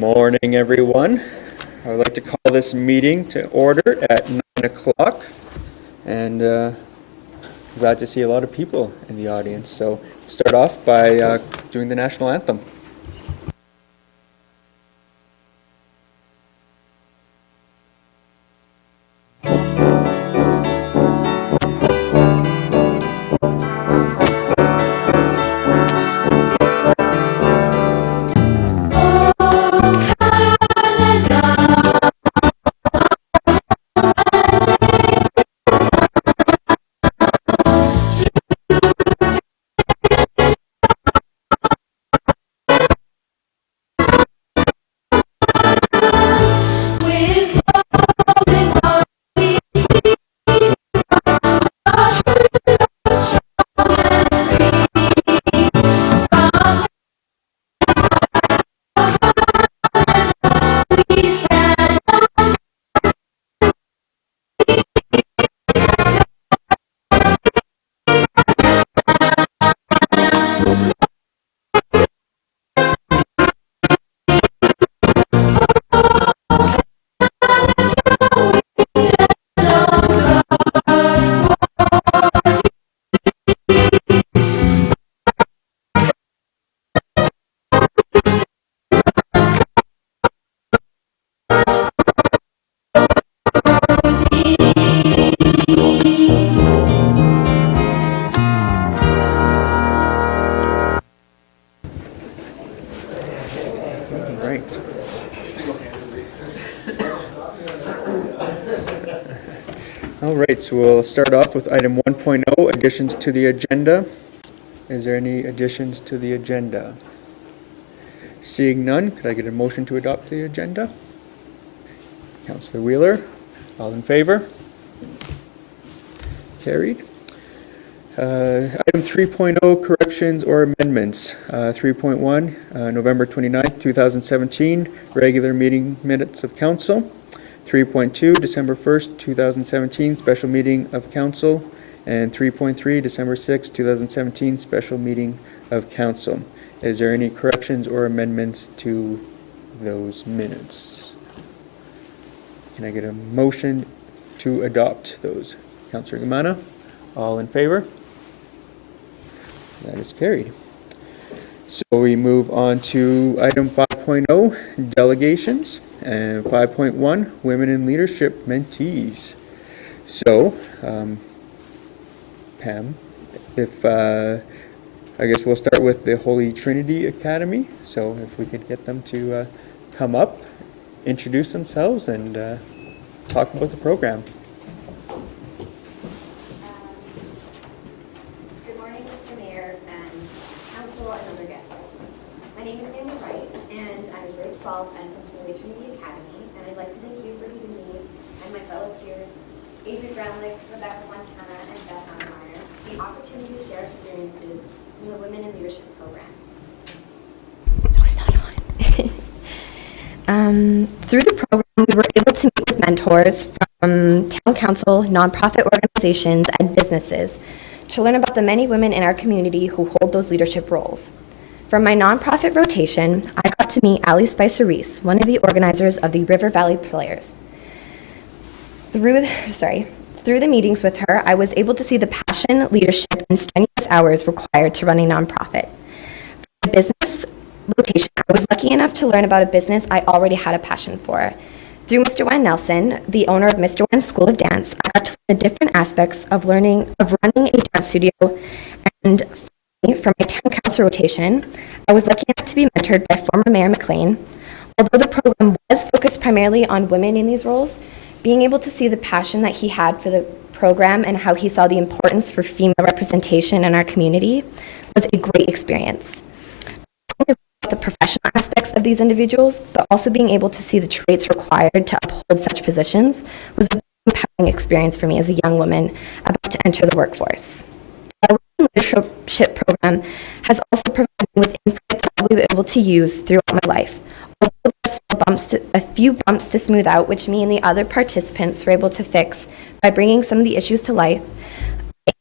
Morning, everyone. I would like to call this meeting to order at 9 o'clock. And glad to see a lot of people in the audience. So start off by doing the national anthem. All right, so we'll start off with item 1.0, additions to the agenda. Is there any additions to the agenda? Seeing none, could I get a motion to adopt the agenda? Councillor Wheeler, all in favor? Carried. Item 3.0, corrections or amendments. 3.1, November 29th, 2017, regular meeting minutes of council. 3.2, December 1st, 2017, special meeting of council. And 3.3, December 6th, 2017, special meeting of council. Is there any corrections or amendments to those minutes? Can I get a motion to adopt those? Councillor Gamana, all in favor? That is carried. So we move on to item 5.0, delegations, and 5.1, women in leadership mentees. So, Pam, if I guess we'll start with the Holy Trinity Academy. So if we could get them to come up, introduce themselves, and talk about the program. Good morning, Mr. Mayor and council and other guests. My name is Naomi Wright, and I'm a grade 12 and from Holy Trinity Academy, and I'd like to thank you for giving me and my fellow peers, Adrian Gramlich, Rebecca Montana, and Beth Meyer, the opportunity to share experiences in the Women in Leadership program. No, it's not on. Through the program, we were able to meet with mentors from town council, nonprofit organizations, and businesses to learn about the many women in our community who hold those leadership roles. From my nonprofit rotation, I got to meet Ali Spicer Reese, one of the organizers of the River Valley Players. Through the meetings with her, I was able to see the passion, leadership, and strenuous hours required to run a nonprofit. For the business rotation, I was lucky enough to learn about a business I already had a passion for. Through Mr. Juan Nelson, the owner of Mr. Juan School of Dance, I got to learn the different aspects of running a dance studio. And finally, from my town council rotation, I was lucky enough to be mentored by former Mayor McLean. Although the program was focused primarily on women in these roles, being able to see the passion that he had for the program and how he saw the importance for female representation in our community was a great experience. The professional aspects of these individuals, but also being able to see the traits required to uphold such positions was a empowering experience for me as a young woman about to enter the workforce. Our leadership program has also provided me with insights that I'll be able to use throughout my life. Although there's a few bumps to smooth out, which me and the other participants were able to fix by bringing some of the issues to life,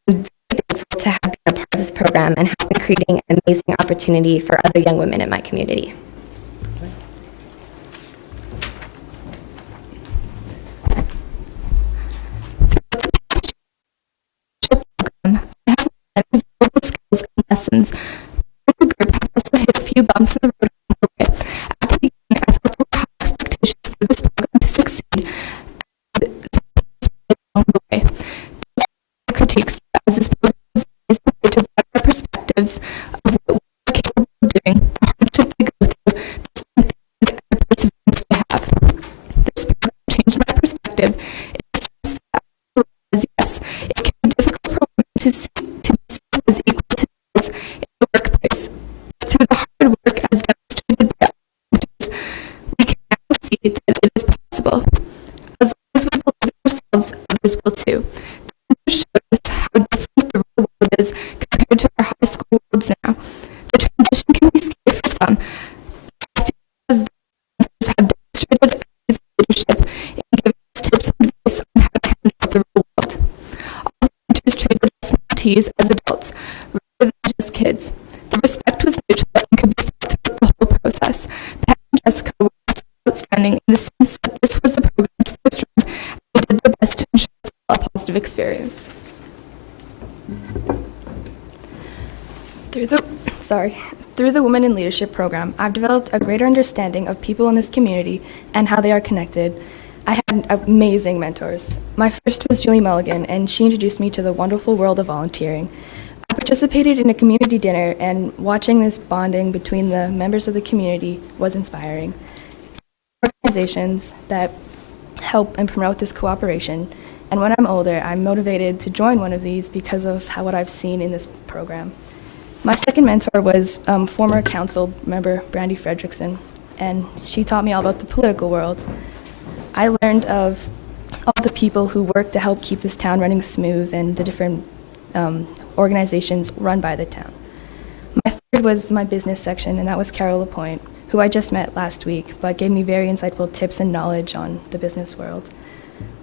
I'm very thankful to have been a part of this program and have been creating an amazing opportunity for other young women in my community. lessons. The group have also hit a few bumps in the road along the way. At the beginning, I felt there were high expectations for this program to succeed, and some along the way. Those critiques, as this program is the way to better perspectives of what we are capable of doing, the hardship they go through, the strength and the perseverance they have. This program changed my perspective in the sense that I realized, yes, it can be difficult for women to be seen as equal to males in the workplace. But through the hard work as demonstrated by other mentors, we can now see that it is possible. As long as we believe in ourselves, others will too. The mentors showed us how different the real world is compared to our high school worlds now. The transition can be scary for some, but I feel as the mentors have demonstrated amazing leadership in giving us tips and advice on how to handle the real world. All the mentors treated us mentees as adults, rather than just kids. The respect was mutual and could be felt throughout the whole process. Pat and Jessica were also outstanding in the sense that this was the program's first run, and they did their best to ensure a positive experience. Through the Women in Leadership program, I've developed a greater understanding of people in this community and how they are connected. I had amazing mentors. My first was Julie Mulligan, and she introduced me to the wonderful world of volunteering. I participated in a community dinner, and watching this bonding between the members of the community was inspiring. Organizations that help and promote this cooperation, and when I'm older, I'm motivated to join one of these because of what I've seen in this program. My second mentor was former council member Brandy Fredrickson, and she taught me all about the political world. I learned of all the people who work to help keep this town running smooth and the different organizations run by the town. My third was my business section, and that was Carol Lapointe, who I just met last week, but gave me very insightful tips and knowledge on the business world.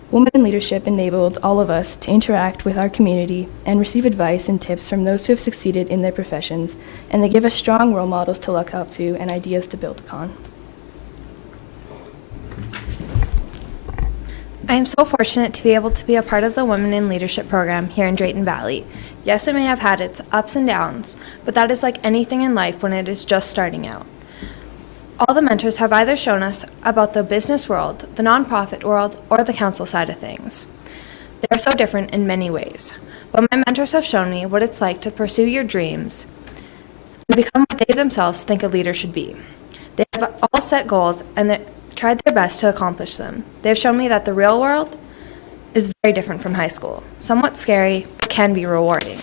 Women in Leadership enabled all of us to interact with our community and receive advice and tips from those who have succeeded in their professions, and they give us strong role models to look up to and ideas to build upon. I am so fortunate to be able to be a part of the Women in Leadership program here in Drayton Valley. Yes, it may have had its ups and downs, but that is like anything in life when it is just starting out. All the mentors have either shown us about the business world, the nonprofit world, or the council side of things. They are so different in many ways, but my mentors have shown me what it's like to pursue your dreams and become what they themselves think a leader should be. They have all set goals and they tried their best to accomplish them. They have shown me that the real world is very different from high school, somewhat scary, but can be rewarding.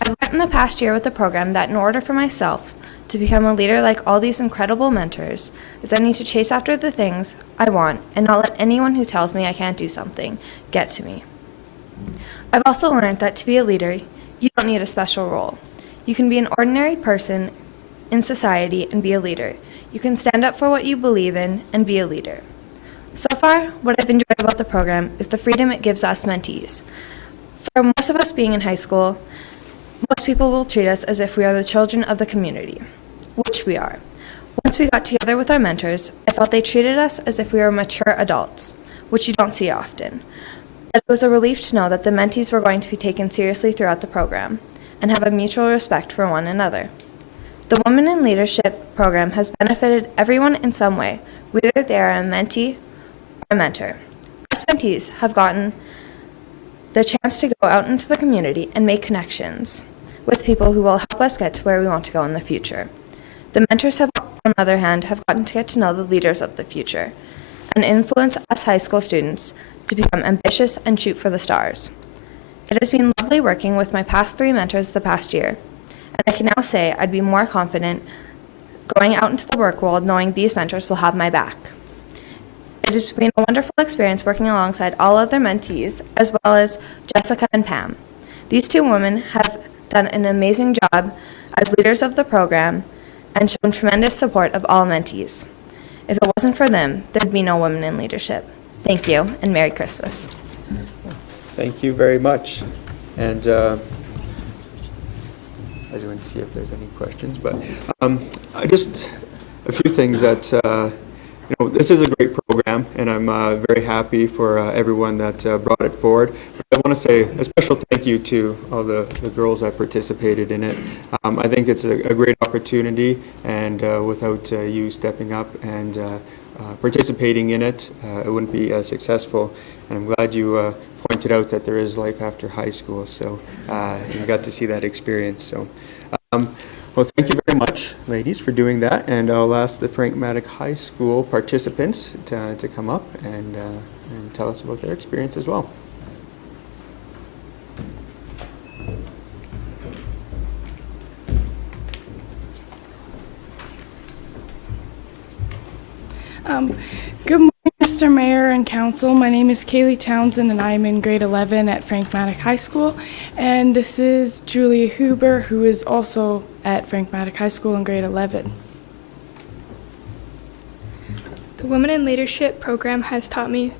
I've learned in the past year with the program that in order for myself to become a leader like all these incredible mentors, is I need to chase after the things I want and not let anyone who tells me I can't do something get to me. I've also learned that to be a leader, you don't need a special role. You can be an ordinary person in society and be a leader. You can stand up for what you believe in and be a leader. So far, what I've enjoyed about the program is the freedom it gives us mentees. For most of us being in high school, most people will treat us as if we are the children of the community, which we are. Once we got together with our mentors, I felt they treated us as if we were mature adults, which you don't see often. But it was a relief to know that the mentees were going to be taken seriously throughout the program and have a mutual respect for one another. The Women in Leadership program has benefited everyone in some way, whether they are a mentee or a mentor. Us mentees have gotten the chance to go out into the community and make connections with people who will help us get to where we want to go in the future. The mentors have, on the other hand, have gotten to get to know the leaders of the future and influence us high school students to become ambitious and shoot for the stars. It has been lovely working with my past 3 mentors the past year, and I can now say I'd be more confident going out into the work world knowing these mentors will have my back. It has been a wonderful experience working alongside all other mentees, as well as Jessica and Pam. These 2 women have done an amazing job as leaders of the program and shown tremendous support of all mentees. If it wasn't for them, there'd be no Women in Leadership. Thank you, and Merry Christmas. Thank you very much. And I was going to see if there's any questions, but just a few things that, this is a great program. and I'm very happy for everyone that brought it forward. But I want to say a special thank you to all the girls that participated in it. I think it's a great opportunity, and without you stepping up and participating in it, it wouldn't be as successful. And I'm glad you pointed out that there is life after high school, so you got to see that experience. So, well, thank you very much, ladies, for doing that. And I'll ask the Frank Maddock High School participants to come up and tell us about their experience as well. Good morning, Mr. Mayor and Council. My name is Kaylee Townsend, and I am in grade 11 at Frank Maddock High School. And this is Julia Huber, who is also at Frank Maddock High School in grade 11. The Women in Leadership program has taught me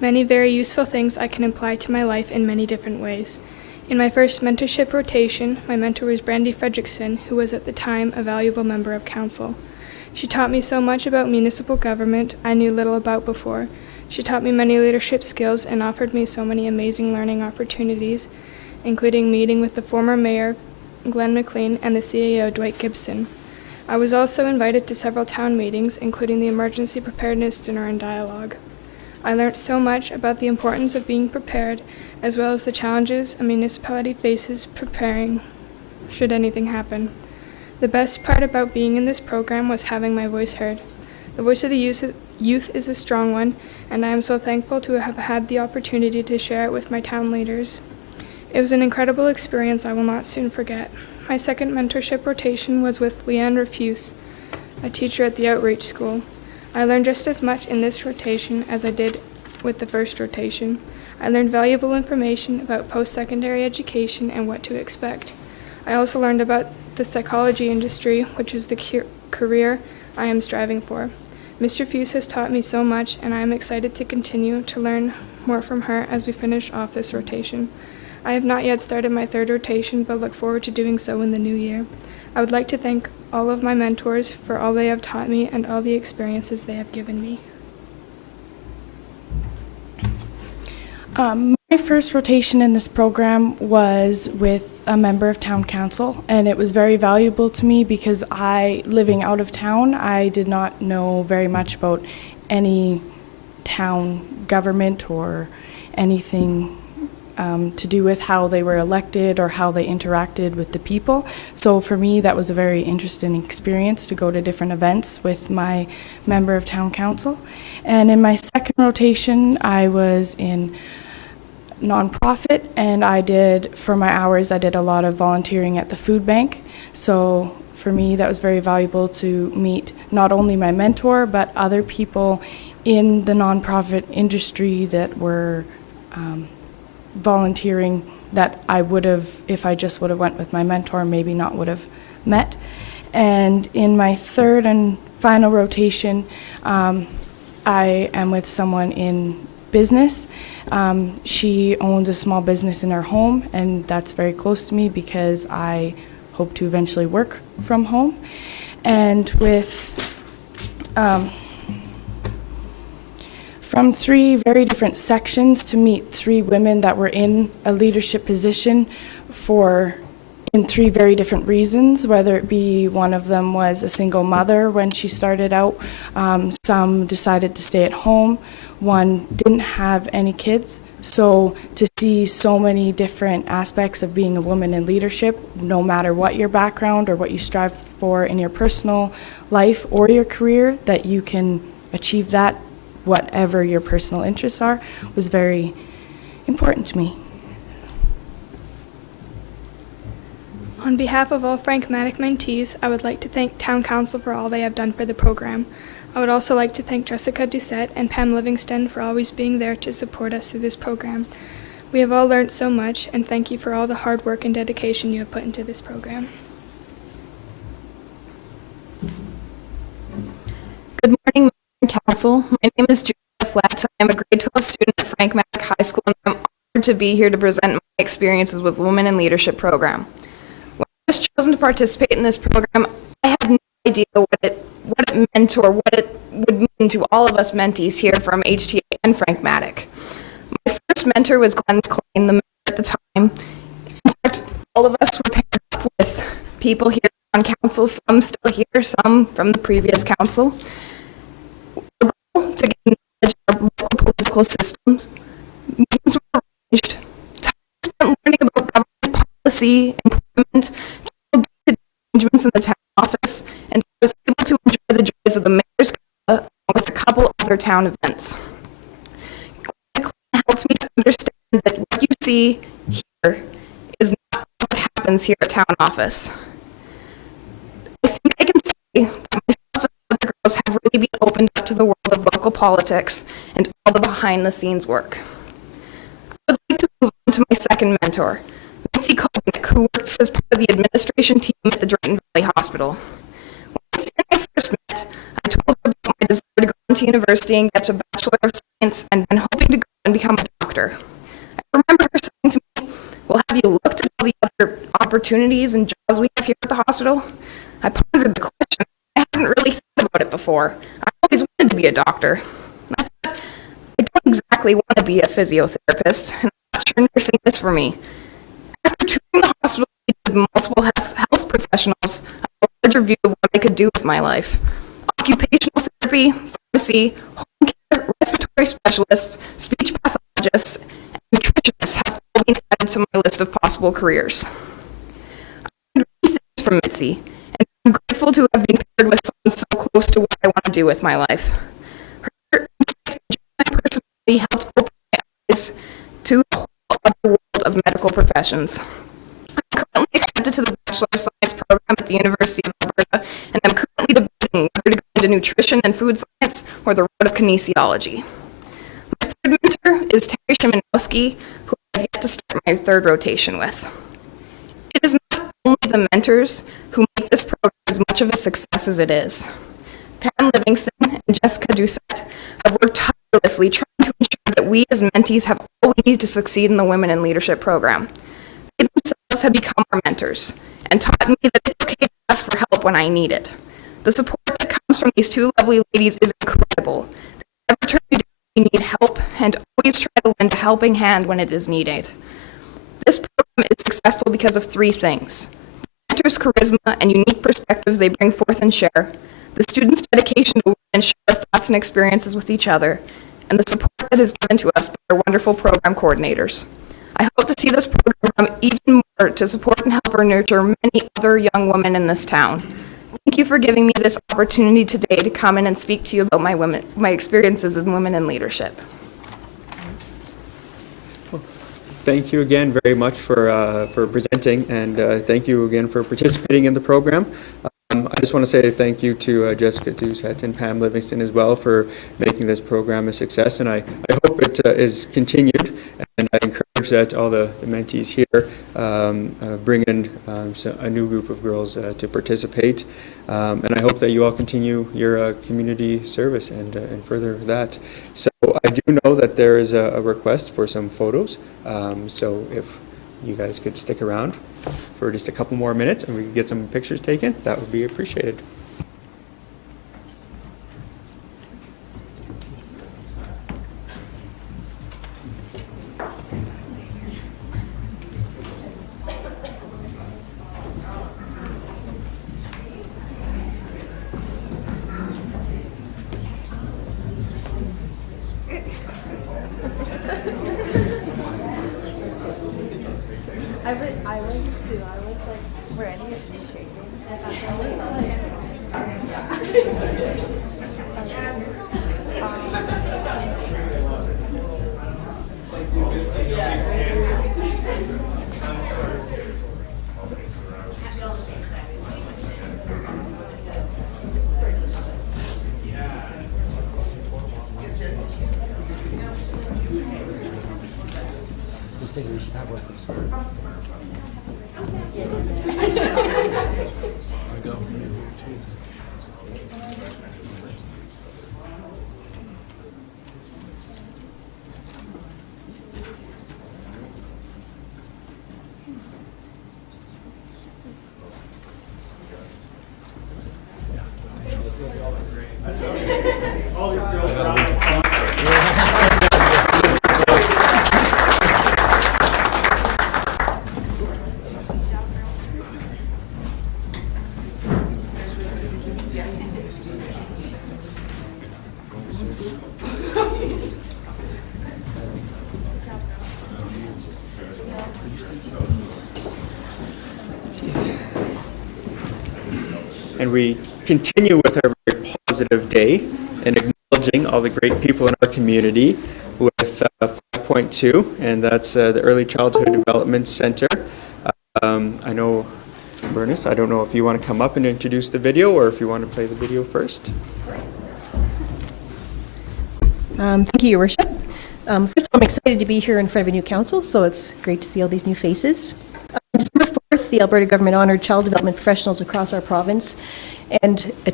many very useful things I can apply to my life in many different ways. In my first mentorship rotation, my mentor was Brandy Fredrickson, who was at the time a valuable member of council. She taught me so much about municipal government I knew little about before. She taught me many leadership skills and offered me so many amazing learning opportunities, including meeting with the former mayor, Glenn McLean, and the CAO, Dwight Gibson. I was also invited to several town meetings, including the Emergency Preparedness Dinner and Dialogue. I learned so much about the importance of being prepared, as well as the challenges a municipality faces preparing should anything happen. The best part about being in this program was having my voice heard. The voice of the youth is a strong one, and I am so thankful to have had the opportunity to share it with my town leaders. It was an incredible experience I will not soon forget. My second mentorship rotation was with Leanne Refuse, a teacher at the outreach school. I learned just as much in this rotation as I did with the first rotation. I learned valuable information about post-secondary education and what to expect. I also learned about the psychology industry, which is the career I am striving for. Mr. Fuse has taught me so much, and I am excited to continue to learn more from her as we finish off this rotation. I have not yet started my third rotation, but look forward to doing so in the new year. I would like to thank all of my mentors for all they have taught me and all the experiences they have given me. My first rotation in this program was with a member of town council, and it was very valuable to me because living out of town, I did not know very much about any town government or anything to do with how they were elected or how they interacted with the people. So for me, that was a very interesting experience to go to different events with my member of town council. And in my second rotation, I was in nonprofit, and for my hours, I did a lot of volunteering at the food bank. So for me, that was very valuable to meet not only my mentor, but other people in the nonprofit industry that were volunteering that I would have, if I just would have went with my mentor, maybe not would have met. And in my third and final rotation, I am with someone in business. She owns a small business in her home, and that's very close to me because I hope to eventually work from home. And with from three very different sections to meet three women that were in a leadership position in three very different reasons, whether it be one of them was a single mother when she started out, some decided to stay at home, one didn't have any kids. So to see so many different aspects of being a woman in leadership, no matter what your background or what you strive for in your personal life or your career, that you can achieve that, whatever your personal interests are, was very important to me. On behalf of all Frank Maddock mentees, I would like to thank Town Council for all they have done for the program. I would also like to thank Jessica Doucette and Pam Livingston for always being there to support us through this program. We have all learned so much, and thank you for all the hard work and dedication you have put into this program. Good morning, Mayor and Council. My name is Julia Flatt. I am a grade 12 student at Frank Maddock High School, and I'm honored to be here to present my experiences with Women in Leadership program. When I was chosen to participate in this program, I had no idea what it meant or what it would mean to all of us mentees here from HTA and Frank Maddock. My first mentor was Glenn McLean, the mentor at the time. In fact, all of us were paired up with people here on council, some still here, some from the previous council. Our goal to gain knowledge of local political systems. Meetings were arranged. Time spent learning about government policy, employment, arrangements in the town office, and I was able to enjoy the joys of the mayor's gala with a couple other town events. Glenn helps me to understand that what you see here is not what happens here at town office. I think I can say that myself and other girls have really been opened up to the world of local politics and all the behind-the-scenes work. I would like to move on to my second mentor, Nancy Kolnick, who works as part of the administration team at the Drayton Valley Hospital. When Nancy and I first met, I told her about my desire to go on to university and get a Bachelor of Science and then hoping to go and become a doctor. I remember her saying to me, "Well, have you looked at all the other opportunities and jobs we have here at the hospital?" I pondered the question. I hadn't really thought about it before. I always wanted to be a doctor. I thought, I don't exactly want to be a physiotherapist, and I'm not sure nursing is for me. After touring the hospital with multiple health professionals, I had a larger view of what I could do with my life. Occupational therapy, pharmacy, home care, respiratory specialists, speech pathologists, and nutritionists have all been added to my list of possible careers. I learned many things from Mitzi, and I'm grateful to have been paired with someone so close to what I want to do with my life. Her insight and my personality helped open my eyes to a whole other world of medical professions. I'm currently accepted to the Bachelor of Science program at the University of Alberta, and I'm currently debating whether to go into nutrition and food science or the road of kinesiology. My third mentor is Terry Szymanowski, who I've yet to start my third rotation with. It is not only the mentors who make this program as much of a success as it is. Pam Livingston and Jessica Doucette have worked tirelessly trying to ensure that we as mentees have all we need to succeed in the Women in Leadership program. They themselves have become our mentors and taught me that it's okay to ask for help when I need it. The support that comes from these two lovely ladies is incredible. They never turn you down when you need help and always try to lend a helping hand when it is needed. This program is successful because of three things: the mentors' charisma and unique perspectives they bring forth and share, the students' dedication to learn and share their thoughts and experiences with each other, and the support that is given to us by our wonderful program coordinators. I hope to see this program come even more to support and help or nurture many other young women in this town. Thank you for giving me this opportunity today to come in and speak to you about my experiences in women in leadership. Thank you again very much for presenting, and thank you again for participating in the program. I just want to say thank you to Jessica Doucette and Pam Livingston as well for making this program a success, and I hope it is continued, and I encourage that all the mentees here bring in a new group of girls to participate, and I hope that you all continue your community service and further that. So I do know that there is a request for some photos, so if you guys could stick around for just a couple more minutes and we could get some pictures taken, that would be appreciated. I was too. I was like, ready to be shaking. And we continue with our very positive day and acknowledging all the great people in our community with 5.2, and that's the Early Childhood Development Center. I know, Bernice, I don't know if you want to come up and introduce the video or if you want to play the video first. Thank you, Your Worship. First of all, I'm excited to be here in front of a new council, so it's great to see all these new faces. December 4th, the Alberta government honored child development professionals across our province, and there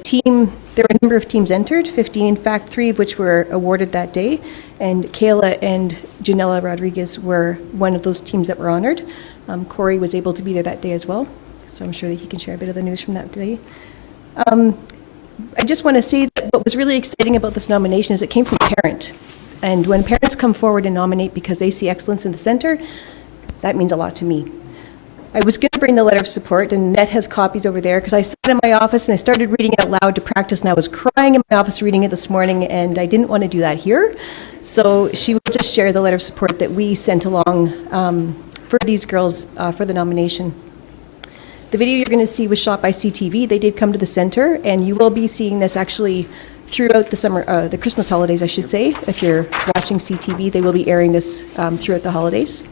were a number of teams entered, 15 in fact, 3 of which were awarded that day, and Kayla and Janella Rodriguez were one of those teams that were honored. Corey was able to be there that day as well, so I'm sure that he can share a bit of the news from that day. I just want to say that what was really exciting about this nomination is it came from a parent. And when parents come forward and nominate because they see excellence in the center, that means a lot to me. I was going to bring the letter of support, and Net has copies over there, because I sat in my office and I started reading it out loud to practice, and I was crying in my office reading it this morning, and I didn't want to do that here. So she will just share the letter of support that we sent along for these girls for the nomination. The video you're going to see was shot by CTV. They did come to the center, and you will be seeing this actually throughout the summer, the Christmas holidays, I should say. If you're watching CTV, they will be airing this throughout the holidays.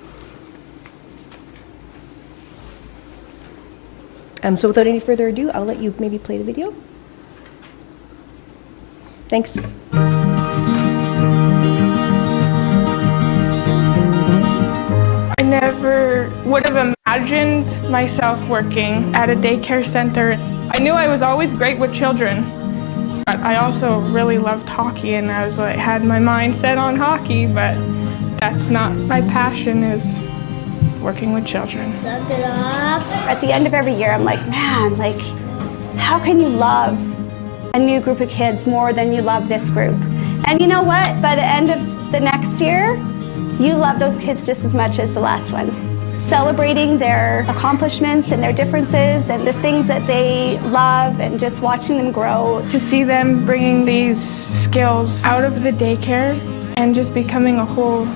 So without any further ado, I'll let you maybe play the video. Thanks. I never would have imagined myself working at a daycare center. I knew I was always great with children, but I also really loved hockey, and I was like, had my mind set on hockey, but that's not my passion, is working with children. Suck it up. At the end of every year, I'm like, man, like, how can you love a new group of kids more than you love this group? And you know what? By the end of the next year, you love those kids just as much as the last ones. Celebrating their accomplishments and their differences and the things that they love, and just watching them grow. To see them bringing these skills out of the daycare and just becoming a whole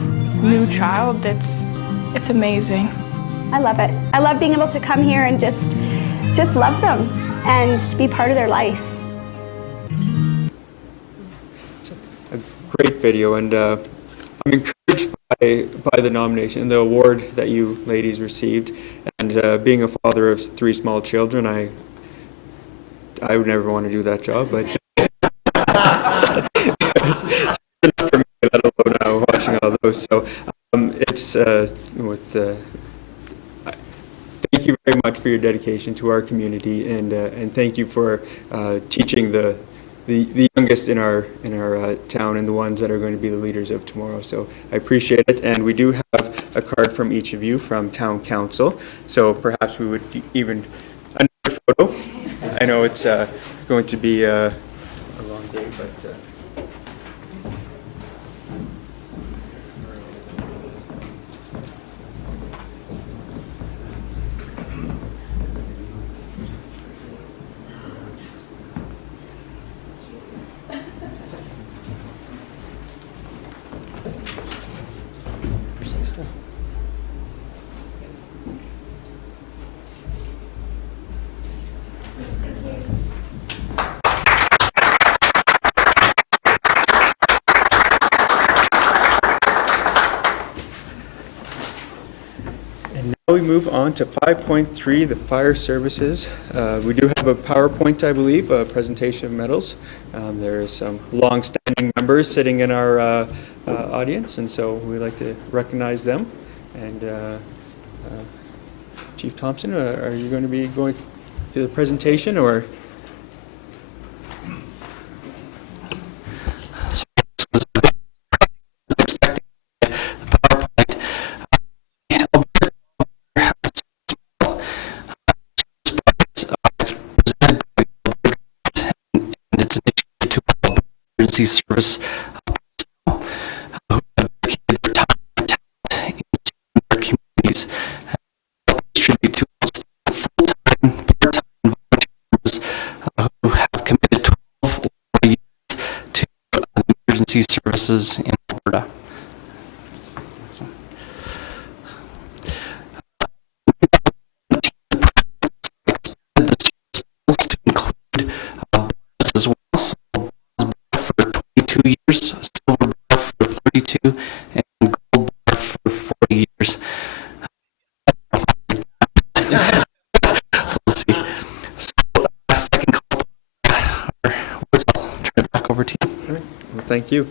new child, it's amazing. I love it. I love being able to come here and just love them and be part of their life. It's a great video, and I'm encouraged by the nomination, the award that you ladies received, and being a father of 3 small children, I would never want to do that job, but it's enough for me, let alone watching all those. So thank you very much for your dedication to our community, and thank you for teaching the youngest in our town and the ones that are going to be the leaders of tomorrow. So I appreciate it, and we do have a card from each of you from Town Council. So perhaps we would even another photo. I know it's going to be a long day, but. We move on to 5.3, the fire services. We do have a PowerPoint, I believe, a presentation of medals. There are some long-standing members sitting in our audience, and so we'd like to recognize them. And Chief Thompson, are you going to be going through the presentation, or? Service personnel who have dedicated their time and talent in their communities and distribute to full-time, part-time volunteers who have committed 12 or more years to emergency services in Alberta. 2 years, silver bar for 32, and gold bar for 40 years. We'll see. So if I can call our words, I'll turn it back over to you. All right. Well, thank you.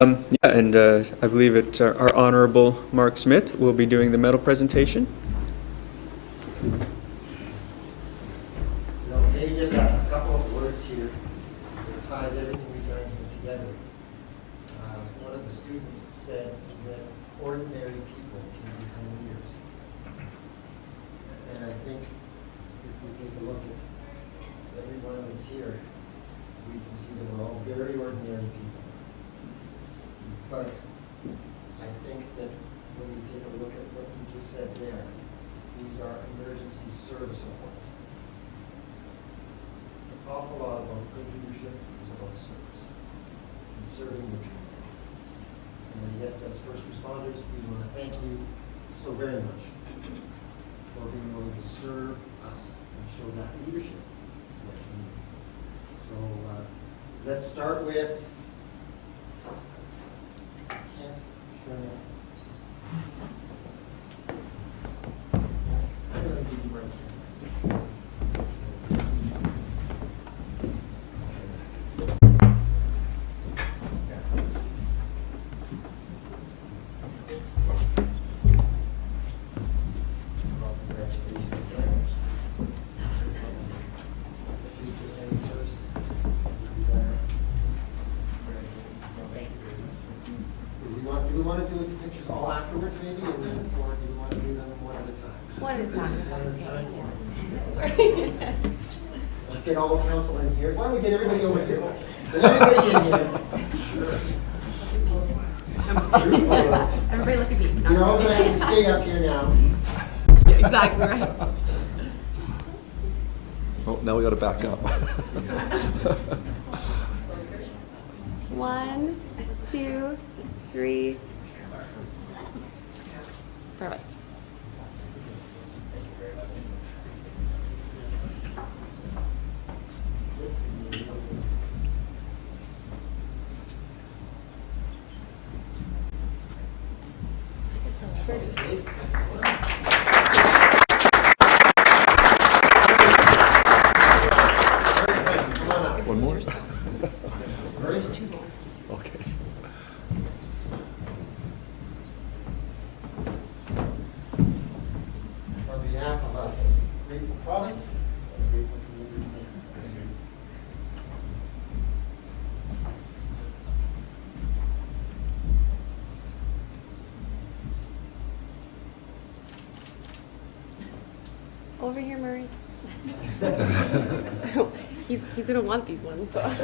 Yeah, and I believe it's our Honorable Mark Smith will be doing the medal presentation. Maybe just a couple of words here that ties everything we've done here together. One of the students said that ordinary people can become leaders. And I think if we take a look at everyone that's here, we can see that we're all very ordinary people. But I think that when we take a look at what you just said there, these are emergency service awards. An awful lot about good leadership is about service and serving the community. And I guess as first responders, we want to thank you so very much for being willing to serve us and show that leadership in our community. So let's start with Ken Sherman. I'm going to give you my Ken. Do we want to do the pictures all afterwards maybe, or do we want to do them one at a time? One at a time. Sorry. Let's get all the council in here. Why don't we get everybody over here? Get everybody in here. Everybody look at me. You're all going to have to stay up here now. Exactly right. Oh, now we got to back up. 1, 2, 3. Perfect. One more? Ready? Okay. On behalf of our grateful province, and grateful community. Over here, Murray. He's gonna want these ones. So. For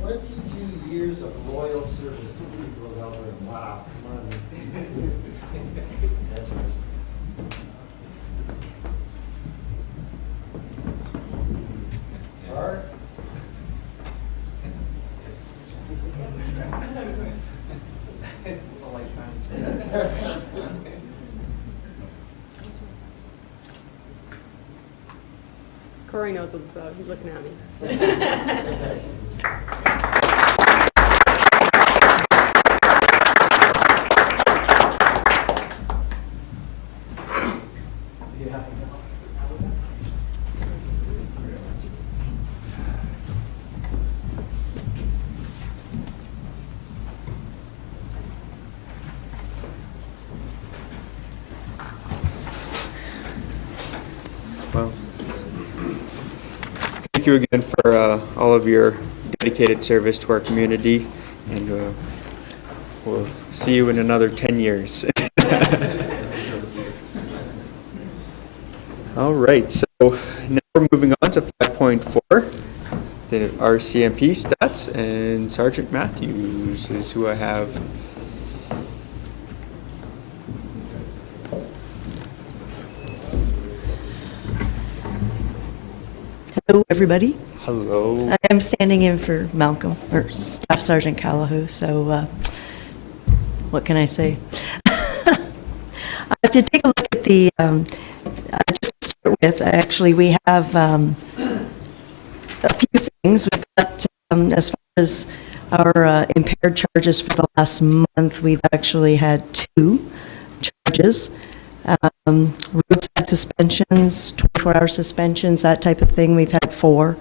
22 years of loyal service to the people of Alberta. Wow, come on. Art. Corey knows what it's about. He's looking at me. Well, thank you again for all of your dedicated service to our community, and we'll see you in another 10 years. All right, so now we're moving on to 5.4, the RCMP stats, and Sergeant Matthews is who I have. Hello, everybody. Hello. I am standing in for Malcolm, or Staff Sergeant Calahoo, so what can I say? If you take a look at the, just to start with, actually, we have a few things. We've got, as far as our impaired charges for the last month, we've actually had 2 charges. Roadside suspensions, 24-hour suspensions, that type of thing, we've had 4.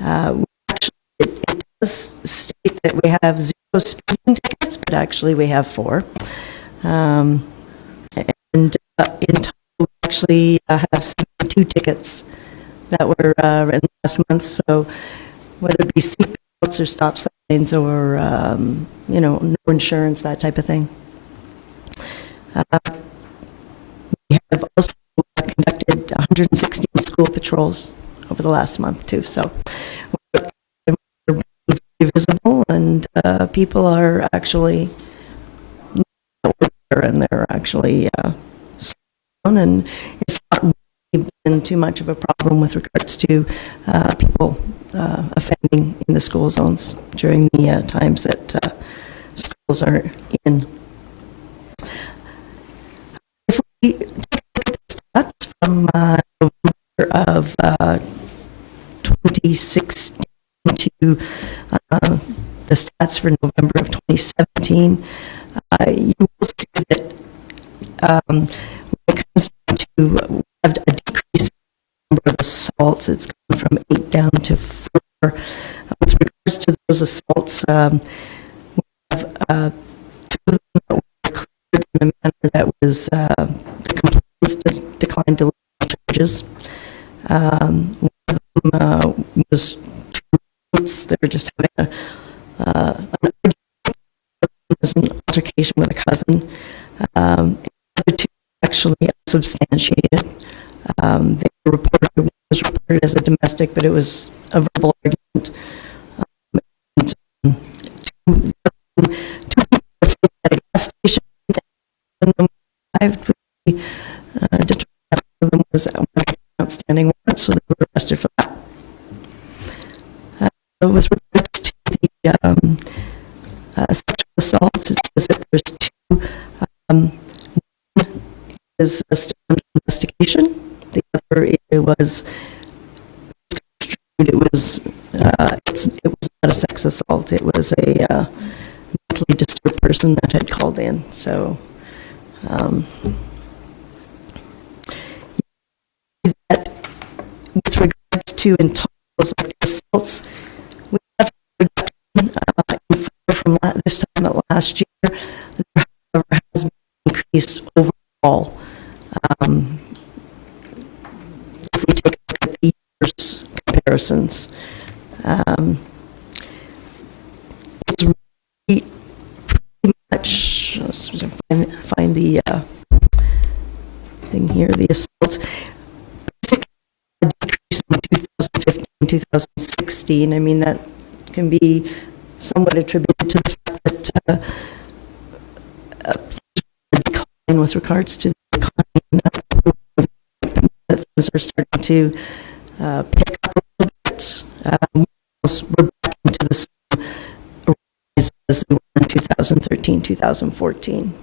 Actually, it does state that we have 0 speeding tickets, but actually we have 4. And in total, we actually have 72 tickets that were in last month. So whether it be seat belts or stop signs or, no insurance, that type of thing. We have also conducted 116 school patrols over the last month too. So we're very visible, and people are actually and they're actually down, and it's not really been too much of a problem with regards to people offending in the school zones during the times that schools are in. If we take a look at the stats from November of 2016 to the stats for November of 2017, you will see that when it comes to we have a decrease in the number of assaults, it's gone from 8 down to 4. With regards to those assaults, we have 2 of them that were cleared in a manner that was the complaints declined to legal charges. One of them was 2 roommates that were just having an altercation with a cousin. The other 2 actually unsubstantiated. They were reported, one was reported as a domestic, but it was a verbal argument. And 2 people were found at a gas station, and then we determined that one of them was an outstanding warrant, so they were arrested for that. With regards to the sexual assaults, it says that there's 2. One is still under investigation. The other, it was not a sex assault. It was a mentally disturbed person that had called in. So that with regards to intolerance like assaults, we have a reduction from this time last year. There, however, has been an increase overall. If we take a look at the year's comparisons, it's really pretty much, let's find the thing here, the assaults. Basically, a decrease in 2015, 2016. I mean, that can be somewhat attributed to the fact that a decline with regards to the economy, that things are starting to pick up a little bit. We're back into the same rise as they were in 2013, 2014.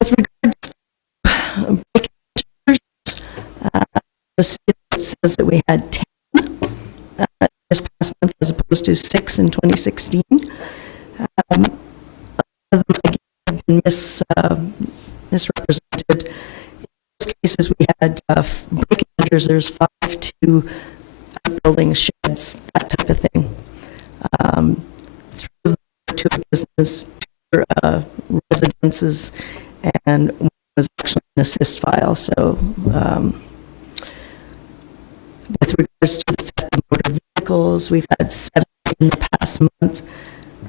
With regards to breaking charges, it says that we had 10 this past month as opposed to 6 in 2016. Of them, again, have been misrepresented. In those cases, we had breaking measures. There's 5 to buildings, sheds, that type of thing. 3 of them were to a business, 2 were residences, and 1 was actually an assist file. So, with regards to the theft of motor vehicles, we've had 7 in the past month.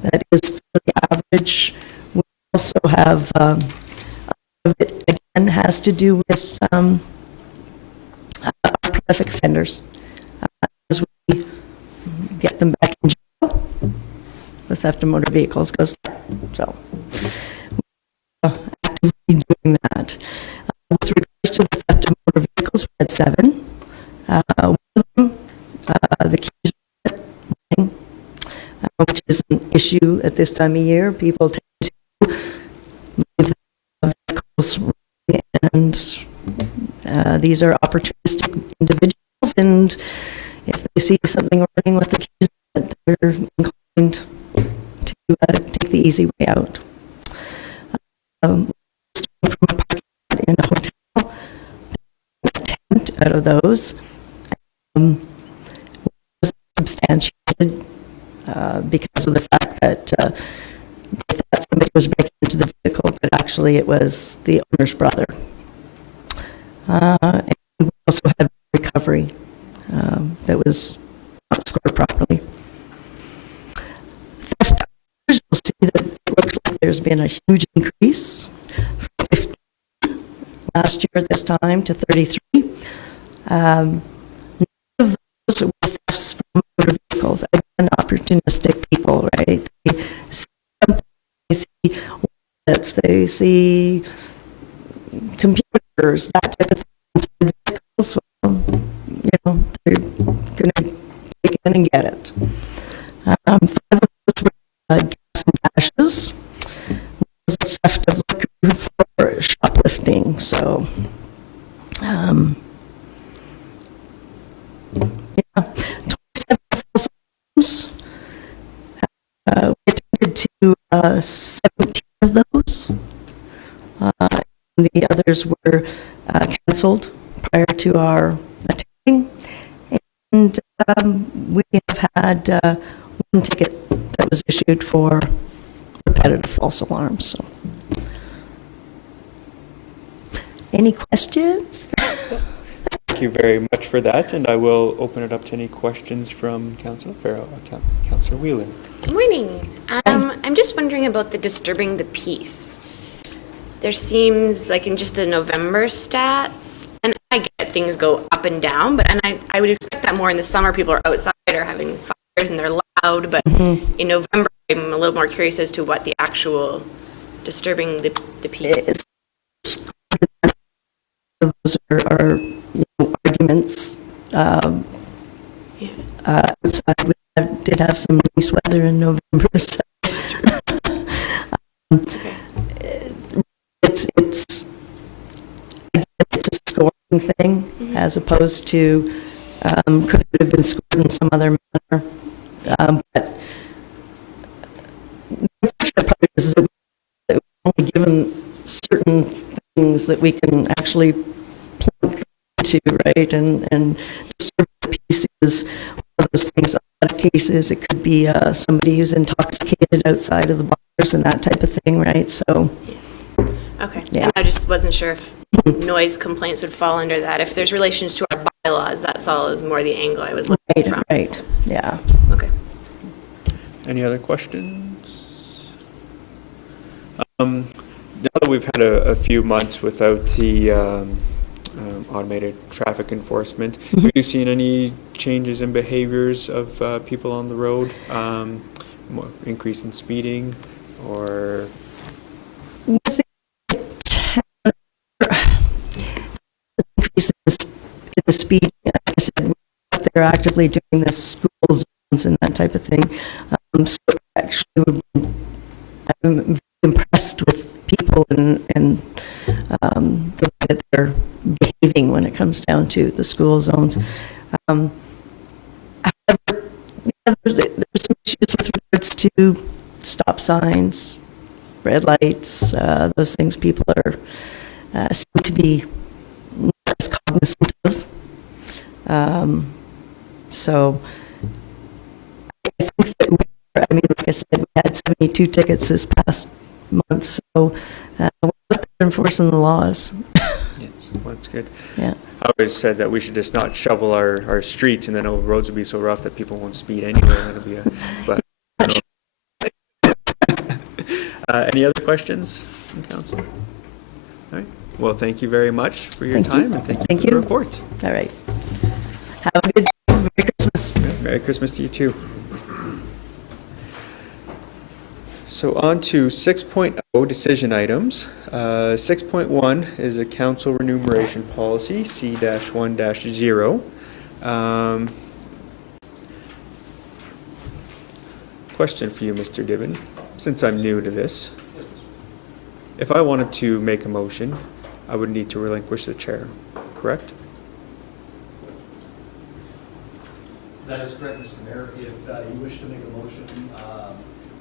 That is fairly average. We also have, a lot of it again has to do with our prolific offenders. As we get them back in jail, the theft of motor vehicles goes down. So, actively doing that. With regards which is an issue at this time of year. People tend to leave their vehicles running, and these are opportunistic individuals, and if they see something running with the keys, they're inclined to take the easy way out. From a parking lot in a hotel, a tent out of those was substantiated because of the fact that they thought somebody was breaking into the vehicle, but actually it was the owner's brother. And we also had recovery that was not scored properly. Theft, you'll see that it looks like there's been a huge increase from 15 last year at this time to 33. None of those were thefts from motor vehicles. Again, opportunistic people, right? They see something, they see wallets, they see computers, that type of thing inside vehicles. Well, they're going to take it in and get it. 5 of those were gas and dashes. One was a theft of liquor for shoplifting. So, yeah, 27 false alarms. We attended to 17 of those. The others were canceled prior to our attending. And we have had one ticket that was issued for repetitive false alarms. So, any questions? Thank you very much for that, and I will open it up to any questions from Councillor Farrell, Councillor Whelan. Good morning. I'm just wondering about the disturbing the peace. There seems like in just the November stats, and I get things go up and down, but I would expect that more in the summer. People are outside or having fires and they're loud, but in November, I'm a little more curious as to what the actual disturbing the peace. Those are arguments. Outside, we did have some nice weather in November. So. It's a scoring thing as opposed to could it have been scored in some other manner. But the unfortunate part is that we're only given certain things that we can actually plug into, right? And disturbing the peace is one of those things. In a lot of cases, it could be somebody who's intoxicated outside of the bars and that type of thing, right? So. Okay, yeah. And I just wasn't sure if noise complaints would fall under that. If there's relations to our bylaws, that's all is more the angle I was looking from. Right, yeah. So, okay. Any other questions? Now that we've had a few months without the automated traffic enforcement, have you seen any changes in behaviors of people on the road? More increase in speeding or? Increase in the speed, like I said, they're actively doing this school zones and that type of thing. So actually, I'm very impressed with people and the way that they're behaving when it comes down to the school zones. However, there's some issues with regards to stop signs, red lights, those things people are seem to be not as cognizant of. So I think that like I said, we had 72 tickets this past month, so we're enforcing the laws. Yes, well, that's good. Yeah. I always said that we should just not shovel our streets, and then our roads will be so rough that people won't speed anywhere. That'll be but I don't know. Any other questions from council? All right. Well, thank you very much for your time, and thank you for the report. All right. Have a good day. Merry Christmas. Yeah, Merry Christmas to you too. So on to 6.0 decision items. 6.1 is a council remuneration policy, C-1-0. question for you, Mr. Diven, since I'm new to this. If I wanted to make a motion, I would need to relinquish the chair, correct? That is correct, Mr. Mayor. If you wish to make a motion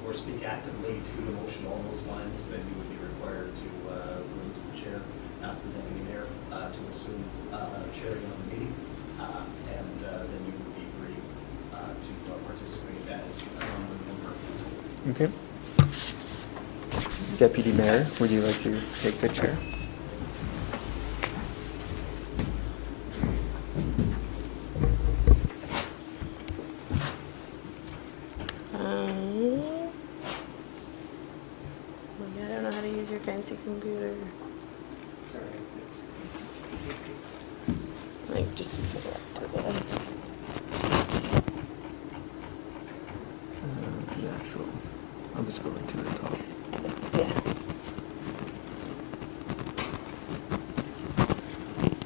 or speak actively to the motion along those lines, then you would be required to release the chair, ask the deputy mayor to assume chairing of the meeting, and then you would be free to participate as a member of council. Okay. Deputy Mayor, would you like to take the chair? I don't know how to use your fancy computer. Sorry. Like, just put it up to the... The actual, I'll just go right to the top. Yeah.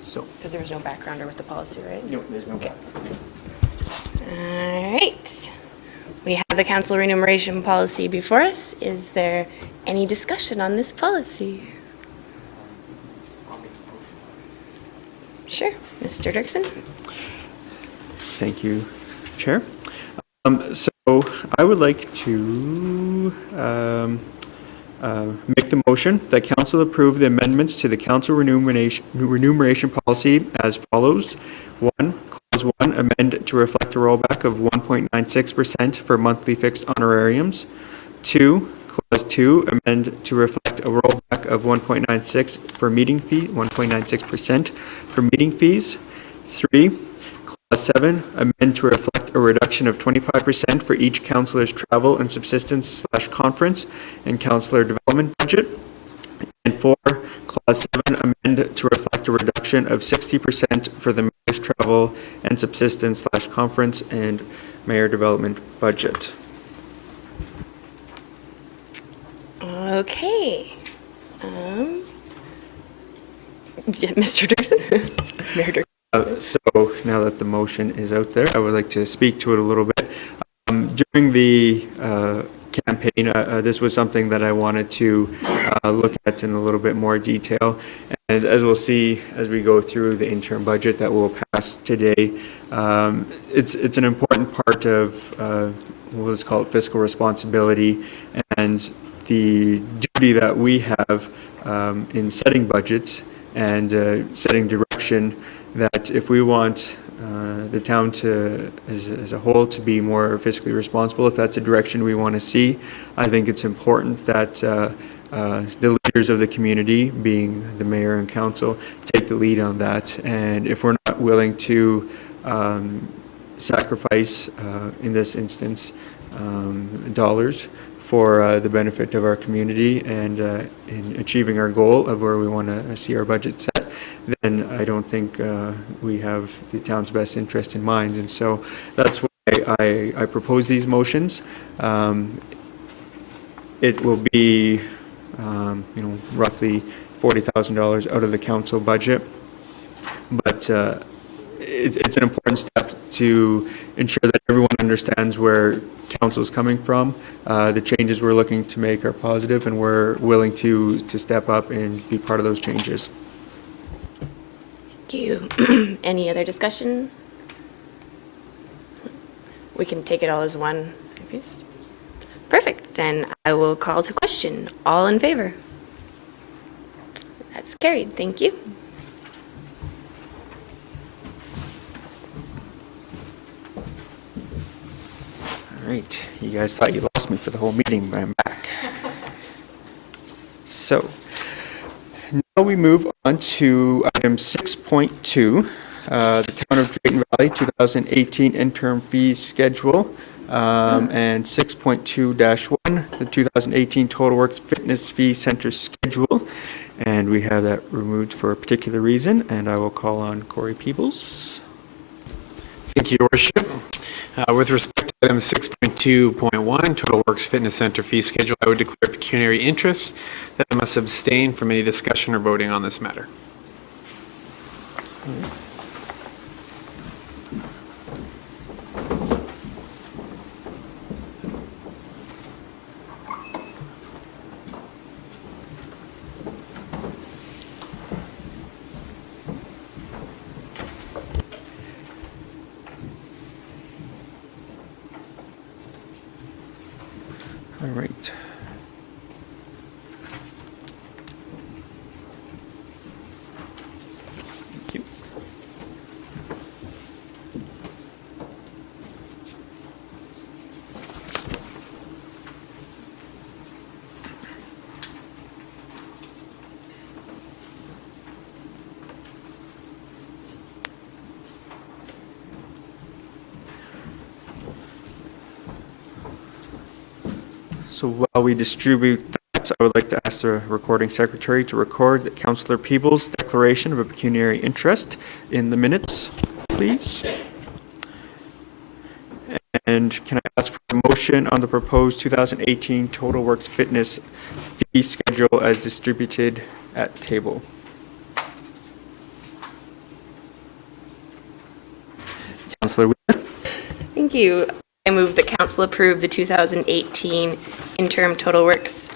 So. Because there was no backgrounder with the policy, right? No, there's no. Okay. All right. We have the council remuneration policy before us. Is there any discussion on this policy? Sure. Mr. Dirksen? Thank you, Chair. So I would like to make the motion that council approve the amendments to the council remuneration policy as follows. 1, Clause 1, amend to reflect a rollback of 1.96% for monthly fixed honorariums. 2, Clause 2, amend to reflect a rollback of 1.96 for meeting fee, 1.96% for meeting fees. 3, Clause 7, amend to reflect a reduction of 25% for each councillor's travel and subsistence/conference and councillor development budget. And 4, Clause 7, amend to reflect a reduction of 60% for the mayor's travel and subsistence/conference and mayor development budget. Okay. Yeah, Mr. Dirksen? Mayor Dirksen. So now that the motion is out there, I would like to speak to it a little bit. During the campaign, this was something that I wanted to look at in a little bit more detail. And as we'll see as we go through the interim budget that will pass today, it's an important part of what is called fiscal responsibility and the duty that we have in setting budgets and setting direction, that if we want the town to, as a whole, to be more fiscally responsible, if that's the direction we want to see, I think it's important that the leaders of the community, being the mayor and council, take the lead on that. And if we're not willing to sacrifice, in this instance, dollars for the benefit of our community and in achieving our goal of where we want to see our budget set, then I don't think we have the town's best interest in mind. And so that's why I propose these motions. It will be, roughly $40,000 out of the council budget, but it's an important step to ensure that everyone understands where council is coming from. The changes we're looking to make are positive, and we're willing to step up and be part of those changes. Thank you. Any other discussion? We can take it all as one piece. Perfect. Then I will call to question. All in favor? That's carried. Thank you. All right, you guys thought you lost me for the whole meeting, but I'm back. So, now we move on to item 6.2, the Town of Drayton Valley 2018 interim fee schedule, and 6.2-1, the 2018 Total Works Fitness Fee Center schedule. And we have that removed for a particular reason, and I will call on Corey Peebles. Thank you, Your Worship. With respect to item 6.2.1, Total Works Fitness Center fee schedule, I would declare pecuniary interest that I must abstain from any discussion or voting on this matter. All right. Thank you. So while we distribute that, I would like to ask the recording secretary to record that Councillor Peebles' declaration of a pecuniary interest in the minutes, please. And can I ask for a motion on the proposed 2018 Total Works Fitness fee schedule as distributed at table? Councillor Wheeler? Thank you. I move that council approve the 2018 interim Total Works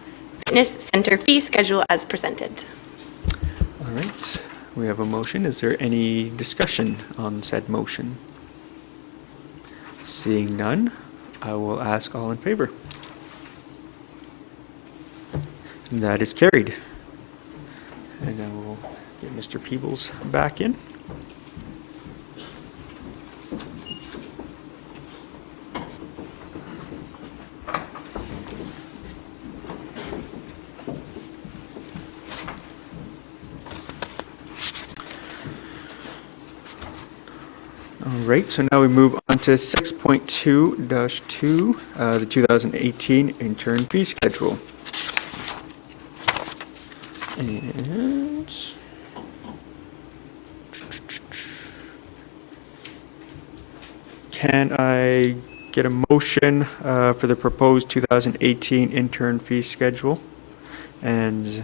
Fitness Center fee schedule as presented. All right, we have a motion. Is there any discussion on said motion? Seeing none, I will ask all in favor. That is carried. And then we'll get Mr. Peebles back in. All right, so now we move on to 6.2-2, the 2018 intern fee schedule. And can I get a motion for the proposed 2018 intern fee schedule? And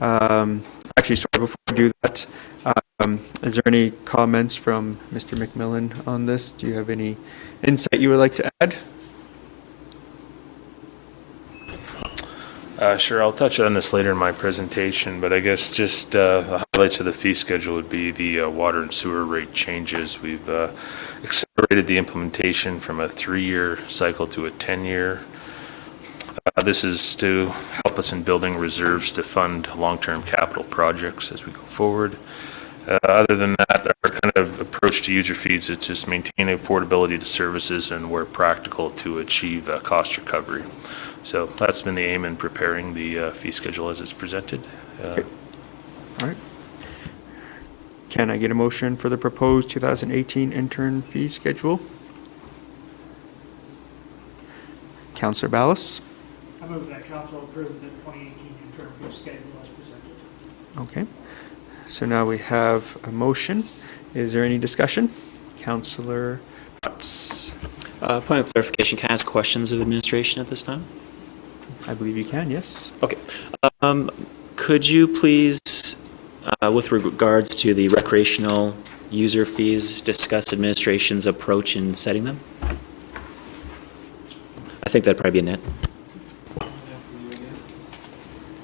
actually, sorry, before I do that, is there any comments from Mr. McMillan on this? Do you have any insight you would like to add? Sure, I'll touch on this later in my presentation, but I guess just the highlights of the fee schedule would be the water and sewer rate changes. We've accelerated the implementation from a 3-year cycle to a 10-year. This is to help us in building reserves to fund long-term capital projects as we go forward. Other than that, our kind of approach to user fees is just maintain affordability to services and where practical to achieve cost recovery. So that's been the aim in preparing the fee schedule as it's presented. Okay. All right. Can I get a motion for the proposed 2018 intern fee schedule? Councillor Ballas? I move that council approve the 2018 intern fee schedule as presented. Okay. So now we have a motion. Is there any discussion? Councillor Butts? Point of clarification, can I ask questions of administration at this time? I believe you can, yes. Okay. Could you please, with regards to the recreational user fees, discuss administration's approach in setting them? I think that'd probably be a net.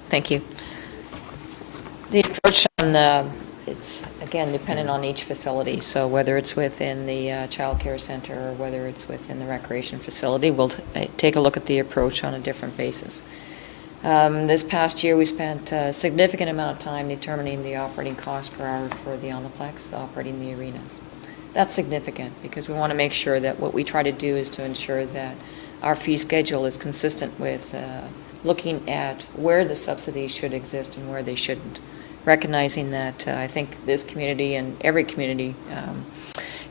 Thank you. The approach on it's, again, dependent on each facility. So whether it's within the child care center or whether it's within the recreation facility, we'll take a look at the approach on a different basis. This past year, we spent a significant amount of time determining the operating cost per hour for the Omniplex, operating the arenas. That's significant because we want to make sure that what we try to do is to ensure that our fee schedule is consistent with looking at where the subsidies should exist and where they shouldn't. Recognizing that I think this community and every community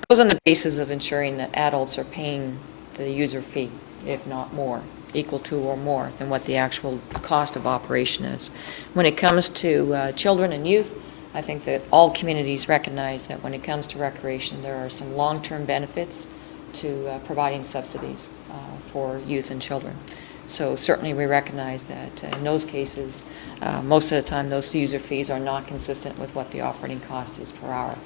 goes on the basis of ensuring that adults are paying the user fee, if not more, equal to or more than what the actual cost of operation is. When it comes to children and youth, I think that all communities recognize that when it comes to recreation, there are some long-term benefits to providing subsidies for youth and children. So certainly we recognize that in those cases, most of the time those user fees are not consistent with what the operating cost is per hour.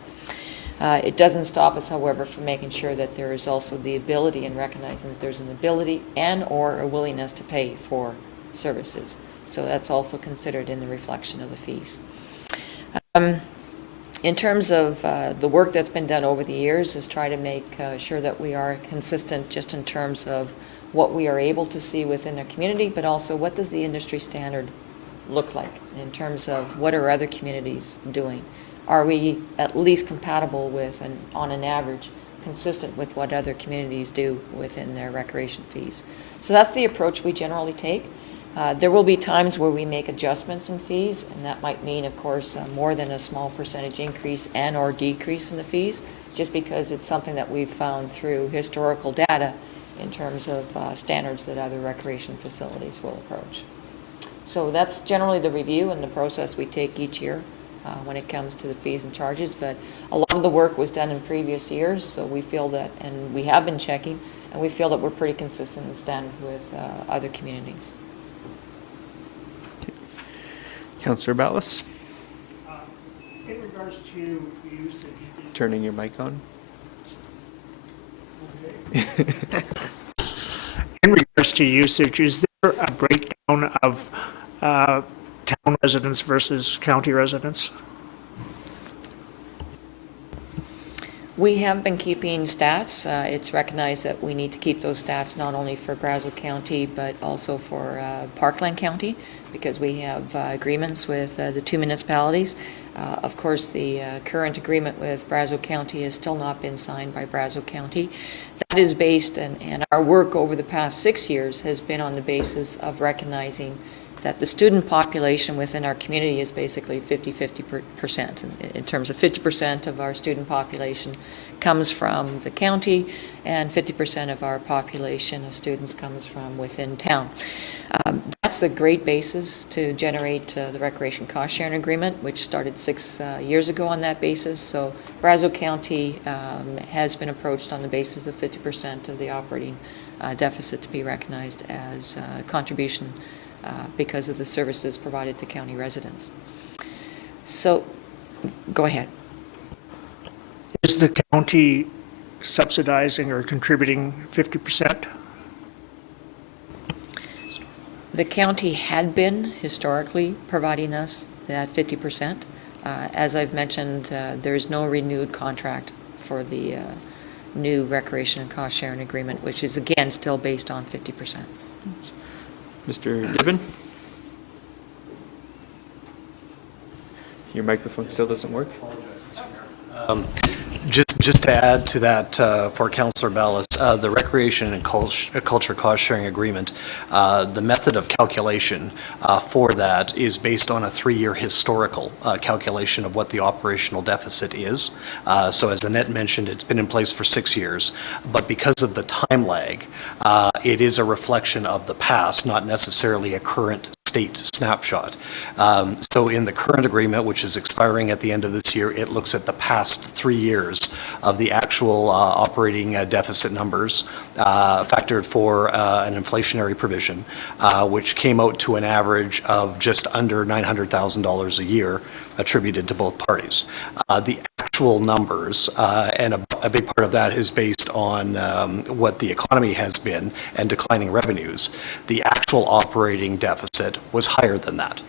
It doesn't stop us, however, from making sure that there is also the ability and recognizing that there's an ability and or a willingness to pay for services. So that's also considered in the reflection of the fees. In terms of the work that's been done over the years is try to make sure that we are consistent just in terms of what we are able to see within our community, but also what does the industry standard look like in terms of what are other communities doing? Are we at least compatible with, and on an average, consistent with what other communities do within their recreation fees? So that's the approach we generally take. There will be times where we make adjustments in fees, and that might mean, of course, more than a small percentage increase and or decrease in the fees, just because it's something that we've found through historical data in terms of standards that other recreation facilities will approach. So that's generally the review and the process we take each year when it comes to the fees and charges, but a lot of the work was done in previous years, so we feel that, and we have been checking, and we feel that we're pretty consistent and standard with other communities. Councillor Ballas, In regards to usage. turning your mic on. In regards to usage, is there a breakdown of town residents versus county residents? We have been keeping stats. It's recognized that we need to keep those stats not only for Brazeau County, but also for Parkland County, because we have agreements with the two municipalities. Of course, the current agreement with Brazeau County has still not been signed by Brazeau County. That is based, and our work over the past 6 years has been on the basis of recognizing that the student population within our community is basically 50-50%. In terms of 50% of our student population comes from the county, and 50% of our population of students comes from within town. That's a great basis to generate the Recreation Cost Sharing Agreement, which started 6 years ago on that basis. So Brazeau County has been approached on the basis of 50% of the operating deficit to be recognized as contribution because of the services provided to county residents. So, go ahead. Is the county subsidizing or contributing 50%? The county had been historically providing us that 50%. As I've mentioned, there is no renewed contract for the new recreation and cost sharing agreement, which is again still based on 50%. Mr. Gibbon? Your microphone still doesn't work? Just to add to that for Councillor Ballas, the Recreation and Culture Cost Sharing Agreement, the method of calculation for that is based on a 3-year historical calculation of what the operational deficit is. So as Annette mentioned, it's been in place for 6 years, but because of the time lag, it is a reflection of the past, not necessarily a current state snapshot. So in the current agreement, which is expiring at the end of this year, it looks at the past 3 years of the actual operating deficit numbers factored for an inflationary provision, which came out to an average of just under $900,000 a year attributed to both parties. The actual numbers, and a big part of that is based on what the economy has been and declining revenues. The actual operating deficit was higher than that.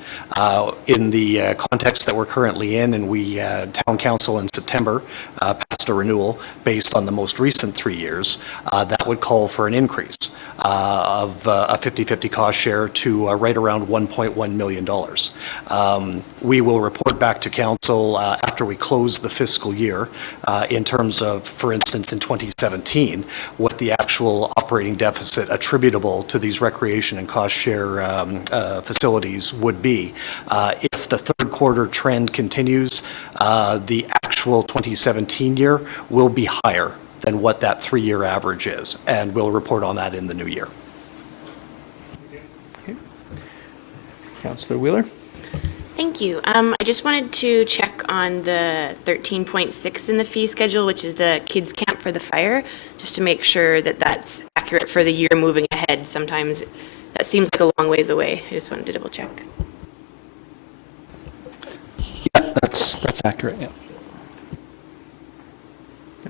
In the context that we're currently in, and we, Town Council in September passed a renewal based on the most recent 3 years, that would call for an increase of a 50-50 cost share to right around $1.1 million. We will report back to Council after we close the fiscal year in terms of, for instance, in 2017, what the actual operating deficit attributable to these recreation and cost share facilities would be. If the third quarter trend continues, the actual 2017 year will be higher than what that 3-year average is, and we'll report on that in the new year. Okay. Councillor Wheeler? Thank you. I just wanted to check on the 13.6 in the fee schedule, which is the kids camp for the fire, just to make sure that that's accurate for the year moving ahead. Sometimes that seems like a long ways away. I just wanted to double check. Yeah, that's accurate, yeah.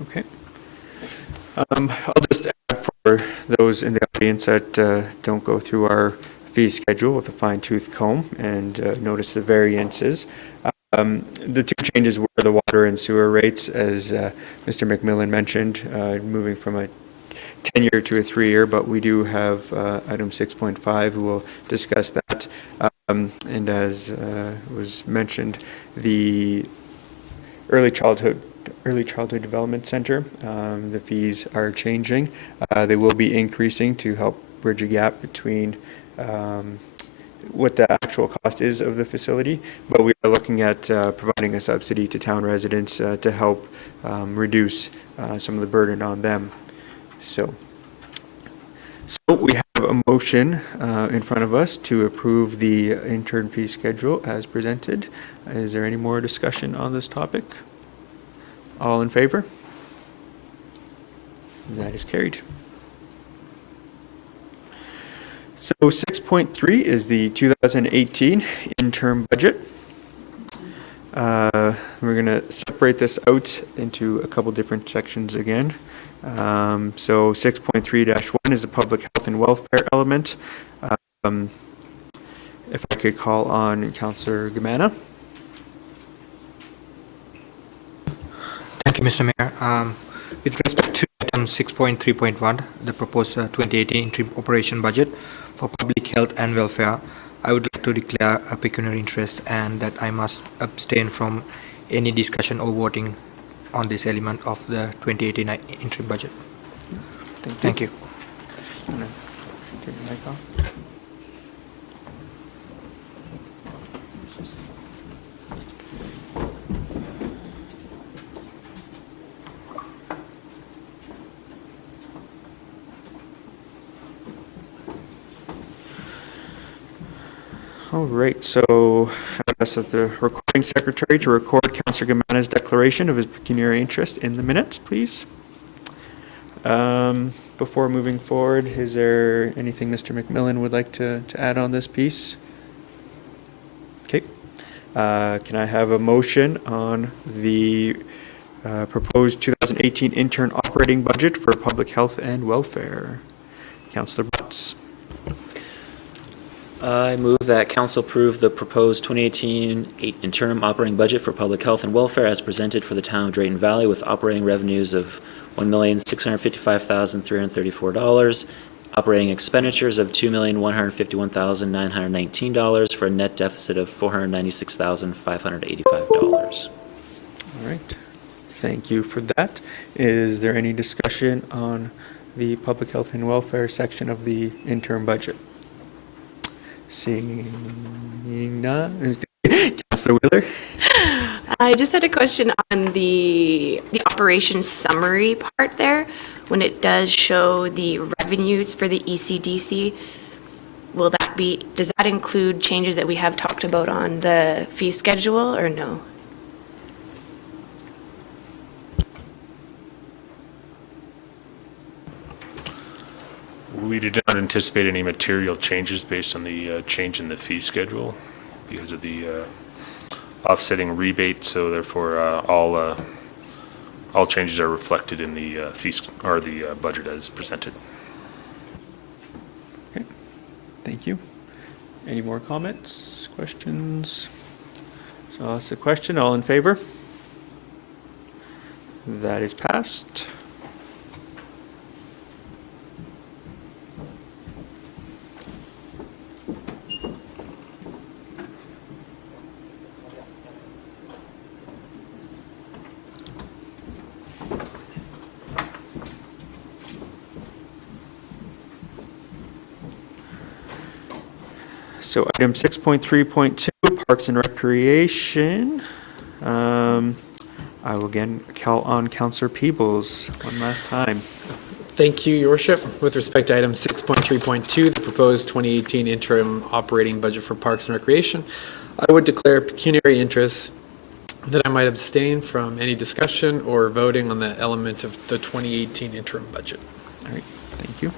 Okay. I'll just add for those in the audience that don't go through our fee schedule with a fine-tooth comb and notice the variances. The two changes were the water and sewer rates, as Mr. McMillan mentioned, moving from a 10-year to a 3-year, but we do have item 6.5, we'll discuss that. And as was mentioned, the Early Childhood Development Center, the fees are changing. They will be increasing to help bridge a gap between what the actual cost is of the facility, but we are looking at providing a subsidy to town residents to help reduce some of the burden on them. So we have a motion in front of us to approve the intern fee schedule as presented. Is there any more discussion on this topic? All in favor? That is carried. So 6.3 is the 2018 interim budget. We're going to separate this out into a couple different sections again. So 6.3-1 is the public health and welfare element. If I could call on Councillor Gamana. Thank you, Mr. Mayor. With respect to item 6.3.1, the proposed 2018 interim operation budget for public health and welfare, I would like to declare a pecuniary interest and that I must abstain from any discussion or voting on this element of the 2018 interim budget. Thank you. Turn the mic off. All right, so I ask that the recording secretary to record Councillor Gamana's declaration of his pecuniary interest in the minutes, please. Before moving forward, is there anything Mr. McMillan would like to add on this piece? Okay. Can I have a motion on the proposed 2018 intern operating budget for public health and welfare? Councillor Butts. I move that council approve the proposed 2018 interim operating budget for public health and welfare as presented for the town of Drayton Valley with operating revenues of $1,655,334, operating expenditures of $2,151,919 for a net deficit of $496,585. All right. Thank you for that. Is there any discussion on the public health and welfare section of the interim budget? Seeing none. Councillor Wheeler? I just had a question on the operations summary part there. When it does show the revenues for the ECDC, does that include changes that we have talked about on the fee schedule or no? We did not anticipate any material changes based on the change in the fee schedule because of the offsetting rebate, so therefore all changes are reflected in the fees or the budget as presented. Okay, thank you. Any more comments, questions? So that's the question. All in favor? That is passed. So item 6.3.2, Parks and Recreation. I will again call on Councillor Peebles one last time. Thank you, Your Worship. With respect to item 6.3.2, the proposed 2018 interim operating budget for Parks and Recreation, I would declare pecuniary interest that I might abstain from any discussion or voting on the element of the 2018 interim budget. All right, thank you.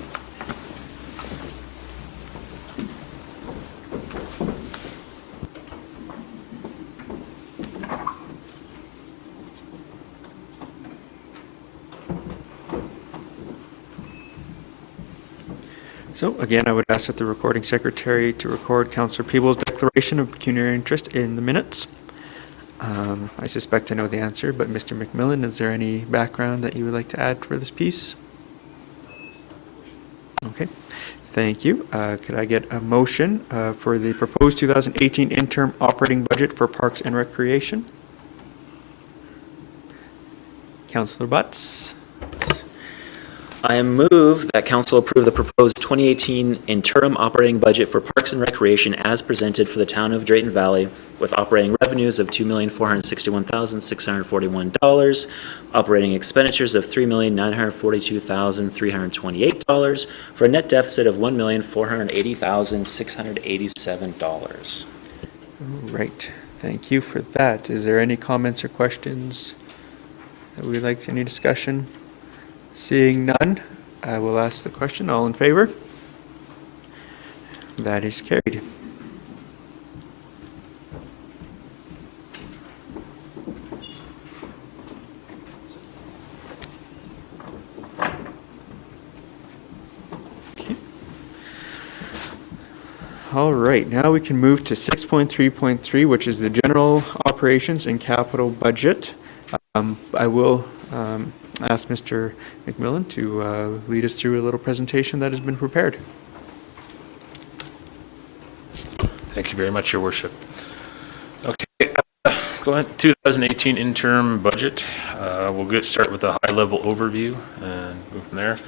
So again, I would ask that the recording secretary to record Councillor Peebles' declaration of pecuniary interest in the minutes. I suspect I know the answer, but Mr. McMillan, is there any background that you would like to add for this piece? Okay, thank you. Could I get a motion for the proposed 2018 interim operating budget for Parks and Recreation? Councillor Butts. I move that council approve the proposed 2018 interim operating budget for Parks and Recreation as presented for the town of Drayton Valley, with operating revenues of $2,461,641, operating expenditures of $3,942,328, for a net deficit of $1,480,687. Right, thank you for that. Is there any comments or questions that we'd like, any discussion? Seeing none, I will ask the question. All in favor? That is carried. Okay. All right, now we can move to 6.3.3, which is the general operations and capital budget. I will ask Mr. McMillan to lead us through a little presentation that has been prepared. Thank you very much, Your Worship. Okay, go ahead. 2018 interim budget. We'll start with a high-level overview and move from there.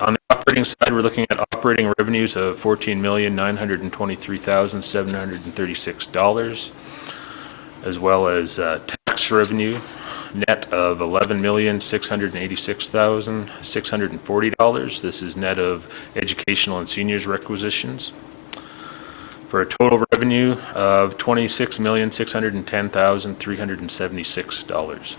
On the operating side, we're looking at operating revenues of $14,923,736, as well as tax revenue net of $11,686,640. This is net of educational and seniors requisitions, for a total revenue of $26,610,376.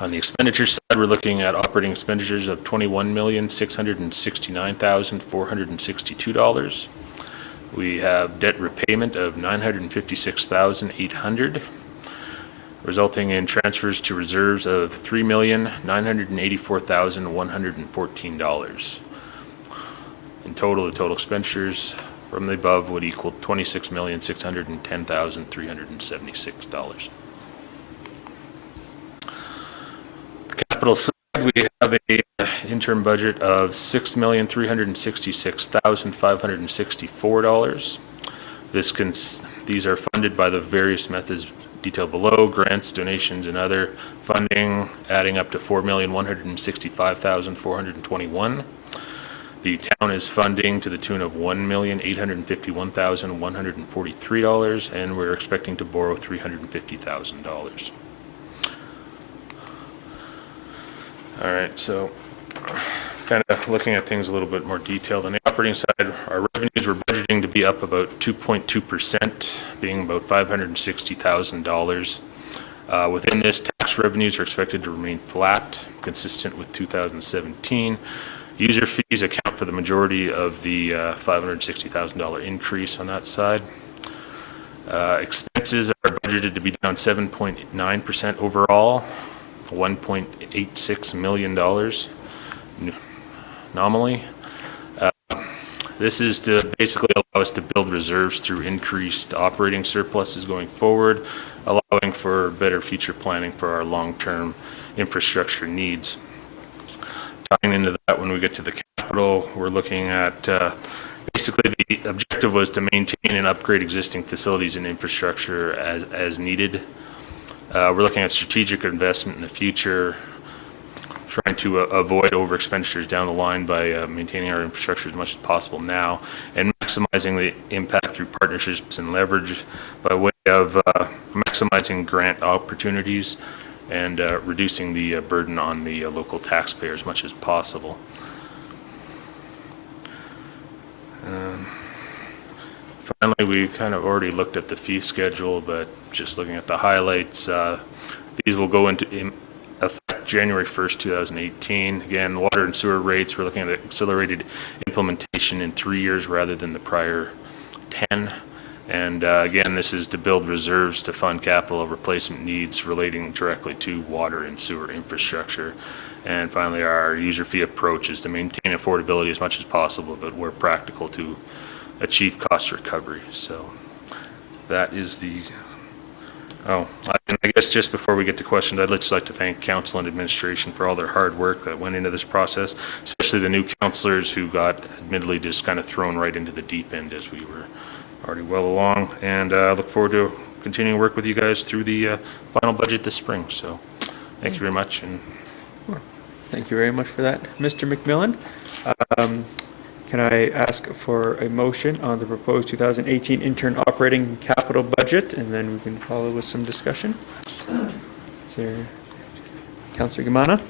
On the expenditure side, we're looking at operating expenditures of $21,669,462. We have debt repayment of $956,800, resulting in transfers to reserves of $3,984,114. In total, the total expenditures from the above would equal $26,610,376. The capital side, we have a interim budget of $6,366,564. These are funded by the various methods detailed below: grants, donations, and other funding, adding up to $4,165,421. The town is funding to the tune of $1,851,143, and we're expecting to borrow $350,000. All right, so kind of looking at things a little bit more detailed. On the operating side, our revenues we're budgeting to be up about 2.2%, being about $560,000. Within this, tax revenues are expected to remain flat, consistent with 2017. User fees account for the majority of the $560,000 increase on that side. Expenses are budgeted to be down 7.9% overall, $1.86 million nominally. This is to basically allow us to build reserves through increased operating surpluses going forward, allowing for better future planning for our long-term infrastructure needs. Tying into that, when we get to the capital, we're looking at basically the objective was to maintain and upgrade existing facilities and infrastructure as needed. We're looking at strategic investment in the future, trying to avoid over expenditures down the line by maintaining our infrastructure as much as possible now, and maximizing the impact through partnerships and leverage by way of maximizing grant opportunities and reducing the burden on the local taxpayer as much as possible. Finally, we kind of already looked at the fee schedule, but just looking at the highlights, these will go into effect January 1st, 2018. Again, water and sewer rates, we're looking at accelerated implementation in 3 years rather than the prior 10. And again, this is to build reserves to fund capital replacement needs relating directly to water and sewer infrastructure. And finally, our user fee approach is to maintain affordability as much as possible, but where practical to achieve cost recovery. So that is the Oh, I guess just before we get to questions, I'd just like to thank council and administration for all their hard work that went into this process, especially the new councilors who got admittedly just kind of thrown right into the deep end as we were already well along. And I look forward to continuing to work with you guys through the final budget this spring. So thank you very much. And Thank you very much for that. Mr. McMillan, can I ask for a motion on the proposed 2018 intern operating capital budget, and then we can follow with some discussion? Is there Councillor Gamana?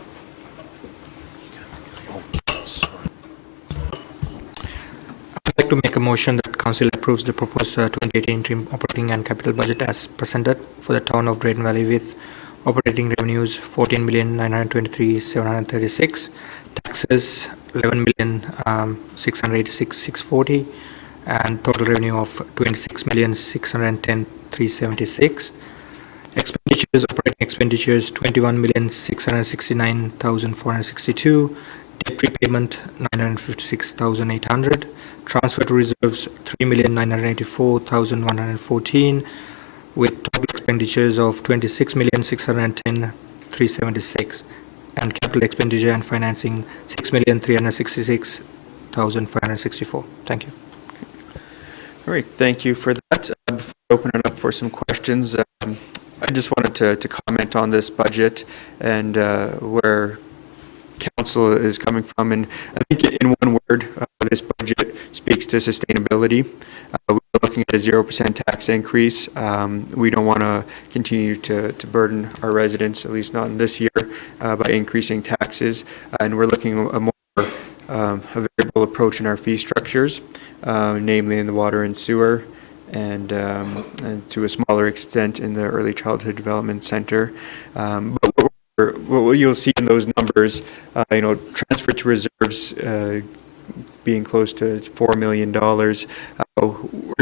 I'd like to make a motion that Council approves the proposed 2018 interim operating and capital budget as presented for the town of Drayton Valley with operating revenues 14,923,736, taxes 11,686,640, and total revenue of 26,610,376. Expenditures, operating expenditures 21,669,462, debt repayment 956,800, transfer to reserves 3,984,114, with total expenditures of 26,610,376, and capital expenditure and financing 6,366,564. Thank you. All right, thank you for that. Before I open it up for some questions, I just wanted to comment on this budget and where council is coming from. And I think in one word, this budget speaks to sustainability. We're looking at a 0% tax increase. We don't want to continue to burden our residents, at least not in this year, by increasing taxes. And we're looking at a more a variable approach in our fee structures, namely in the water and sewer, and to a smaller extent in the Early Childhood Development Center. But what you'll see in those numbers, transfer to reserves being close to $4 million. We're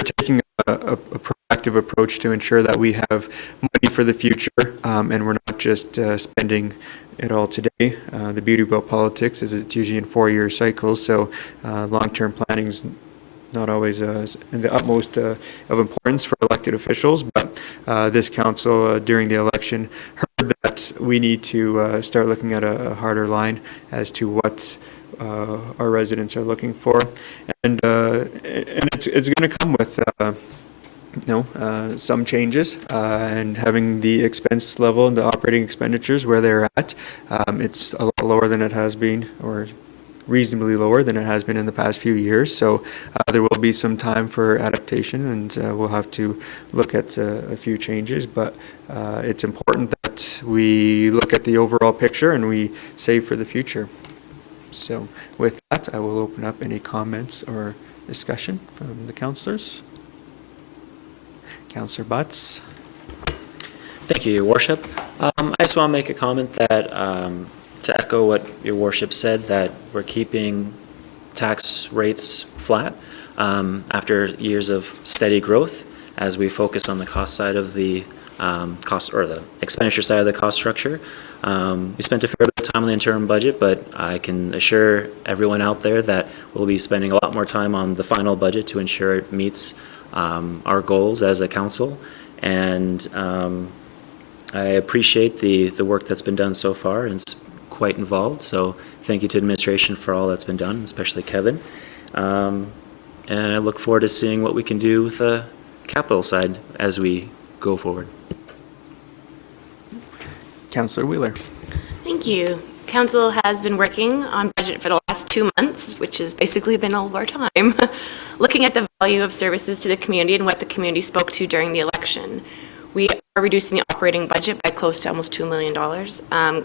taking a proactive approach to ensure that we have money for the future, and we're not just spending it all today. The beauty about politics is it's usually in 4-year cycles, so long-term planning is not always in the utmost of importance for elected officials, but this council during the election heard that we need to start looking at a harder line as to what our residents are looking for, and it's going to come with some changes, and having the expense level and the operating expenditures where they're at, it's a lot lower than it has been, or reasonably lower than it has been in the past few years. So there will be some time for adaptation, and we'll have to look at a few changes, but it's important that we look at the overall picture and we save for the future. So with that, I will open up any comments or discussion from the councillors. Councillor Butts. Thank you, Your Worship. I just want to make a comment that to echo what Your Worship said, that we're keeping tax rates flat after years of steady growth as we focus on the cost side of the cost, or the expenditure side of the cost structure. We spent a fair bit of time on the interim budget, but I can assure everyone out there that we'll be spending a lot more time on the final budget to ensure it meets our goals as a council. And I appreciate the work that's been done so far, and it's quite involved. So thank you to administration for all that's been done, especially Kevin. And I look forward to seeing what we can do with the capital side as we go forward. Councillor Wheeler. Thank you. Council has been working on budget for the last 2 months, which has basically been all of our time, looking at the value of services to the community and what the community spoke to during the election. We are reducing the operating budget by close to almost $2 million.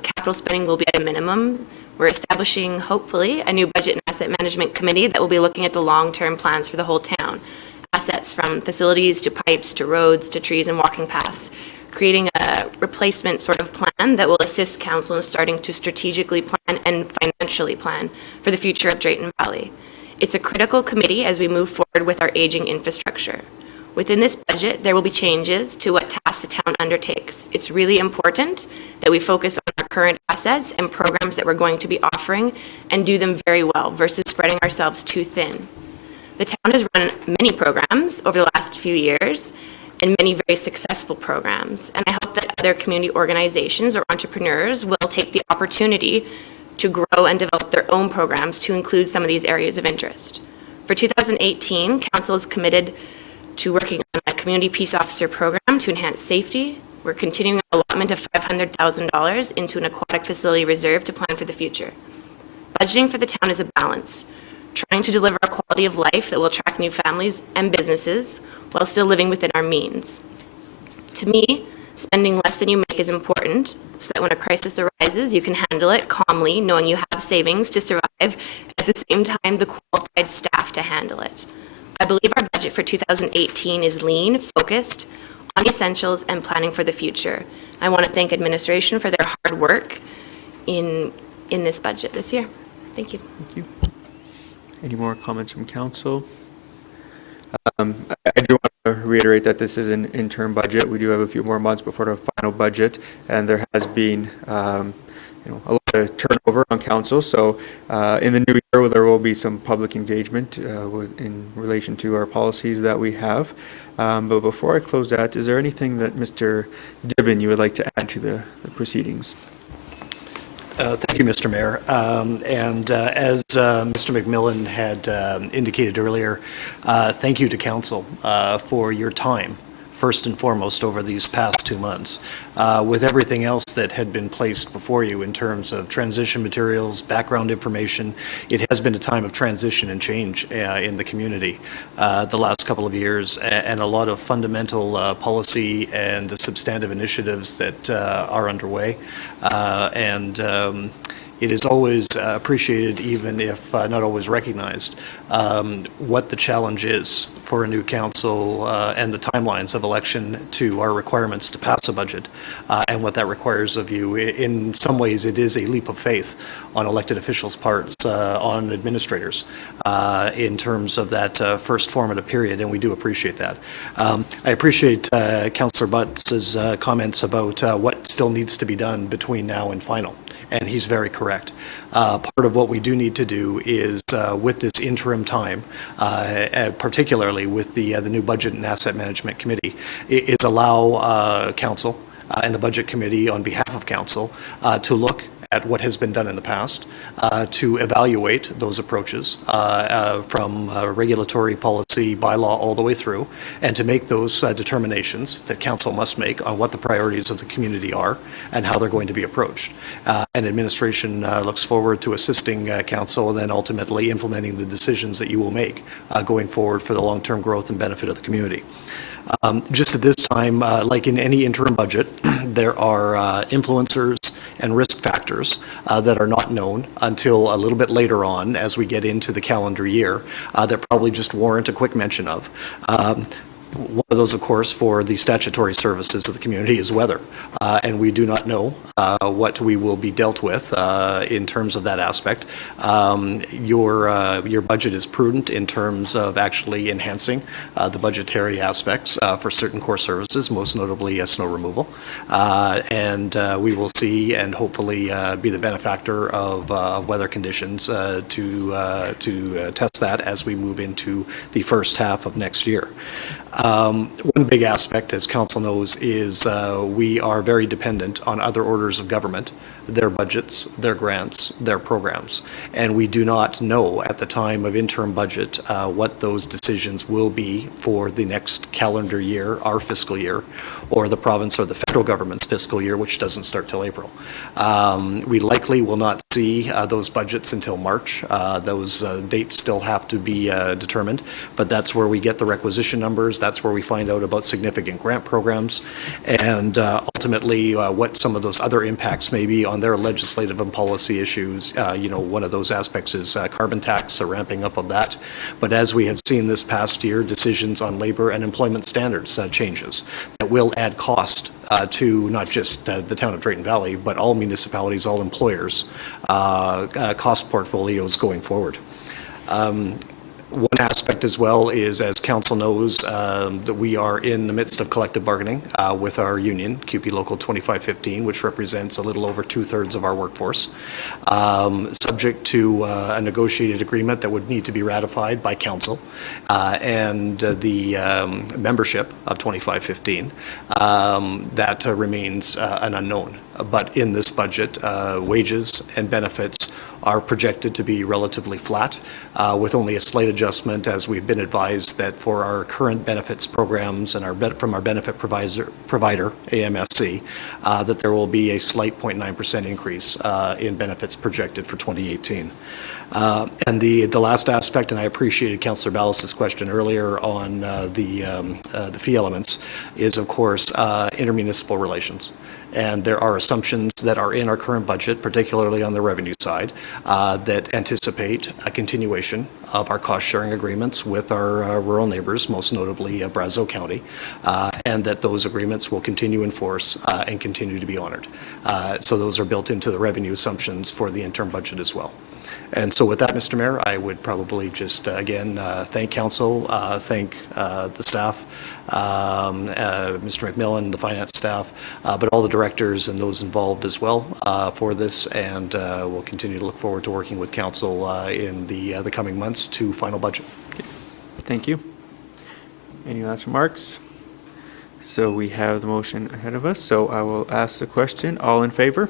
Capital spending will be at a minimum. We're establishing, hopefully, a new budget and asset management committee that will be looking at the long-term plans for the whole town. Assets from facilities to pipes to roads to trees and walking paths, creating a replacement sort of plan that will assist council in starting to strategically plan and financially plan for the future of Drayton Valley. It's a critical committee as we move forward with our aging infrastructure. Within this budget, there will be changes to what tasks the town undertakes. It's really important that we focus on our current assets and programs that we're going to be offering and do them very well versus spreading ourselves too thin. The town has run many programs over the last few years, and many very successful programs. And I hope that other community organizations or entrepreneurs will take the opportunity to grow and develop their own programs to include some of these areas of interest. For 2018, Council is committed to working on a community peace officer program to enhance safety. We're continuing our allotment of $500,000 into an aquatic facility reserve to plan for the future. Budgeting for the town is a balance, trying to deliver a quality of life that will attract new families and businesses while still living within our means. To me, spending less than you make is important, so that when a crisis arises, you can handle it calmly, knowing you have savings to survive, at the same time, the qualified staff to handle it. I believe our budget for 2018 is lean, focused on essentials, and planning for the future. I want to thank administration for their hard work in this budget this year. Thank you. Thank you. Any more comments from council? I do want to reiterate that this is an interim budget. We do have a few more months before the final budget, and there has been a lot of turnover on council. So in the new year, there will be some public engagement in relation to our policies that we have. But before I close that, is there anything that Mr. Gibbon you would like to add to the proceedings? Thank you, Mr. Mayor. As Mr. McMillan had indicated earlier, thank you to Council for your time, first and foremost, over these past 2 months. With everything else that had been placed before you in terms of transition materials, background information, it has been a time of transition and change in the community the last couple of years, and a lot of fundamental policy and substantive initiatives that are underway. It is always appreciated, even if not always recognized, what the challenge is for a new council and the timelines of election to our requirements to pass a budget and what that requires of you. In some ways, it is a leap of faith on elected officials' parts, on administrators, in terms of that first formative period, and we do appreciate that. I appreciate Councillor Butts' comments about what still needs to be done between now and final. And he's very correct. Part of what we do need to do is, with this interim time, particularly with the new Budget and Asset Management Committee, is allow Council and the Budget Committee on behalf of Council to look at what has been done in the past, to evaluate those approaches from regulatory policy, bylaw, all the way through, and to make those determinations that council must make on what the priorities of the community are and how they're going to be approached. And administration looks forward to assisting council and then ultimately implementing the decisions that you will make going forward for the long-term growth and benefit of the community. Just at this time, like in any interim budget, there are influencers and risk factors that are not known until a little bit later on as we get into the calendar year that probably just warrant a quick mention of. One of those, of course, for the statutory services of the community is weather. And we do not know what we will be dealt with in terms of that aspect. Your budget is prudent in terms of actually enhancing the budgetary aspects for certain core services, most notably snow removal. And we will see and hopefully be the benefactor of weather conditions to test that as we move into the first half of next year. One big aspect, as council knows, is we are very dependent on other orders of government, their budgets, their grants, their programs. And we do not know at the time of interim budget what those decisions will be for the next calendar year, our fiscal year, or the province or the federal government's fiscal year, which doesn't start till April. We likely will not see those budgets until March. Those dates still have to be determined, but that's where we get the requisition numbers. That's where we find out about significant grant programs and ultimately what some of those other impacts may be on their legislative and policy issues. One of those aspects is carbon tax, a ramping up of that. But as we have seen this past year, decisions on labor and employment standards changes that will add cost to not just the town of Drayton Valley, but all municipalities, all employers, cost portfolios going forward. One aspect as well is, as council knows, that we are in the midst of collective bargaining with our union, QP Local 2515, which represents a little over 2/3 of our workforce, subject to a negotiated agreement that would need to be ratified by council and the membership of 2515. That remains an unknown. But in this budget, wages and benefits are projected to be relatively flat, with only a slight adjustment, as we've been advised that for our current benefits programs and from our benefit provider, AMSC, that there will be a slight 0.9% increase in benefits projected for 2018. And the last aspect, and I appreciated Councillor Ballas's question earlier on the fee elements, is of course intermunicipal relations. And there are assumptions that are in our current budget, particularly on the revenue side, that anticipate a continuation of our cost-sharing agreements with our rural neighbors, most notably Brazeau County, and that those agreements will continue in force and continue to be honored. So those are built into the revenue assumptions for the interim budget as well. And so with that, Mr. Mayor, I would probably just, again, thank council, thank the staff, Mr. McMillan, the finance staff, but all the directors and those involved as well for this, and we'll continue to look forward to working with council in the coming months to final budget. Okay. Thank you. Any last remarks? So we have the motion ahead of us, so I will ask the question. All in favor?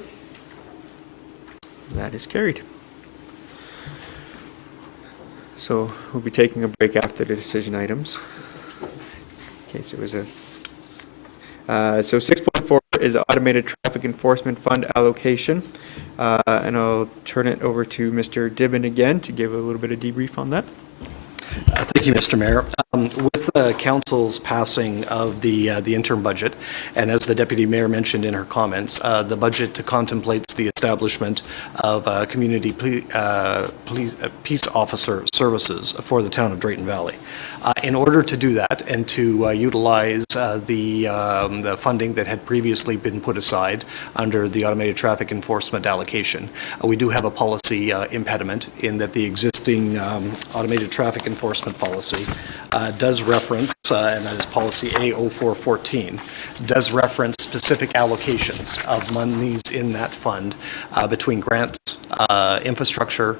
That is carried. So we'll be taking a break after the decision items. In case it was a... so 6.4 is automated traffic enforcement fund allocation. And I'll turn it over to Mr. Dibben again to give a little bit of debrief on that. Thank you, Mr. Mayor. With council's passing of the interim budget, and as the Deputy Mayor mentioned in her comments, the budget contemplates the establishment of community peace officer services for the town of Drayton Valley. In order to do that and to utilize the funding that had previously been put aside under the automated traffic enforcement allocation, we do have a policy impediment in that the existing automated traffic enforcement policy does reference, and that is policy A0414, does reference specific allocations of monies in that fund between grants, infrastructure,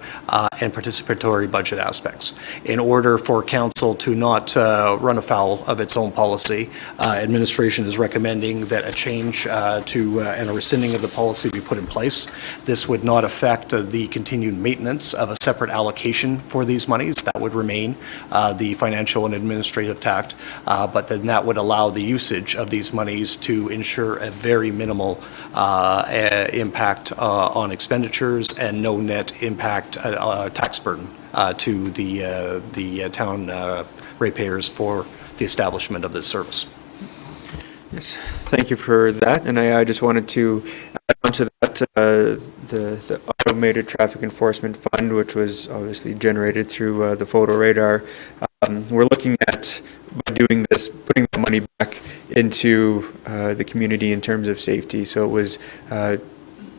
and participatory budget aspects. In order for council to not run afoul of its own policy, administration is recommending that a change and a rescinding of the policy be put in place. This would not affect the continued maintenance of a separate allocation for these monies. That would remain the financial and administrative tact, but then that would allow the usage of these monies to ensure a very minimal impact on expenditures and no net impact tax burden to the town ratepayers for the establishment of this service. Yes, thank you for that. And I just wanted to add on to that, the automated traffic enforcement fund, which was obviously generated through the photo radar. We're looking at, by doing this, putting the money back into the community in terms of safety. So it was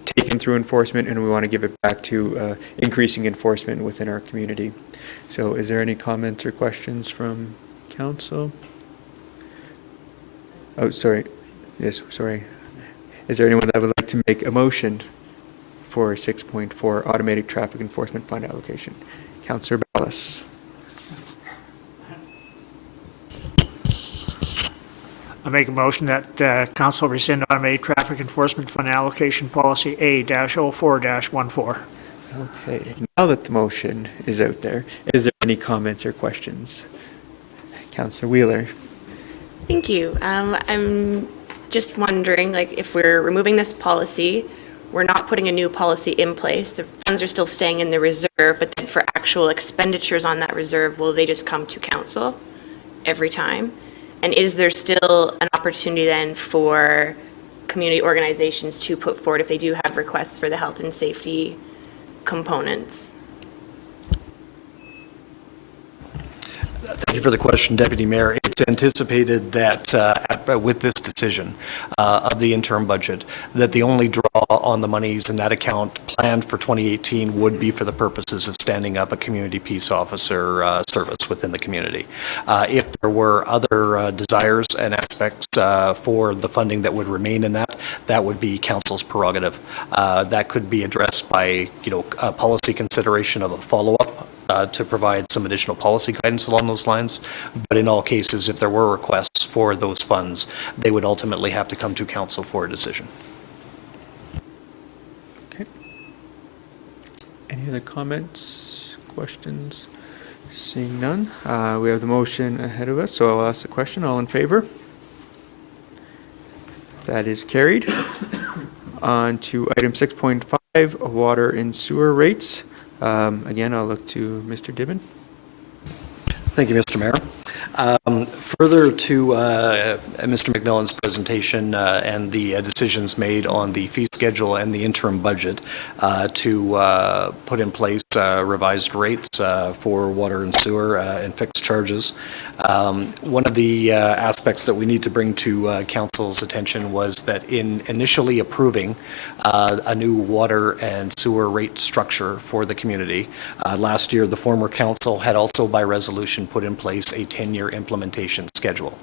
taken through enforcement, and we want to give it back to increasing enforcement within our community. So is there any comments or questions from council? Oh, sorry. Yes, sorry. Is there anyone that would like to make a motion for 6.4 automated traffic enforcement fund allocation? Councillor Ballas. I make a motion that council rescind automated traffic enforcement fund allocation policy A-04-14. Okay, now that the motion is out there, is there any comments or questions? Councillor Wheeler. Thank you. I'm just wondering, like, if we're removing this policy, we're not putting a new policy in place. The funds are still staying in the reserve, but then for actual expenditures on that reserve, will they just come to council every time? And is there still an opportunity then for community organizations to put forward if they do have requests for the health and safety components? Thank you for the question, Deputy Mayor. It's anticipated that with this decision of the interim budget, that the only draw on the monies in that account planned for 2018 would be for the purposes of standing up a community peace officer service within the community. If there were other desires and aspects for the funding that would remain in that would be council's prerogative. That could be addressed by, a policy consideration of a follow-up to provide some additional policy guidance along those lines. But in all cases, if there were requests for those funds, they would ultimately have to come to council for a decision. Okay. Any other comments, questions? Seeing none, we have the motion ahead of us, so I'll ask the question. All in favor? That is carried. On to item 6.5, water and sewer rates. Again, I'll look to Mr. Dibben. Thank you, Mr. Mayor. Further to Mr. McMillan's presentation and the decisions made on the fee schedule and the interim budget to put in place revised rates for water and sewer and fixed charges. One of the aspects that we need to bring to council's attention was that in initially approving a new water and sewer rate structure for the community, last year the former council had also by resolution put in place a 10-year implementation schedule.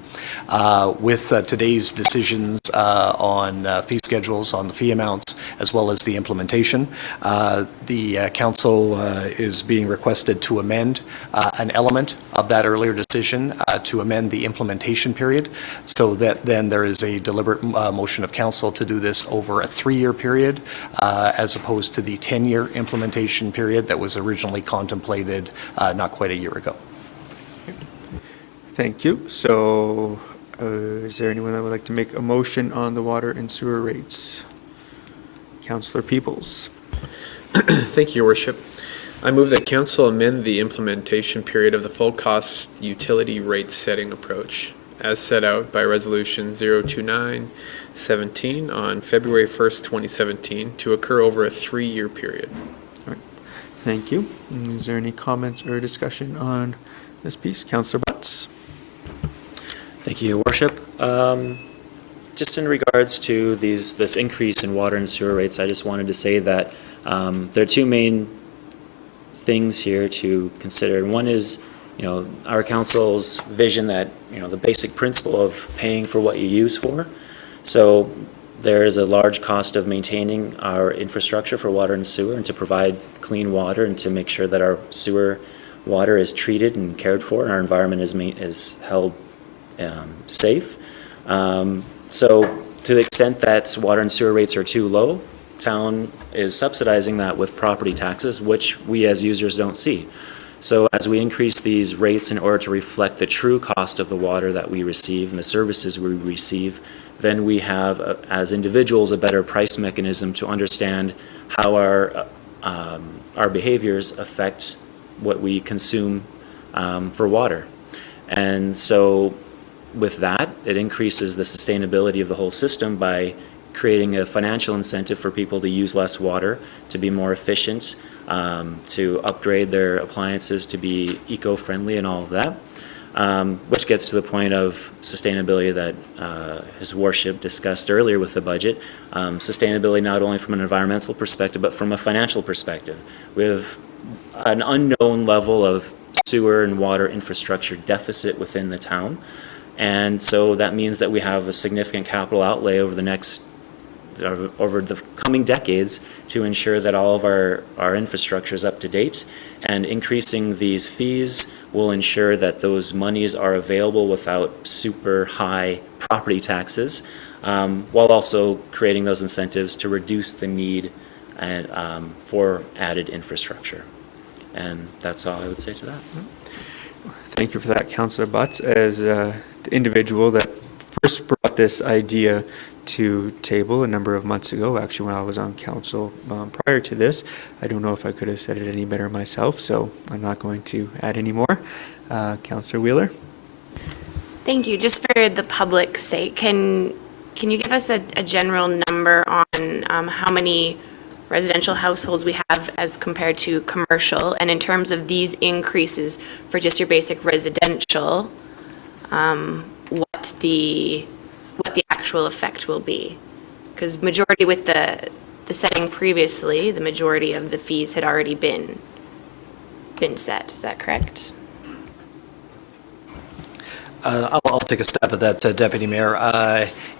With today's decisions on fee schedules, on the fee amounts, as well as the implementation, the council is being requested to amend an element of that earlier decision to amend the implementation period, so that then there is a deliberate motion of council to do this over a 3-year period as opposed to the 10-year implementation period that was originally contemplated not quite a year ago. Thank you. So is there anyone that would like to make a motion on the water and sewer rates? Councillor Peoples. Thank you, Your Worship. I move that council amend the implementation period of the full cost utility rate setting approach as set out by Resolution 02917 on February 1st, 2017 to occur over a 3-year period. All right. Thank you. Is there any comments or discussion on this piece? Councillor Butts. Thank you, Your Worship. Just in regards to this increase in water and sewer rates, I just wanted to say that there are two main things here to consider. One is, our council's vision that, the basic principle of paying for what you use for. So there is a large cost of maintaining our infrastructure for water and sewer and to provide clean water and to make sure that our sewer water is treated and cared for and our environment is held safe. So to the extent that water and sewer rates are too low, town is subsidizing that with property taxes, which we as users don't see. So as we increase these rates in order to reflect the true cost of the water that we receive and the services we receive, then we have, as individuals, a better price mechanism to understand how our behaviors affect what we consume for water. And so with that, it increases the sustainability of the whole system by creating a financial incentive for people to use less water, to be more efficient, to upgrade their appliances to be eco-friendly and all of that, which gets to the point of sustainability that His Worship discussed earlier with the budget. Sustainability not only from an environmental perspective, but from a financial perspective. We have an unknown level of sewer and water infrastructure deficit within the town. And so that means that we have a significant capital outlay over the coming decades to ensure that all of our infrastructure is up to date, and increasing these fees will ensure that those monies are available without super high property taxes, while also creating those incentives to reduce the need for added infrastructure. And that's all I would say to that. Thank you for that, Councillor Butts. As the individual that first brought this idea to table a number of months ago, actually when I was on council prior to this, I don't know if I could have said it any better myself, so I'm not going to add any more. Councillor Wheeler. Thank you. Just for the public's sake, can you give us a general number on how many residential households we have as compared to commercial, and in terms of these increases for just your basic residential, what the what the actual effect will be. Because majority with the setting previously, the majority of the fees had already been set. Is that correct? I'll take a stab at that, Deputy Mayor.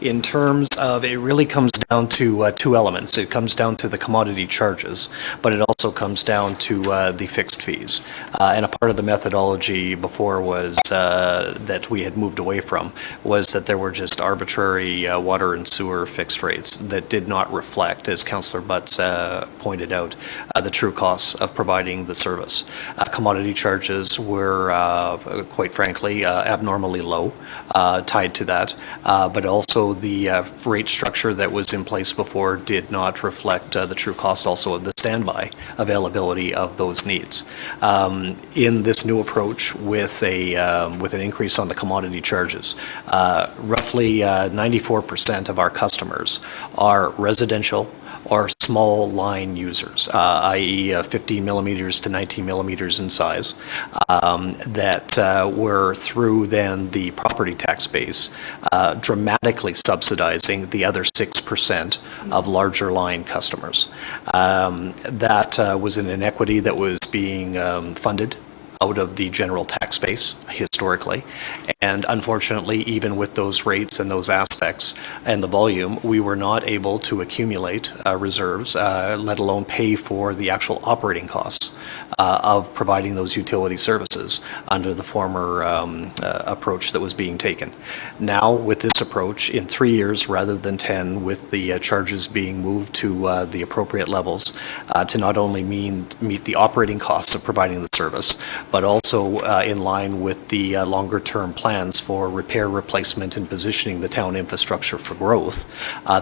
In terms of, it really comes down to two elements. It comes down to the commodity charges, but it also comes down to the fixed fees. And a part of the methodology before was that we had moved away from was that there were just arbitrary water and sewer fixed rates that did not reflect, as Councillor Butts pointed out, the true costs of providing the service. Commodity charges were, quite frankly, abnormally low, tied to that, but also the rate structure that was in place before did not reflect the true cost also of the standby availability of those needs. In this new approach with an increase on the commodity charges, roughly 94% of our customers are residential or small line users, i.e. 15 millimeters to 19 millimeters in size, that were through then the property tax base dramatically subsidizing the other 6% of larger line customers. That was an inequity that was being funded out of the general tax base historically. And unfortunately, even with those rates and those aspects and the volume, we were not able to accumulate reserves, let alone pay for the actual operating costs of providing those utility services under the former approach that was being taken. Now, with this approach, in 3 years rather than 10, with the charges being moved to the appropriate levels to not only meet the operating costs of providing the service, but also in line with the longer-term plans for repair, replacement, and positioning the town infrastructure for growth,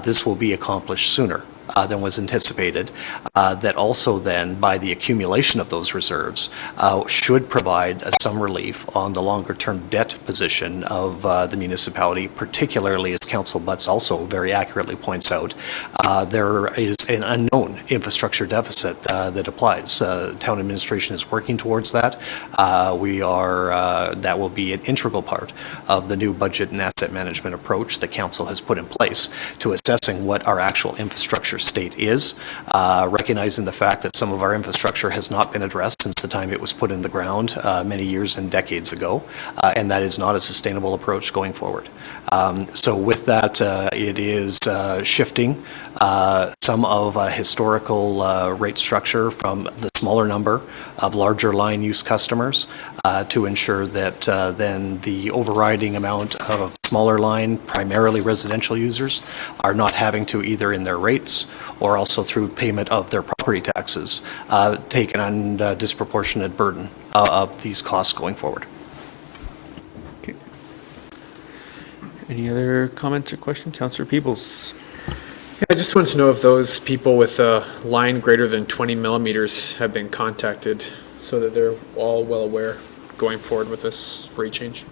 this will be accomplished sooner than was anticipated. That also then, by the accumulation of those reserves, should provide some relief on the longer-term debt position of the municipality, particularly, as Council Butts also very accurately points out, there is an unknown infrastructure deficit that applies. Town administration is working towards that. That will be an integral part of the new budget and asset management approach that Council has put in place to assessing what our actual infrastructure state is, recognizing the fact that some of our infrastructure has not been addressed since the time it was put in the ground many years and decades ago, and that is not a sustainable approach going forward. So with that, it is shifting some of historical rate structure from the smaller number of larger line use customers to ensure that then the overriding amount of smaller line, primarily residential users, are not having to either in their rates or also through payment of their property taxes take an disproportionate burden of these costs going forward. Okay. Any other comments or questions? Councillor Peebles. Yeah, I just wanted to know if those people with a line greater than 20 millimeters have been contacted so that they're all well aware going forward with this rate change.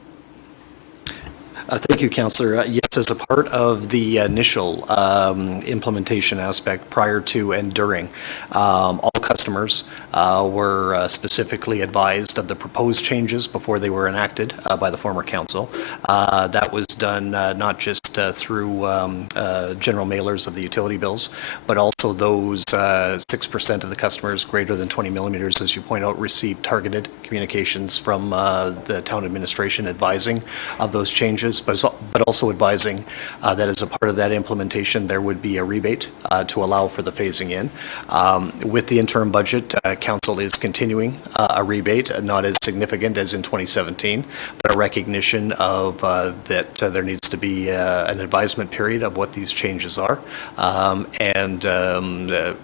Thank you, Councillor. Yes, as a part of the initial implementation aspect prior to and during, all customers were specifically advised of the proposed changes before they were enacted by the former council. That was done not just through general mailers of the utility bills, but also those 6% of the customers greater than 20 millimeters, as you point out, received targeted communications from the town administration advising of those changes, but also advising that as a part of that implementation, there would be a rebate to allow for the phasing in. With the interim budget, council is continuing a rebate, not as significant as in 2017, but a recognition of that there needs to be an advisement period of what these changes are, and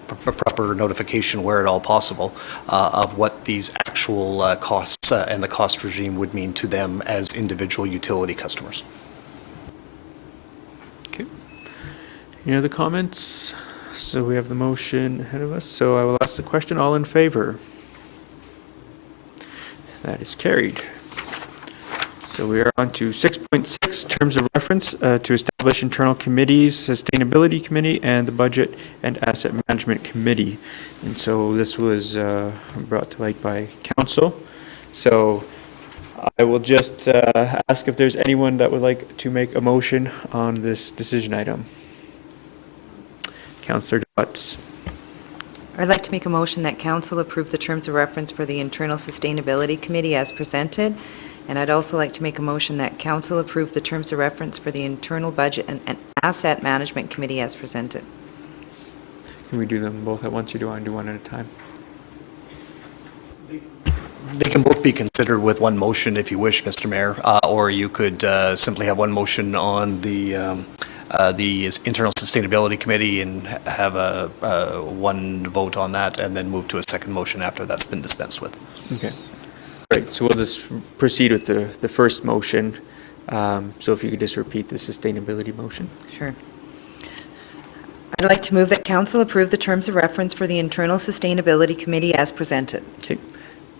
proper notification where at all possible of what these actual costs and the cost regime would mean to them as individual utility customers. Okay. Any other comments? So we have the motion ahead of us. So I will ask the question. All in favor? That is carried. So we are on to 6.6, terms of reference to establish internal committees, Sustainability Committee, and the Budget and Asset Management Committee. And so this was brought to light by council. So I will just ask if there's anyone that would like to make a motion on this decision item. Councillor Butts. I'd like to make a motion that council approve the terms of reference for the Internal Sustainability Committee as presented. And I'd also like to make a motion that council approve the terms of reference for the Internal Budget and Asset Management Committee as presented. Can we do them both at once, or do you want to do one at a time? They can both be considered with one motion if you wish, Mr. Mayor, or you could simply have one motion on the Internal Sustainability Committee and have one vote on that, and then move to a second motion after that's been dispensed with. Okay. Right, so we'll just proceed with the first motion. So if you could just repeat the sustainability motion. Sure. I'd like to move that council approve the terms of reference for the Internal Sustainability Committee as presented. Okay.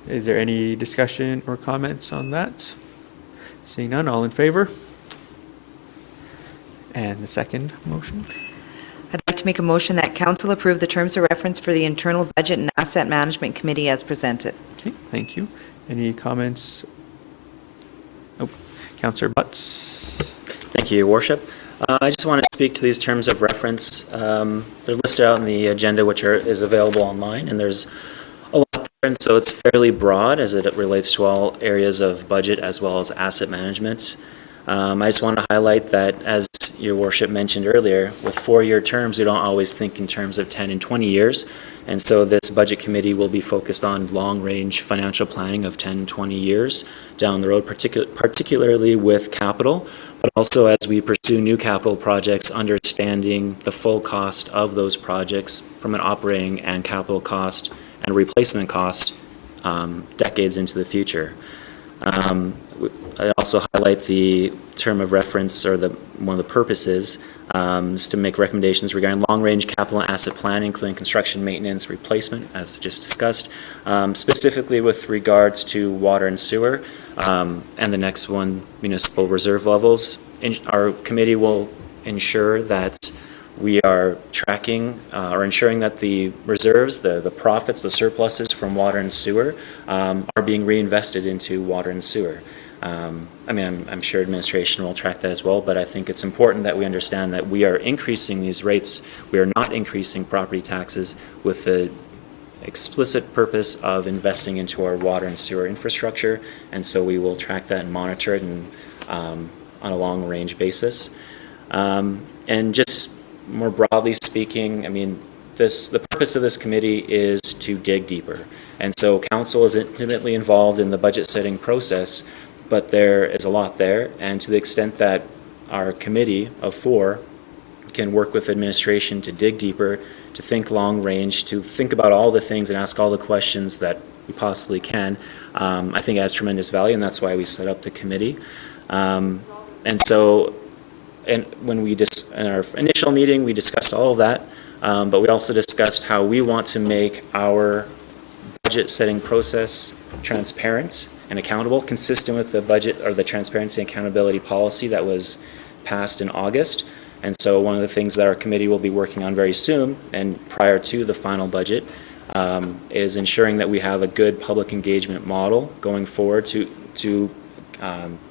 Is there any discussion or comments on that? Seeing none, all in favor? And the second motion? I'd like to make a motion that council approve the terms of reference for the Internal Budget and Asset Management Committee as presented. Okay, thank you. Any comments? Oh, Councillor Butts. Thank you, Your Worship. I just want to speak to these terms of reference. They're listed out in the agenda, which is available online, and there's a lot there, and so it's fairly broad as it relates to all areas of budget as well as asset management. I just want to highlight that, as Your Worship mentioned earlier, with 4-year terms, we don't always think in terms of 10 and 20 years. And so this budget committee will be focused on long-range financial planning of 10 and 20 years down the road, particularly with capital, but also as we pursue new capital projects, understanding the full cost of those projects from an operating and capital cost and replacement cost decades into the future. I also highlight the term of reference, or one of the purposes, is to make recommendations regarding long-range capital and asset planning, including construction, maintenance, replacement, as just discussed, specifically with regards to water and sewer, and the next one, municipal reserve levels. Our committee will ensure that we are tracking or ensuring that the reserves, the profits, the surpluses from water and sewer are being reinvested into water and sewer. I mean, I'm sure administration will track that as well, but I think it's important that we understand that we are increasing these rates. We are not increasing property taxes with the explicit purpose of investing into our water and sewer infrastructure, and so we will track that and monitor it on a long-range basis. And just more broadly speaking, I mean, the purpose of this committee is to dig deeper. And so council is intimately involved in the budget setting process, but there is a lot there. And to the extent that our committee of 4 can work with administration to dig deeper, to think long range, to think about all the things and ask all the questions that we possibly can, I think it has tremendous value, and that's why we set up the committee. And so, when we in our initial meeting, we discussed all of that, but we also discussed how we want to make our budget setting process transparent and accountable, consistent with the budget or the transparency and accountability policy that was passed in August. And so one of the things that our committee will be working on very soon and prior to the final budget is ensuring that we have a good public engagement model going forward to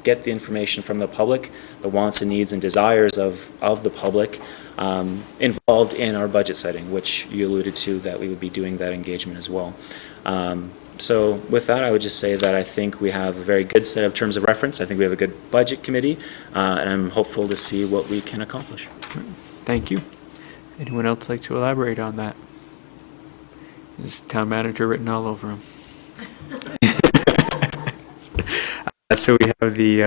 get the information from the public, the wants and needs and desires of the public involved in our budget setting, which you alluded to that we would be doing that engagement as well. So with that, I would just say that I think we have a very good set of terms of reference. I think we have a good budget committee, and I'm hopeful to see what we can accomplish. Thank you. Anyone else like to elaborate on that? Is town manager written all over him? So we have the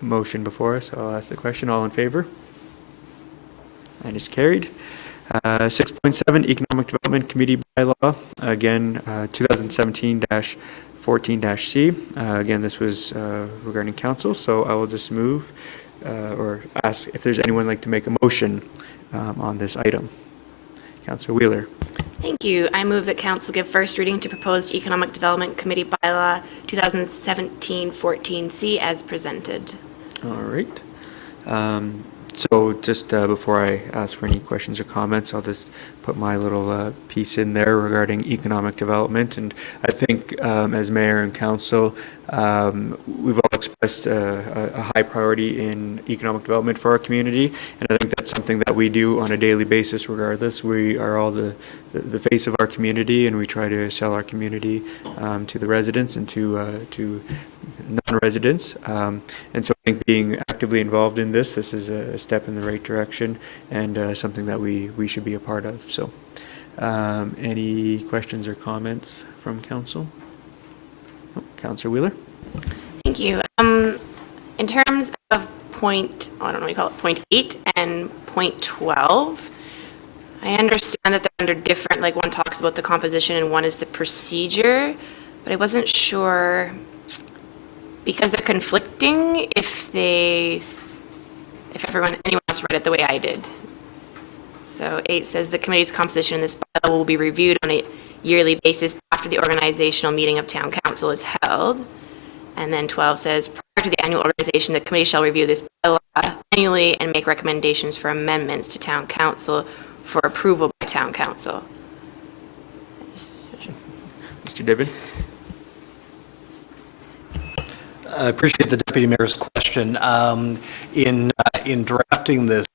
motion before us, so I'll ask the question. All in favor? That is carried. 6.7 Economic Development Committee Bylaw, again 2017-14-C. Again, this was regarding council, so I will just move or ask if there's anyone like to make a motion on this item. Councillor Wheeler. Thank you. I move that council give first reading to proposed Economic Development Committee Bylaw 2017-14-C as presented. All right. So just before I ask for any questions or comments, I'll just put my little piece in there regarding economic development. And I think as mayor and council, we've all expressed a high priority in economic development for our community. And I think that's something that we do on a daily basis regardless. We are all the face of our community, and we try to sell our community to the residents and to non-residents. And so I think being actively involved in this is a step in the right direction, and something that we should be a part of. So any questions or comments from council? Oh, Councillor Wheeler? Thank you. In terms of point 8 and point 12, I understand that they're under different, like one talks about the composition and one is the procedure, but I wasn't sure, because they're conflicting, if anyone else read it the way I did. So 8 says the committee's composition in this bylaw will be reviewed on a yearly basis after the organizational meeting of town council is held. And then 12 says prior to the annual organization, the committee shall review this bylaw annually and make recommendations for amendments to town council for approval by town council. Mr. David? I appreciate the Deputy Mayor's question. In drafting this,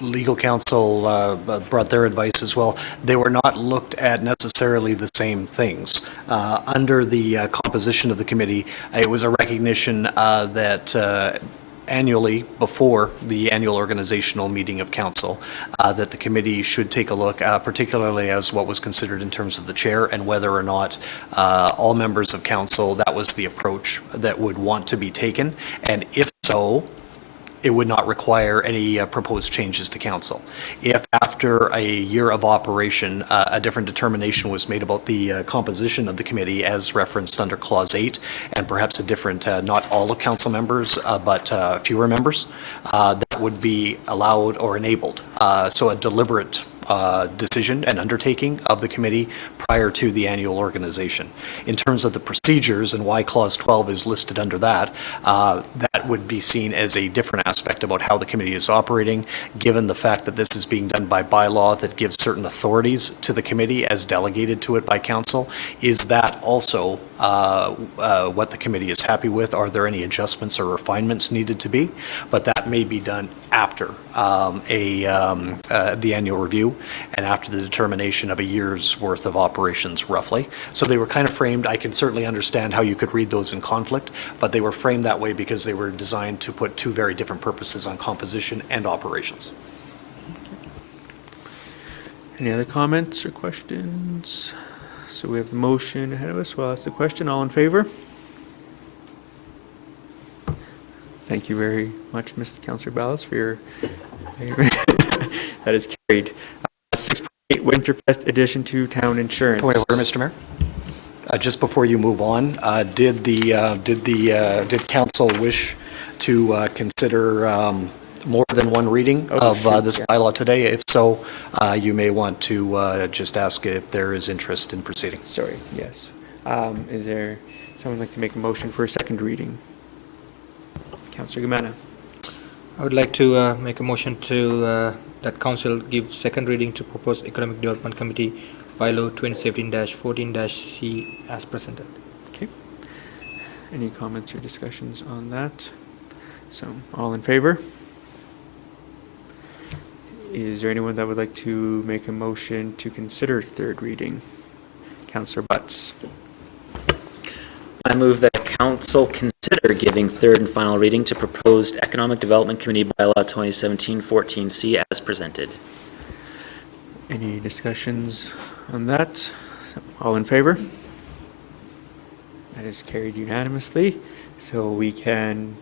legal counsel brought their advice as well. They were not looked at necessarily the same things. Under the composition of the committee, it was a recognition that annually, before the annual organizational meeting of council, that the committee should take a look, particularly as what was considered in terms of the chair and whether or not all members of council, that was the approach that would want to be taken. And if so, it would not require any proposed changes to council. If after a year of operation, a different determination was made about the composition of the committee as referenced under Clause 8, and perhaps a different, not all of council members, but fewer members, that would be allowed or enabled. So a deliberate decision and undertaking of the committee prior to the annual organization. In terms of the procedures and why Clause 12 is listed under that, that would be seen as a different aspect about how the committee is operating, given the fact that this is being done by bylaw that gives certain authorities to the committee as delegated to it by council. Is that also what the committee is happy with? Are there any adjustments or refinements needed to be? But that may be done after the annual review and after the determination of a year's worth of operations, roughly. So they were kind of framed, I can certainly understand how you could read those in conflict, but they were framed that way because they were designed to put two very different purposes on composition and operations. Any other comments or questions? So we have the motion ahead of us. We'll ask the question. All in favor? Thank you very much, Mr. Councillor Ballas, for your... That is carried. 6.8 Winterfest addition to town insurance. Wait, Mr. Mayor? Just before you move on, did council wish to consider more than one reading of this bylaw today? If so, you may want to just ask if there is interest in proceeding. Sorry, yes. Is there someone like to make a motion for a second reading? Councillor Gumana. I would like to make a motion to that council give second reading to proposed Economic Development Committee bylaw 2017-14-C as presented. Okay. Any comments or discussions on that? So, all in favor? Is there anyone that would like to make a motion to consider third reading? Councillor Butts. I move that council consider giving third and final reading to proposed Economic Development Committee bylaw 2017-14C as presented. Any discussions on that? All in favor? That is carried unanimously. So we can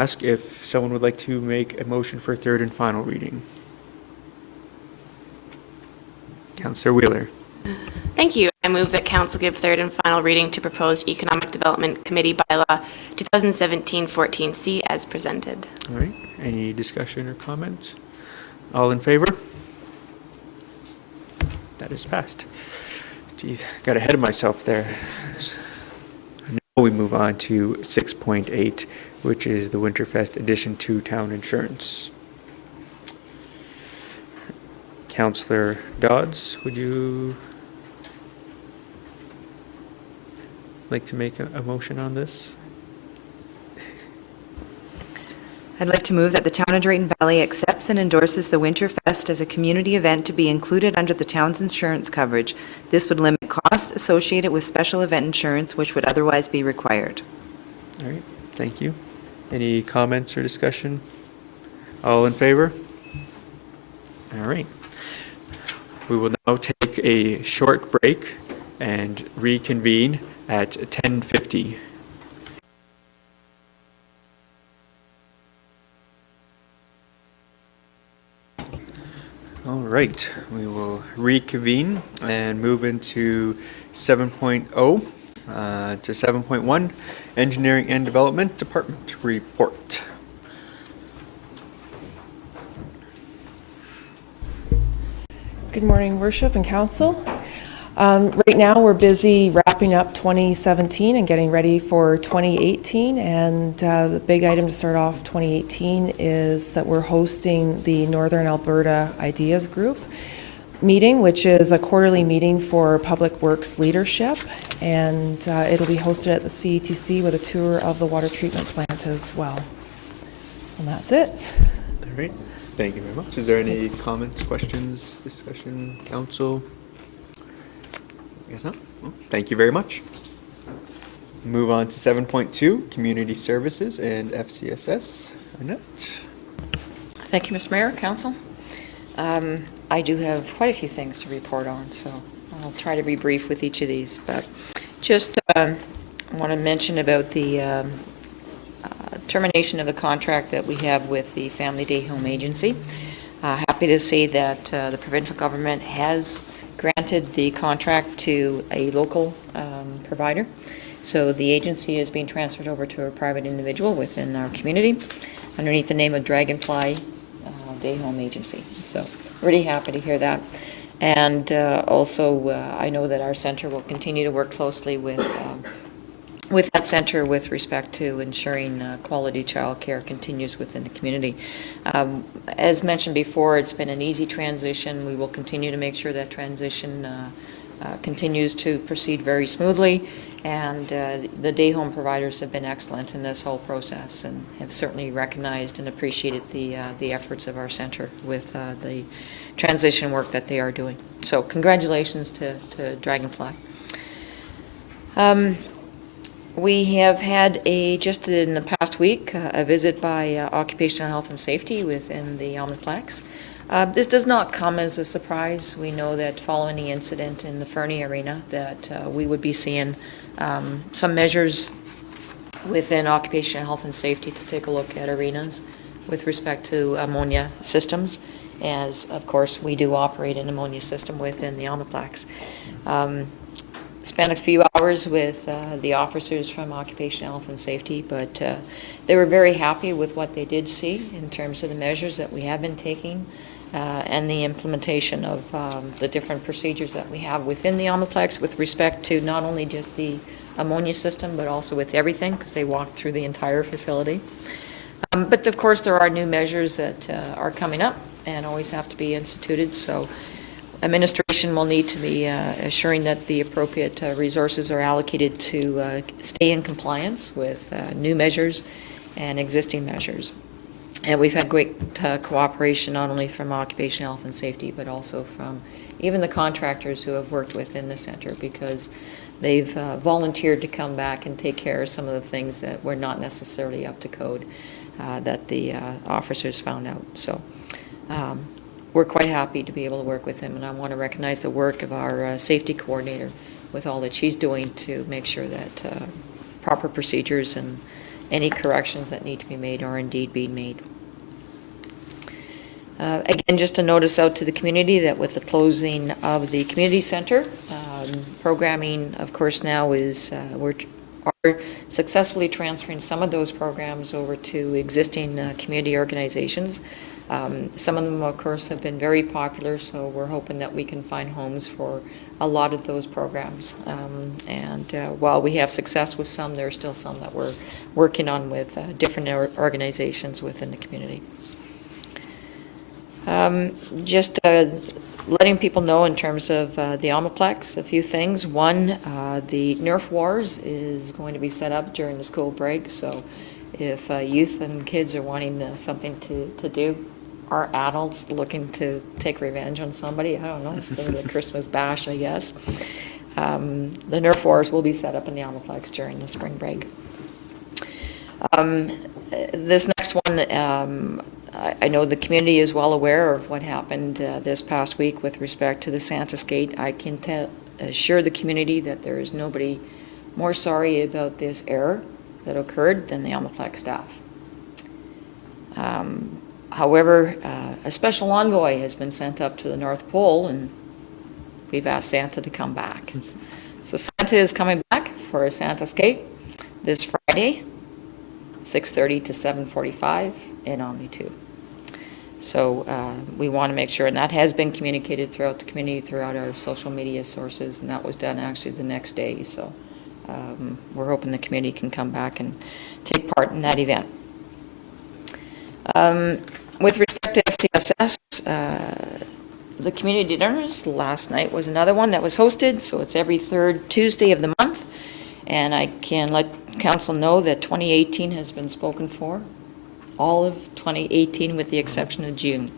ask if someone would like to make a motion for third and final reading. Councillor Wheeler. Thank you. I move that council give third and final reading to proposed Economic Development Committee bylaw 2017-14C as presented. All right. Any discussion or comments? All in favor? That is passed. Geez, got ahead of myself there. we move on to 6.8, which is the Winterfest addition to town insurance. Councillor Dodds, would you like to make a motion on this? I'd like to move that the town of Drayton Valley accepts and endorses the Winterfest as a community event to be included under the town's insurance coverage. This would limit costs associated with special event insurance, which would otherwise be required. All right, thank you. Any comments or discussion? All in favor? All right. We will now take a short break and reconvene at 10:50. All right, we will reconvene and move into 7.0 to 7.1, Engineering and Development Department Report. Good morning, Worship and Council. Right now, we're busy wrapping up 2017 and getting ready for 2018. And the big item to start off 2018 is that we're hosting the Northern Alberta Ideas Group meeting, which is a quarterly meeting for Public Works leadership. And it'll be hosted at the CETC with a tour of the water treatment plant as well. And that's it. All right, thank you very much. Is there any comments, questions, discussion, council? I guess not. Well, thank you very much. Move on to 7.2, Community Services and FCSS. Annette. Thank you, Mr. Mayor, Council. I do have quite a few things to report on, so I'll try to be brief with each of these. But just want to mention about the termination of the contract that we have with the Family Day Home Agency. Happy to say that the provincial government has granted the contract to a local provider. So the agency is being transferred over to a private individual within our community underneath the name of Dragonfly Day Home Agency. So really happy to hear that. And also I know that our center will continue to work closely with that center with respect to ensuring quality child care continues within the community. As mentioned before, it's been an easy transition. We will continue to make sure that transition continues to proceed very smoothly, and the day home providers have been excellent in this whole process and have certainly recognized and appreciated the efforts of our center with the transition work that they are doing. So congratulations to Dragonfly. We have had just in the past week, a visit by Occupational Health and Safety within the Omniplex. This does not come as a surprise. We know that following the incident in the Fernie Arena that we would be seeing some measures within Occupational Health and Safety to take a look at arenas with respect to ammonia systems, as of course we do operate an ammonia system within the Omniplex. Spent a few hours with the officers from Occupational Health and Safety, but they were very happy with what they did see in terms of the measures that we have been taking and the implementation of the different procedures that we have within the Omniplex with respect to not only just the ammonia system, but also with everything, because they walked through the entire facility. But of course, there are new measures that are coming up and always have to be instituted. So administration will need to be assuring that the appropriate resources are allocated to stay in compliance with new measures and existing measures. And we've had great cooperation not only from Occupational Health and Safety, but also from even the contractors who have worked within the center, because they've volunteered to come back and take care of some of the things that were not necessarily up to code that the officers found out. So we're quite happy to be able to work with him, and I want to recognize the work of our safety coordinator with all that she's doing to make sure that proper procedures and any corrections that need to be made are indeed being made. Again, just a notice out to the community that with the closing of the community center, programming, of course, now is we're successfully transferring some of those programs over to existing community organizations. Some of them, of course, have been very popular, so we're hoping that we can find homes for a lot of those programs. And while we have success with some, there are still some that we're working on with different organizations within the community. Just letting people know in terms of the Omniplex, a few things. One, the Nerf Wars is going to be set up during the school break, so if youth and kids are wanting something to do, or adults looking to take revenge on somebody, I don't know, it's the Christmas bash, I guess. The Nerf Wars will be set up in the Omniplex during the spring break. This next one, I know the community is well aware of what happened this past week with respect to the Santa's Gate. I can assure the community that there is nobody more sorry about this error that occurred than the Omniplex staff. However, a special envoy has been sent up to the North Pole, and we've asked Santa to come back. So Santa is coming back for a Santa's Gate this Friday, 6:30 to 7:45 in Omni 2. So we want to make sure, and that has been communicated throughout the community, throughout our social media sources, and that was done actually the next day. So we're hoping the community can come back and take part in that event. With respect to FCSS, the community dinners last night was another one that was hosted, so it's every third Tuesday of the month, and I can let council know that 2018 has been spoken for, all of 2018 with the exception of June.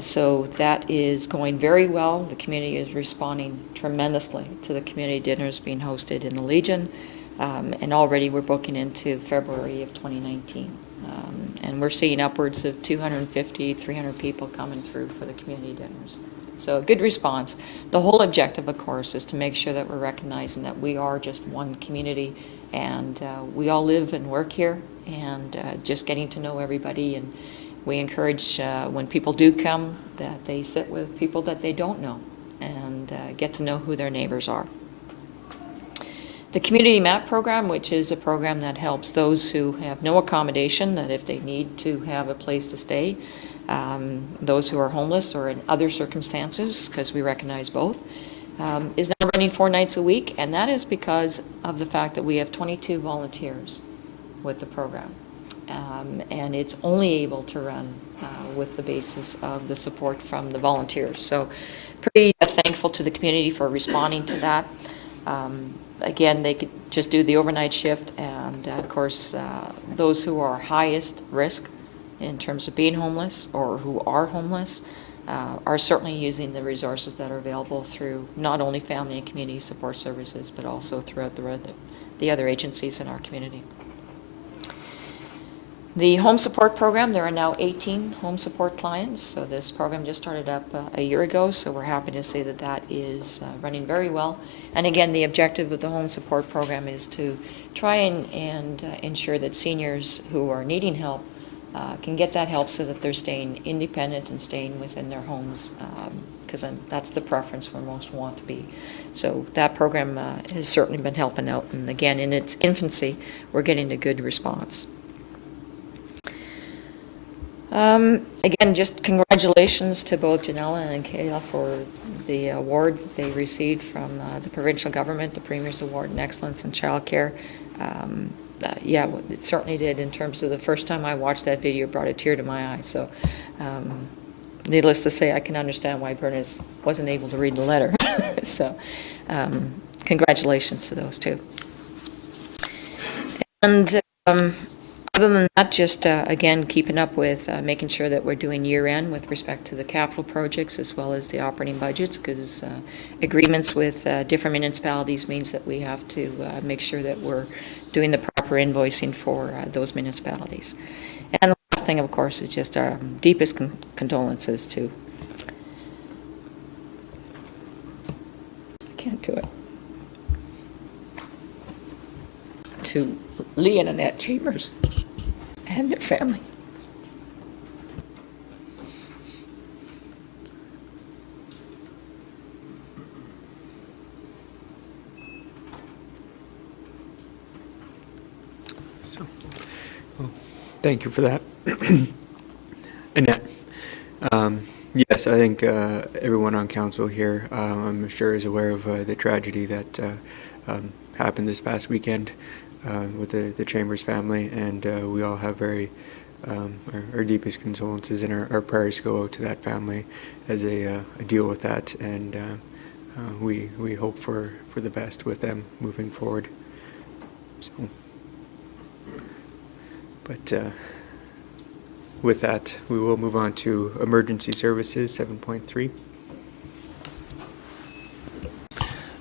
So that is going very well. The community is responding tremendously to the community dinners being hosted in the Legion, and already we're booking into February of 2019. And we're seeing upwards of 250, 300 people coming through for the community dinners. So a good response. The whole objective, of course, is to make sure that we're recognizing that we are just one community, and we all live and work here, and just getting to know everybody. And we encourage when people do come that they sit with people that they don't know and get to know who their neighbors are. The Community MAP program, which is a program that helps those who have no accommodation, that if they need to have a place to stay, those who are homeless or in other circumstances, because we recognize both, is now running 4 nights a week, and that is because of the fact that we have 22 volunteers with the program. And it's only able to run with the basis of the support from the volunteers. So pretty thankful to the community for responding to that. Again, they could just do the overnight shift, and of course, those who are highest risk in terms of being homeless or who are homeless are certainly using the resources that are available through not only family and community support services, but also throughout the other agencies in our community. The home support program, there are now 18 home support clients, so this program just started up a year ago, so we're happy to say that that is running very well. And again, the objective of the home support program is to try and ensure that seniors who are needing help can get that help so that they're staying independent and staying within their homes, because that's the preference where most want to be. So that program has certainly been helping out, and again, in its infancy, we're getting a good response. Again, just congratulations to both Janella and Kayla for the award they received from the provincial government, the Premier's Award in Excellence in Childcare. Yeah, it certainly did. In terms of the first time I watched that video, it brought a tear to my eye. So needless to say, I can understand why Bernice wasn't able to read the letter. So congratulations to those two. And other than that, just again, keeping up with making sure that we're doing year-end with respect to the capital projects as well as the operating budgets, because agreements with different municipalities means that we have to make sure that we're doing the proper invoicing for those municipalities. And the last thing, of course, is just our deepest condolences to, I can't do it, to Lee and Annette Chambers and their family. Thank you for that. Annette. Yes, I think everyone on council here, I'm sure, is aware of the tragedy that happened this past weekend with the Chambers family, and we all have our deepest condolences, and our prayers go out to that family as they deal with that, and we hope for the best with them moving forward. So, but with that, we will move on to emergency services, 7.3.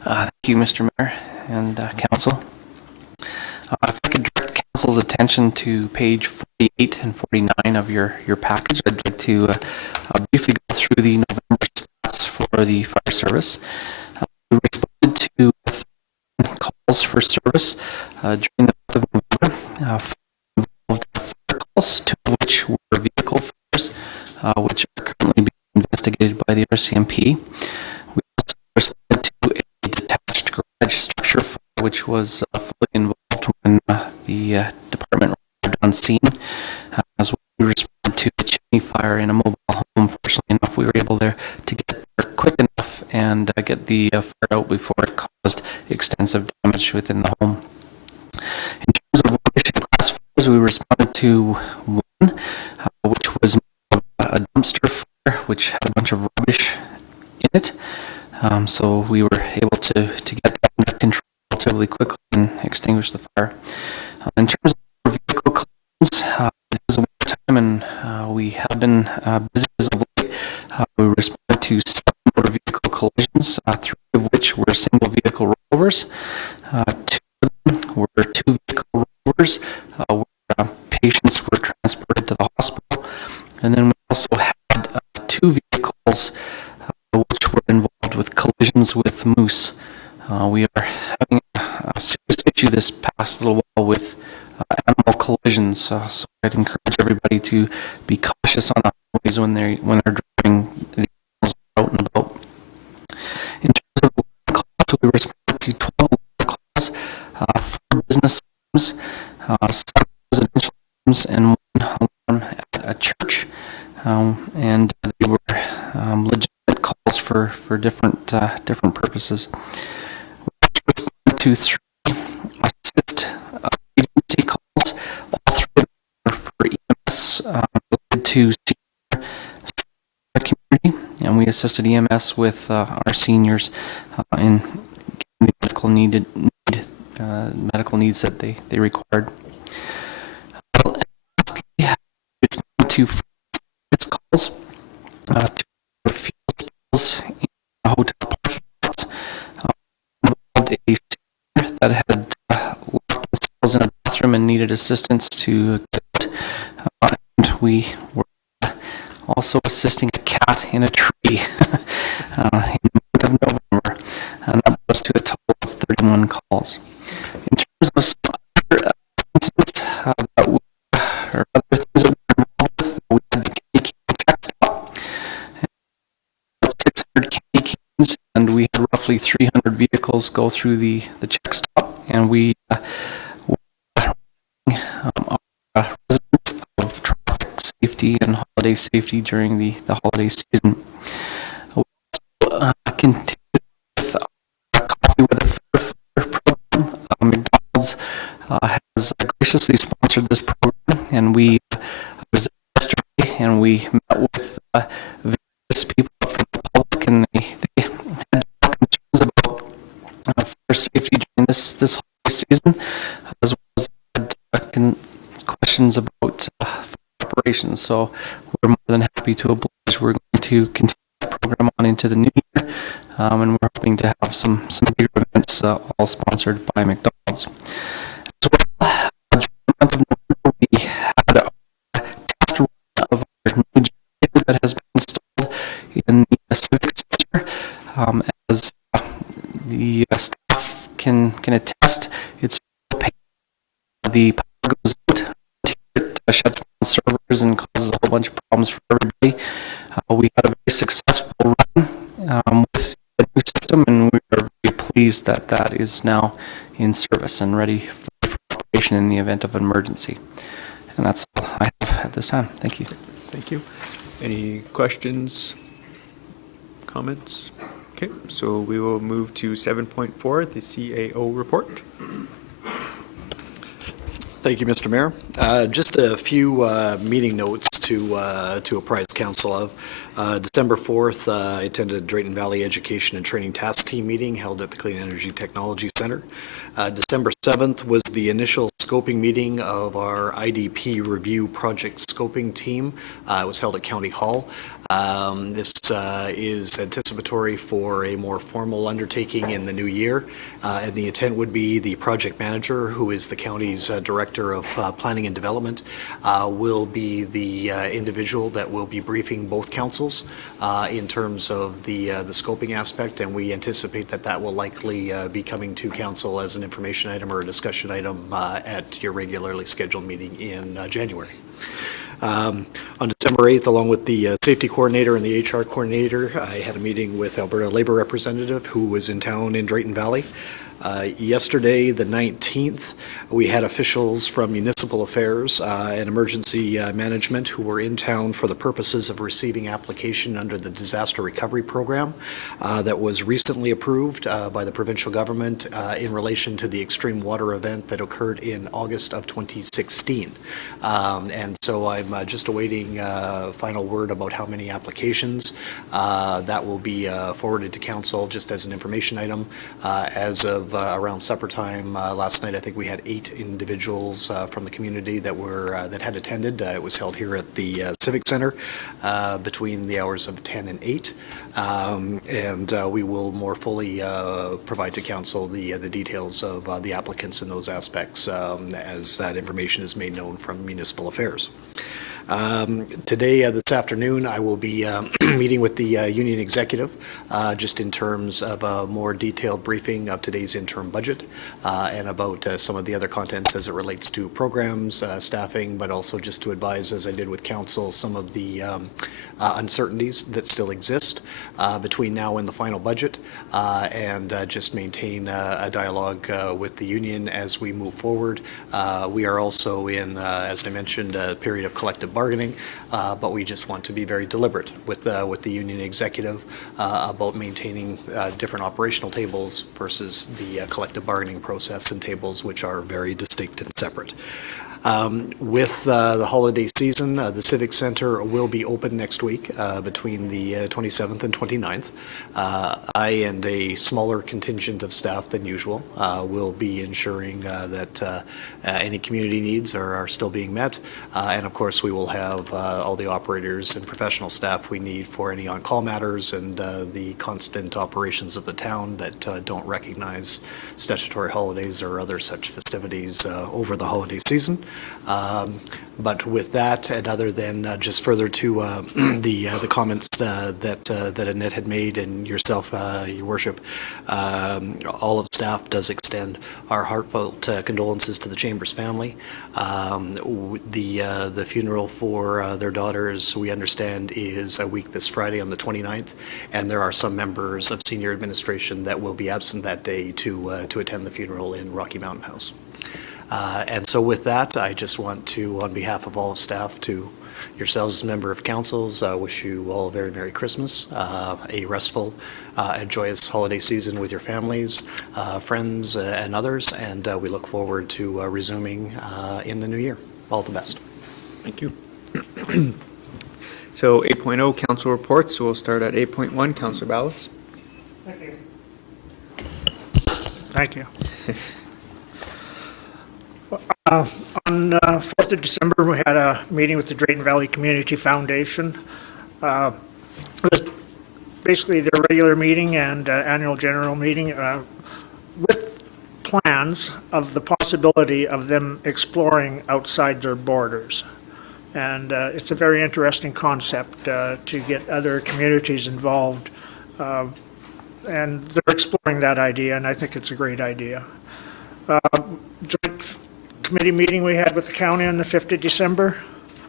Thank you, Mr. Mayor and Council. If I could direct Council's attention to page 48 and 49 of your package, I'd like to briefly go through the November stats for the fire service. We responded to calls for service during the month of November. Involved fire calls, 2 of which were vehicle fires, which are currently being investigated by the RCMP. We also responded to a detached garage structure fire, which was fully involved when the department arrived on scene. As well, we responded to a chimney fire in a mobile home. Fortunately enough, we were able to get there quick enough and get the fire out before it caused extensive damage within the home. In terms of rubbish and grass fires, we responded to one, which was a dumpster fire, which had a bunch of rubbish in it. So we were able to get that under control relatively quickly and extinguish the fire. In terms of vehicle collisions, it is a winter time, and we have been busy as of late. We responded to 7 motor vehicle collisions, 3 of which were single vehicle rollovers. 2 of them were 2 vehicle rollovers where patients were transported to the hospital. And then we also had 2 vehicles which were involved with collisions with moose. We are having a serious issue this past little while with animal collisions, so I'd encourage everybody to be cautious on the highways when they're driving the animals out and about. In terms of calls, we responded to 12 calls, 4 business homes, 7 residential homes, and 1 at a church, and they were legitimate calls for different purposes. We responded to 3 assist agency calls. All 3 of them were for EMS related to senior community, and we assisted EMS with our seniors in getting the medical needs that they required. We responded to calls, 2 fuel spills in hotel parking lots. Involved a senior that had locked themselves in a bathroom and needed assistance to get out. And we were also assisting a cat in a tree in the month of November, and that brought us to a total of 31 calls. In terms of some other incidents that we, or other things that we were involved with, we had the candy cane check stop, 600 candy canes, and we had roughly 300 vehicles go through the check stop, and we were residents of traffic safety and holiday safety during the holiday season. We also continued with our Coffee with a Firefighter program. McDonald's has graciously sponsored this program, and we was there yesterday, and we met with various people from the public, and they had concerns about fire safety during this holiday season, as well as had questions about operations. So we're more than happy to oblige. We're going to continue the program on into the new year, and we're hoping to have some bigger events all sponsored by McDonald's. As well, during the month of November, we had a test run of our new generator that has been installed in the Civic Center. As the staff can attest, it's the power goes out, it shuts down servers and causes a whole bunch of problems for everybody. We had a very successful run with the new system, and we are very pleased that that is now in service and ready for operation in the event of an emergency. And that's all I have at this time. Thank you. Thank you. Any questions, comments? Okay, so we will move to 7.4, the CAO report. Thank you, Mr. Mayor. Just a few meeting notes to apprise council of. December 4th, I attended Drayton Valley Education and Training Task Team meeting held at the Clean Energy Technology Center. December 7th was the initial scoping meeting of our IDP review project scoping team. It was held at County Hall. This is anticipatory for a more formal undertaking in the new year. And the intent would be the project manager, who is the county's director of planning and development, will be the individual that will be briefing both councils in terms of the scoping aspect, and we anticipate that that will likely be coming to council as an information item or a discussion item at your regularly scheduled meeting in January. On December 8th, along with the safety coordinator and the HR coordinator, I had a meeting with Alberta Labor representative who was in town in Drayton Valley. Yesterday, the 19th, we had officials from Municipal Affairs and Emergency Management who were in town for the purposes of receiving application under the Disaster Recovery Program that was recently approved by the provincial government in relation to the extreme water event that occurred in August of 2016. And so I'm just awaiting final word about how many applications that will be forwarded to council just as an information item. As of around supper time last night, I think we had 8 individuals from the community that were that had attended. It was held here at the Civic Center between the hours of 10 and 8. And we will more fully provide to council the details of the applicants in those aspects as that information is made known from Municipal Affairs. Today, this afternoon, I will be meeting with the union executive just in terms of a more detailed briefing of today's interim budget and about some of the other contents as it relates to programs, staffing, but also just to advise, as I did with council, some of the uncertainties that still exist between now and the final budget, and just maintain a dialogue with the union as we move forward. We are also in, as I mentioned, a period of collective bargaining, but we just want to be very deliberate with the union executive about maintaining different operational tables versus the collective bargaining process and tables, which are very distinct and separate. With the holiday season, the Civic Center will be open next week between the 27th and 29th. I and a smaller contingent of staff than usual will be ensuring that any community needs are still being met. And of course, we will have all the operators and professional staff we need for any on-call matters and the constant operations of the town that don't recognize statutory holidays or other such festivities over the holiday season. But with that, and other than just further to the comments that Annette had made and yourself, Your Worship, all of staff does extend our heartfelt condolences to the Chambers family. The funeral for their daughters, we understand, is a week this Friday on the 29th, and there are some members of senior administration that will be absent that day to attend the funeral in Rocky Mountain House. And so with that, I just want to, on behalf of all of staff, to yourselves as member of councils, wish you all a very Merry Christmas, a restful and joyous holiday season with your families, friends, and others, and we look forward to resuming in the new year. All the best. Thank you. So 8.0 council reports, so we'll start at 8.1, Councillor Ballas. Thank you. Thank you. On 4th of December, we had a meeting with the Drayton Valley Community Foundation. It was basically their regular meeting and annual general meeting with plans of the possibility of them exploring outside their borders. And it's a very interesting concept to get other communities involved. And they're exploring that idea, and I think it's a great idea. Joint committee meeting we had with the county on the 5th of December.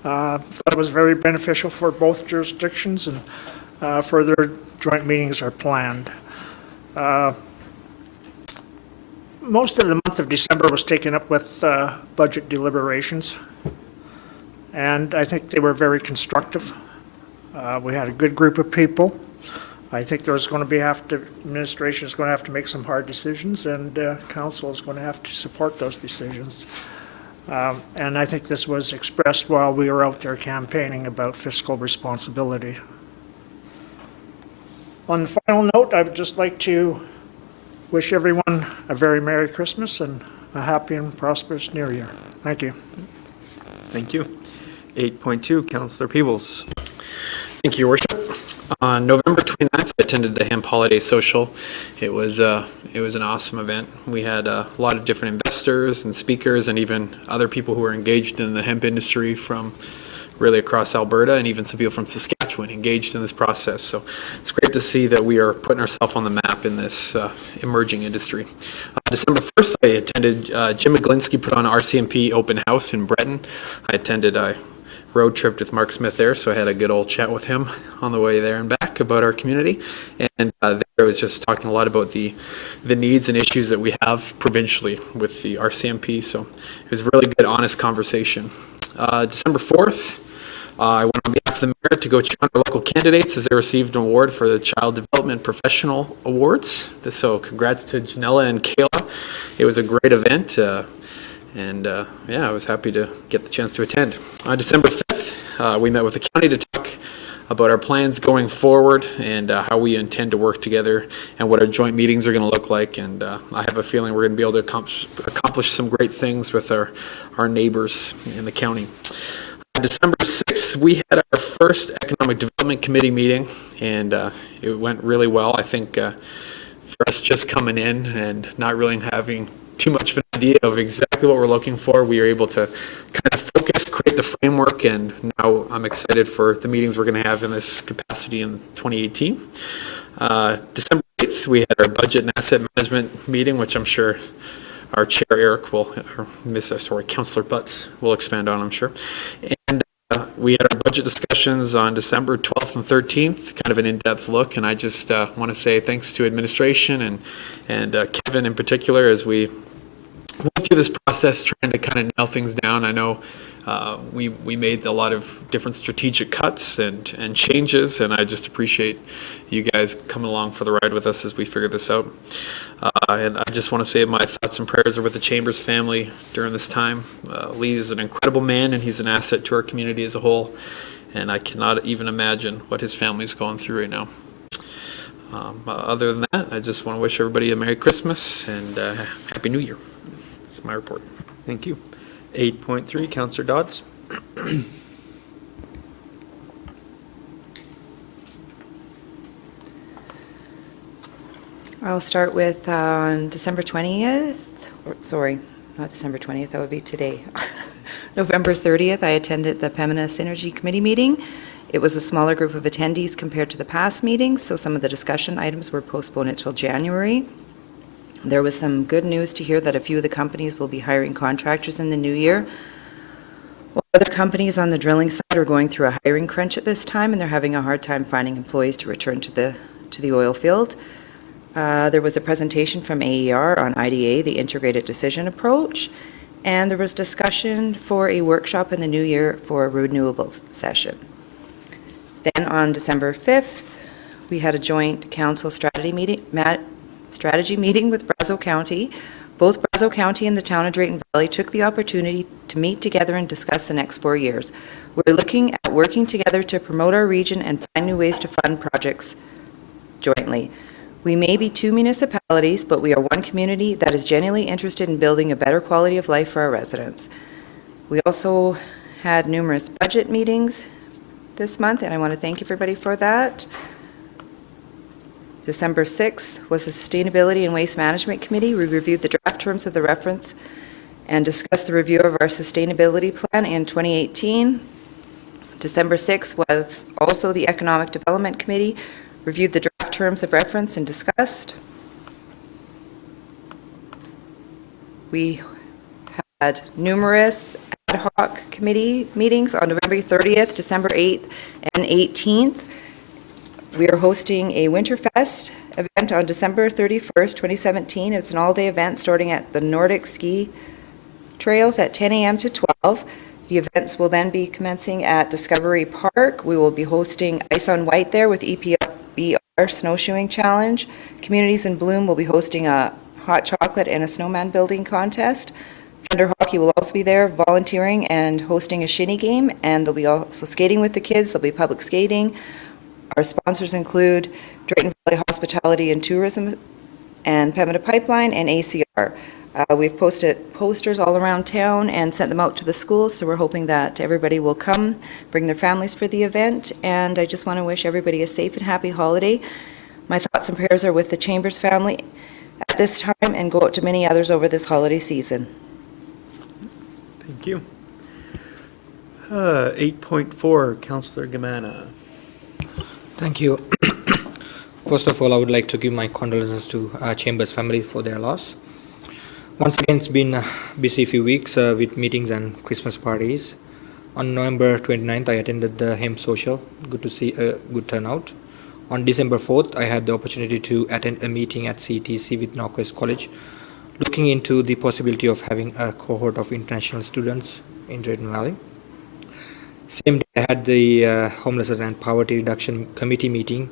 Thought it was very beneficial for both jurisdictions, and further joint meetings are planned. Most of the month of December was taken up with budget deliberations. and I think they were very constructive. We had a good group of people. I think there's going to be administration is going to have to make some hard decisions, and council is going to have to support those decisions. And I think this was expressed while we were out there campaigning about fiscal responsibility. On the final note, I would just like to wish everyone a very Merry Christmas and a happy and prosperous New Year. Thank you. Thank you. 8.2, Councillor Peebles. Thank you, Your Worship. On November 29th, I attended the Hemp Holiday Social. It was an awesome event. We had a lot of different investors and speakers and even other people who were engaged in the hemp industry from really across Alberta, and even some people from Saskatchewan engaged in this process. So it's great to see that we are putting ourselves on the map in this emerging industry. December 1st, I attended Jim McGlinskey put on RCMP Open House in Breton. I road trip with Mark Smith there, so I had a good old chat with him on the way there and back about our community. And there I was just talking a lot about the needs and issues that we have provincially with the RCMP. So it was a really good, honest conversation. December 4th, I went on behalf of the mayor to go check on our local candidates as they received an award for the Child Development Professional Awards. So congrats to Janella and Kayla. It was a great event. I was happy to get the chance to attend. On December 5th, we met with the county to talk about our plans going forward and how we intend to work together and what our joint meetings are going to look like. And I have a feeling we're going to be able to accomplish some great things with our neighbors in the county. On December 6th, we had our first Economic Development Committee meeting, and it went really well. I think for us just coming in and not really having too much of an idea of exactly what we're looking for, we are able to kind of focus, create the framework, and now I'm excited for the meetings we're going to have in this capacity in 2018. December 8th, we had our budget and asset management meeting, which I'm sure our chair, Eric, Councillor Butts will expand on, I'm sure. And we had our budget discussions on December 12th and 13th, kind of an in-depth look, and I just want to say thanks to administration and Kevin in particular as we went through this process trying to kind of nail things down. I know we made a lot of different strategic cuts and changes, and I just appreciate you guys coming along for the ride with us as we figure this out. And I just want to say my thoughts and prayers are with the Chambers family during this time. Lee is an incredible man, and he's an asset to our community as a whole, and I cannot even imagine what his family is going through right now. Other than that, I just want to wish everybody a Merry Christmas and Happy New Year. That's my report. Thank you. 8.3, Councillor Dodds. I'll start with on December 20th, sorry, not December 20th, that would be today. November 30th, I attended the Pembina Synergy Committee meeting. It was a smaller group of attendees compared to the past meetings, so some of the discussion items were postponed until January. There was some good news to hear that a few of the companies will be hiring contractors in the new year. While other companies on the drilling side are going through a hiring crunch at this time, and they're having a hard time finding employees to return to the oil field. There was a presentation from AER on IDA, the Integrated Decision Approach, and there was discussion for a workshop in the new year for a renewables session. Then on December 5th, we had a joint council strategy meeting with Brazeau County. Both Brazeau County and the town of Drayton Valley took the opportunity to meet together and discuss the next 4 years. We're looking at working together to promote our region and find new ways to fund projects jointly. We may be two municipalities, but we are one community that is genuinely interested in building a better quality of life for our residents. We also had numerous budget meetings this month, and I want to thank everybody for that. December 6th was the Sustainability and Waste Management Committee. We reviewed the draft terms of the reference and discussed the review of our sustainability plan in 2018. December 6th was also the Economic Development Committee, reviewed the draft terms of reference and discussed. We had numerous ad hoc committee meetings on November 30th, December 8th, and 18th. We are hosting a Winterfest event on December 31st, 2017. It's an all-day event starting at the Nordic Ski Trails at 10 a.m. to 12. The events will then be commencing at Discovery Park. We will be hosting Ice on White there with EPBR Snowshoeing Challenge. Communities in Bloom will be hosting a hot chocolate and a snowman building contest. Thunder Hockey will also be there volunteering and hosting a shinny game, and they'll be also skating with the kids. There'll be public skating. Our sponsors include Drayton Valley Hospitality and Tourism and Pembina Pipeline and ACR. We've posted posters all around town and sent them out to the schools, so we're hoping that everybody will come, bring their families for the event, and I just want to wish everybody a safe and happy holiday. My thoughts and prayers are with the Chambers family at this time, and go out to many others over this holiday season. Thank you. 8.4, Councillor Gamana. Thank you. First of all, I would like to give my condolences to Chambers family for their loss. Once again, it's been a busy few weeks with meetings and Christmas parties. On November 29th, I attended the HEM Social. Good to see a good turnout. On December 4th, I had the opportunity to attend a meeting at CTC with Northwest College, looking into the possibility of having a cohort of international students in Drayton Valley. Same day, I had the Homelessness and Poverty Reduction Committee meeting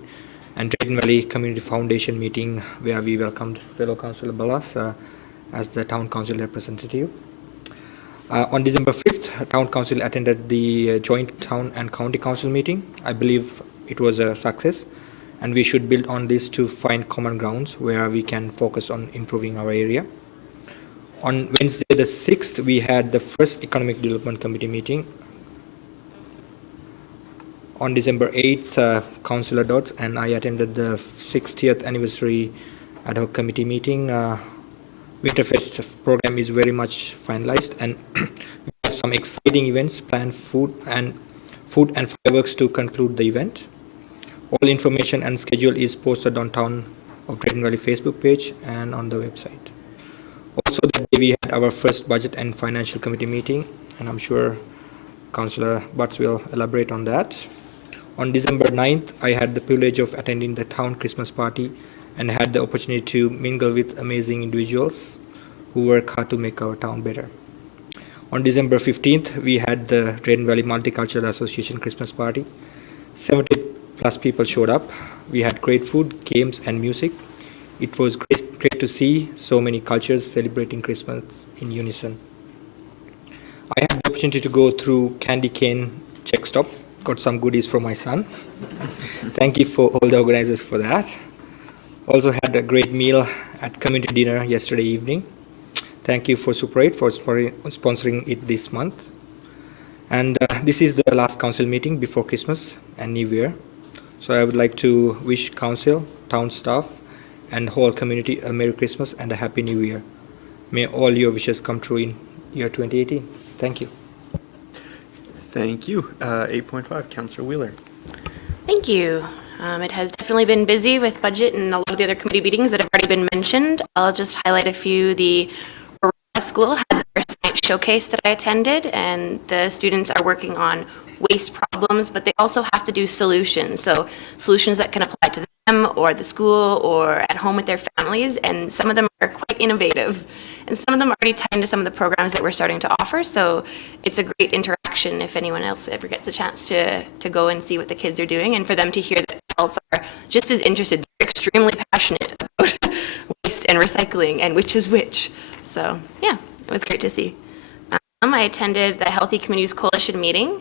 and Drayton Valley Community Foundation meeting, where we welcomed fellow Councillor Ballas as the Town Council representative. On December 5th, Town Council attended the joint Town and County Council meeting. I believe it was a success, and we should build on this to find common grounds where we can focus on improving our area. On Wednesday the 6th, we had the first Economic Development Committee meeting. On December 8th, Councillor Dodds and I attended the 60th anniversary ad hoc committee meeting. Winterfest program is very much finalized, and we have some exciting events planned, food and fireworks to conclude the event. All information and schedule is posted on Town of Drayton Valley Facebook page and on the website. Also, that day we had our first budget and financial committee meeting, and I'm sure Councillor Butts will elaborate on that. On December 9th, I had the privilege of attending the town Christmas party and had the opportunity to mingle with amazing individuals who work hard to make our town better. On December 15th, we had the Drayton Valley Multicultural Association Christmas party. 70 plus people showed up. We had great food, games, and music. It was great to see so many cultures celebrating Christmas in unison. I had the opportunity to go through Candy Cane Check Stop, got some goodies for my son. Thank you for all the organizers for that. Also had a great meal at community dinner yesterday evening. Thank you for Super 8 for sponsoring it this month. And this is the last council meeting before Christmas and New Year. So I would like to wish council, town staff, and whole community a Merry Christmas and a Happy New Year. May all your wishes come true in year 2018. Thank you. Thank you. 8.5, Councillor Wheeler. Thank you. It has definitely been busy with budget and a lot of the other committee meetings that have already been mentioned. I'll just highlight a few. The Aurora School had their science showcase that I attended, and the students are working on waste problems, but they also have to do solutions. So solutions that can apply to them or the school or at home with their families, and some of them are quite innovative. And some of them already tie into some of the programs that we're starting to offer, so it's a great interaction if anyone else ever gets a chance to go and see what the kids are doing, and for them to hear that adults are just as interested. They're extremely passionate about waste and recycling and which is which. So yeah, it was great to see. I attended the Healthy Communities Coalition meeting,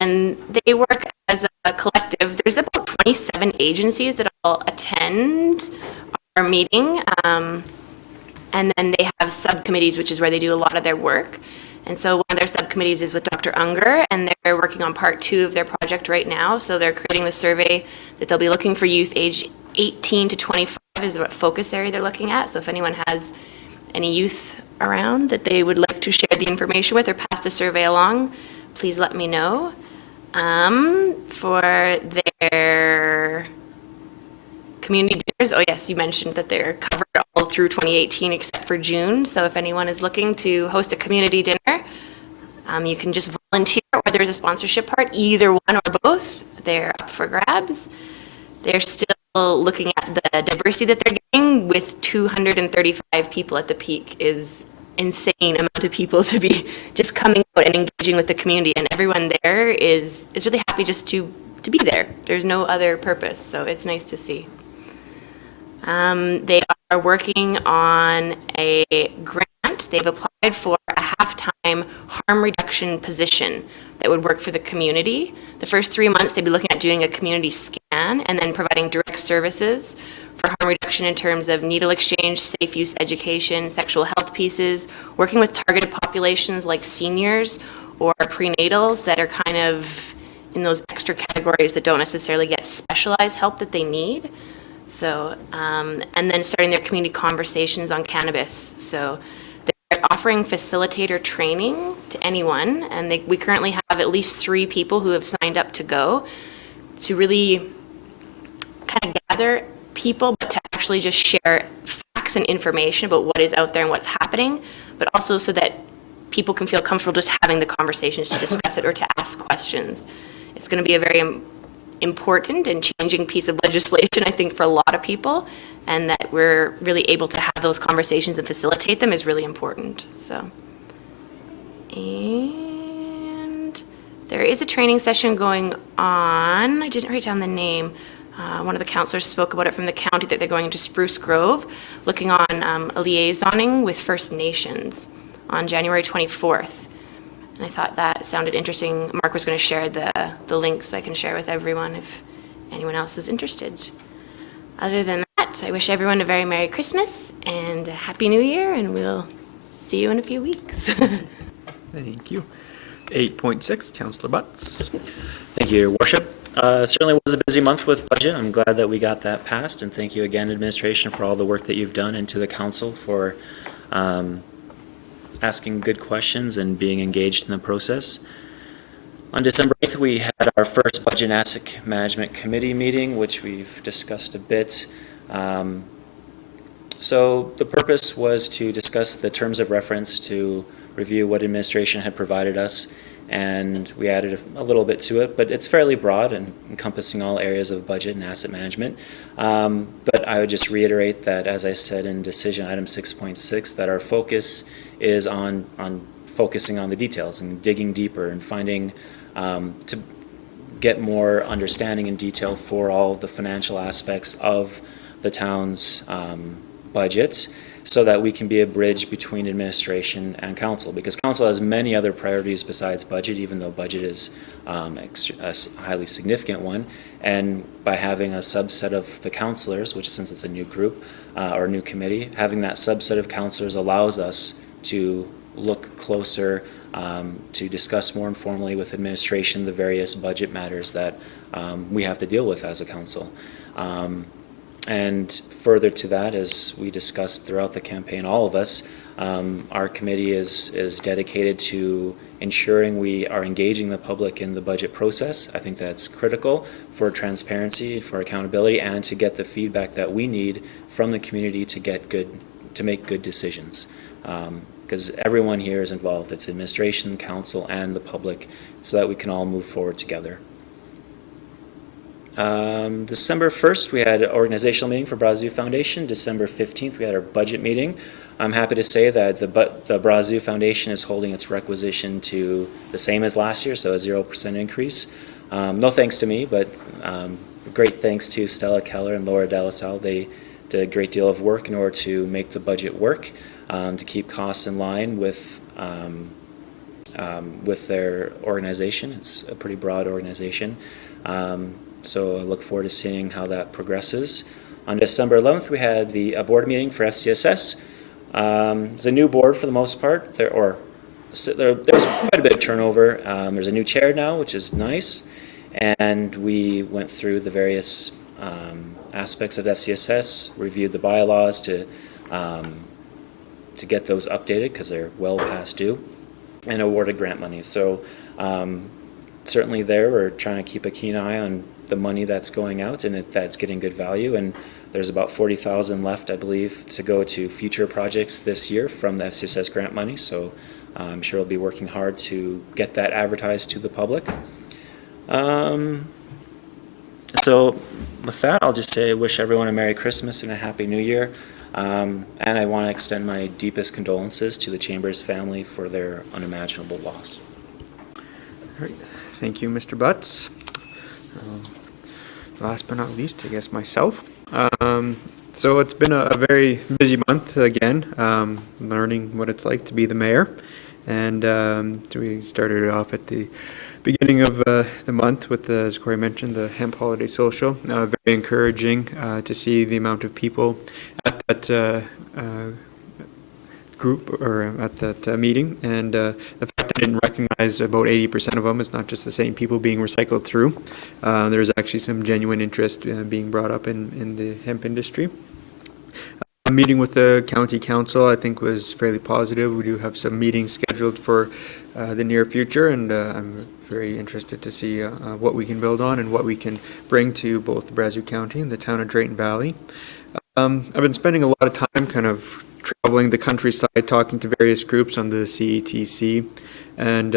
and they work as a collective. There's about 27 agencies that all attend our meeting, and then they have subcommittees, which is where they do a lot of their work. And so one of their subcommittees is with Dr. Unger, and they're working on part 2 of their project right now. So they're creating the survey that they'll be looking for youth age 18 to 25 is what focus area they're looking at. So if anyone has any youth around that they would like to share the information with or pass the survey along, please let me know. For their community dinners, oh yes, you mentioned that they're covered all through 2018 except for June. So if anyone is looking to host a community dinner, you can just volunteer, or there's a sponsorship part, either one or both. They're up for grabs. They're still looking at the diversity that they're getting with 235 people at the peak is insane amount of people to be just coming out and engaging with the community, and everyone there is really happy just to be there. There's no other purpose, so it's nice to see. They are working on a grant. They've applied for a half-time harm reduction position that would work for the community. The first 3 months, they'd be looking at doing a community scan and then providing direct services for harm reduction in terms of needle exchange, safe use education, sexual health pieces, working with targeted populations like seniors or prenatals that are kind of in those extra categories that don't necessarily get specialized help that they need. So, and then starting their community conversations on cannabis. So they're offering facilitator training to anyone, and we currently have at least 3 people who have signed up to go to really kind of gather people, but to actually just share facts and information about what is out there and what's happening, but also so that people can feel comfortable just having the conversations to discuss it or to ask questions. It's going to be a very important and changing piece of legislation, I think, for a lot of people, and that we're really able to have those conversations and facilitate them is really important. So, and there is a training session going on. I didn't write down the name. One of the counselors spoke about it from the county, that they're going into Spruce Grove, looking on a liaisoning with First Nations on January 24th. And I thought that sounded interesting. Mark was going to share the link so I can share with everyone if anyone else is interested. Other than that, I wish everyone a very Merry Christmas and a Happy New Year, and we'll see you in a few weeks. Thank you. 8.6, Councillor Butts. Thank you, Your Worship. Certainly was a busy month with budget. I'm glad that we got that passed, and thank you again, administration, for all the work that you've done, and to the council for asking good questions and being engaged in the process. On December 8th, we had our first Budget and Asset Management Committee meeting, which we've discussed a bit. So the purpose was to discuss the terms of reference, to review what administration had provided us, and we added a little bit to it, but it's fairly broad and encompassing all areas of budget and asset management. But I would just reiterate that, as I said in decision item 6.6, that our focus is on focusing on the details and digging deeper and finding to get more understanding and detail for all the financial aspects of the town's budget, so that we can be a bridge between administration and council, because council has many other priorities besides budget, even though budget is a highly significant one. And by having a subset of the councillors, which, since it's a new group or a new committee, having that subset of councillors allows us to look closer, to discuss more informally with administration the various budget matters that we have to deal with as a council. And further to that, as we discussed throughout the campaign, all of us, our committee is dedicated to ensuring we are engaging the public in the budget process. I think that's critical for transparency, for accountability, and to get the feedback that we need from the community to make good decisions. Because everyone here is involved. It's administration, council, and the public, so that we can all move forward together. December 1st, we had an organizational meeting for Brazil Foundation. December 15th, we had our budget meeting. I'm happy to say that the Brazil Foundation is holding its requisition to the same as last year, so a 0% increase. No thanks to me, but great thanks to Stella Keller and Laura Delasal. They did a great deal of work in order to make the budget work, to keep costs in line with their organization. It's a pretty broad organization. So I look forward to seeing how that progresses. On December 11th, we had a board meeting for FCSS. It's a new board for the most part. There was quite a bit of turnover. There's a new chair now, which is nice. And we went through the various aspects of FCSS, reviewed the bylaws to get those updated, because they're well past due, and awarded grant money. So certainly there, we're trying to keep a keen eye on the money that's going out, and that's getting good value. And there's about $40,000 left, I believe, to go to future projects this year from the FCSS grant money. So I'm sure we'll be working hard to get that advertised to the public. So with that, I'll just say I wish everyone a Merry Christmas and a Happy New Year. And I want to extend my deepest condolences to the Chambers family for their unimaginable loss. All right. Thank you, Mr. Butts. Last but not least, I guess myself. So it's been a very busy month again, learning what it's like to be the mayor. And so we started off at the beginning of the month with, as Corey mentioned, the Hemp Holiday Social. Very encouraging to see the amount of people at that group or at that meeting, and the fact I didn't recognize about 80% of them. It's not just the same people being recycled through. There's actually some genuine interest being brought up in the hemp industry. A meeting with the county council, I think, was fairly positive. We do have some meetings scheduled for the near future, and I'm very interested to see what we can build on and what we can bring to both Brazeau County and the town of Drayton Valley. I've been spending a lot of time kind of traveling the countryside, talking to various groups on the CETC, and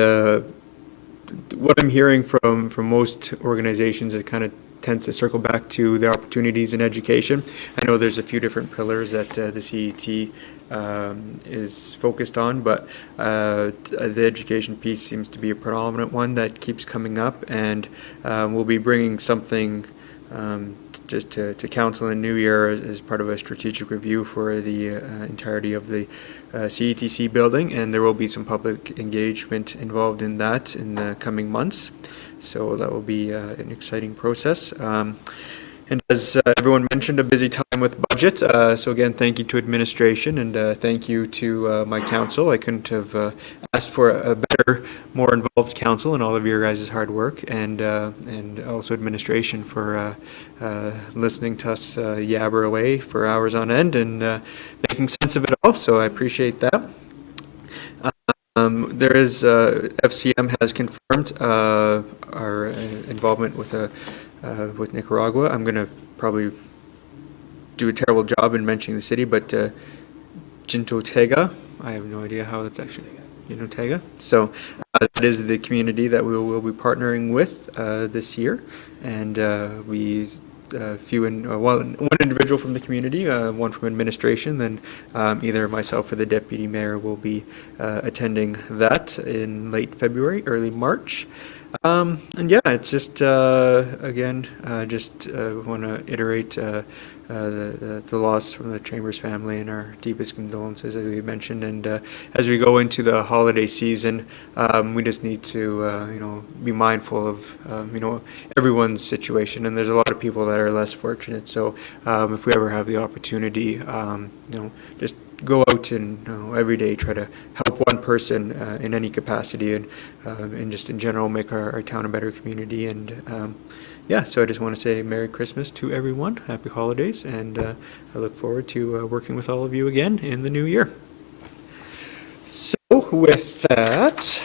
what I'm hearing from most organizations, it kind of tends to circle back to the opportunities in education. I know there's a few different pillars that the CET is focused on, but the education piece seems to be a predominant one that keeps coming up, and we'll be bringing something just to council in New Year as part of a strategic review for the entirety of the CETC building, and there will be some public engagement involved in that in the coming months. So that will be an exciting process. And as everyone mentioned, a busy time with budget. So again, thank you to administration, and thank you to my council. I couldn't have asked for a better, more involved council and all of your guys' hard work, and also administration for listening to us yabber away for hours on end and making sense of it all. So I appreciate that. There is, FCM has confirmed our involvement with Nicaragua. I'm going to probably do a terrible job in mentioning the city, but Jinotega, I have no idea how that's actually, Jinotega. So that is the community that we will be partnering with this year, and one individual from the community, one from administration, then either myself or the deputy mayor will be attending that in late February, early March. And yeah, it's just, again, just want to iterate the loss from the Chambers family and our deepest condolences, as we mentioned. And as we go into the holiday season, we just need to, be mindful of, everyone's situation. And there's a lot of people that are less fortunate. So if we ever have the opportunity, just go out and every day try to help one person in any capacity, and just in general make our town a better community. And yeah, so I just want to say Merry Christmas to everyone, Happy Holidays, and I look forward to working with all of you again in the new year. So with that,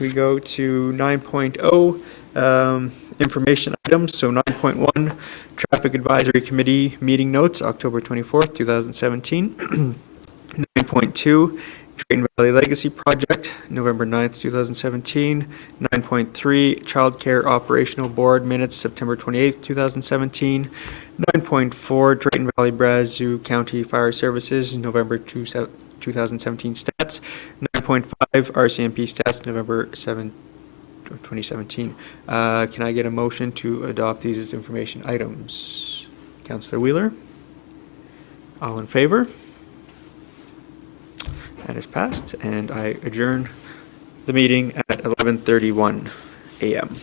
we go to 9.0 information items. So 9.1 Traffic Advisory Committee meeting notes, October 24th, 2017. 9.2 Drayton Valley Legacy Project, November 9th, 2017. 9.3 Child Care Operational Board Minutes, September 28th, 2017. 9.4 Drayton Valley Brazeau County Fire Services, November 2017 stats. 9.5 RCMP stats, November 7th, 2017. Can I get a motion to adopt these as information items? Councillor Wheeler? All in favor? That is passed, and I adjourn the meeting at 11:31 a.m.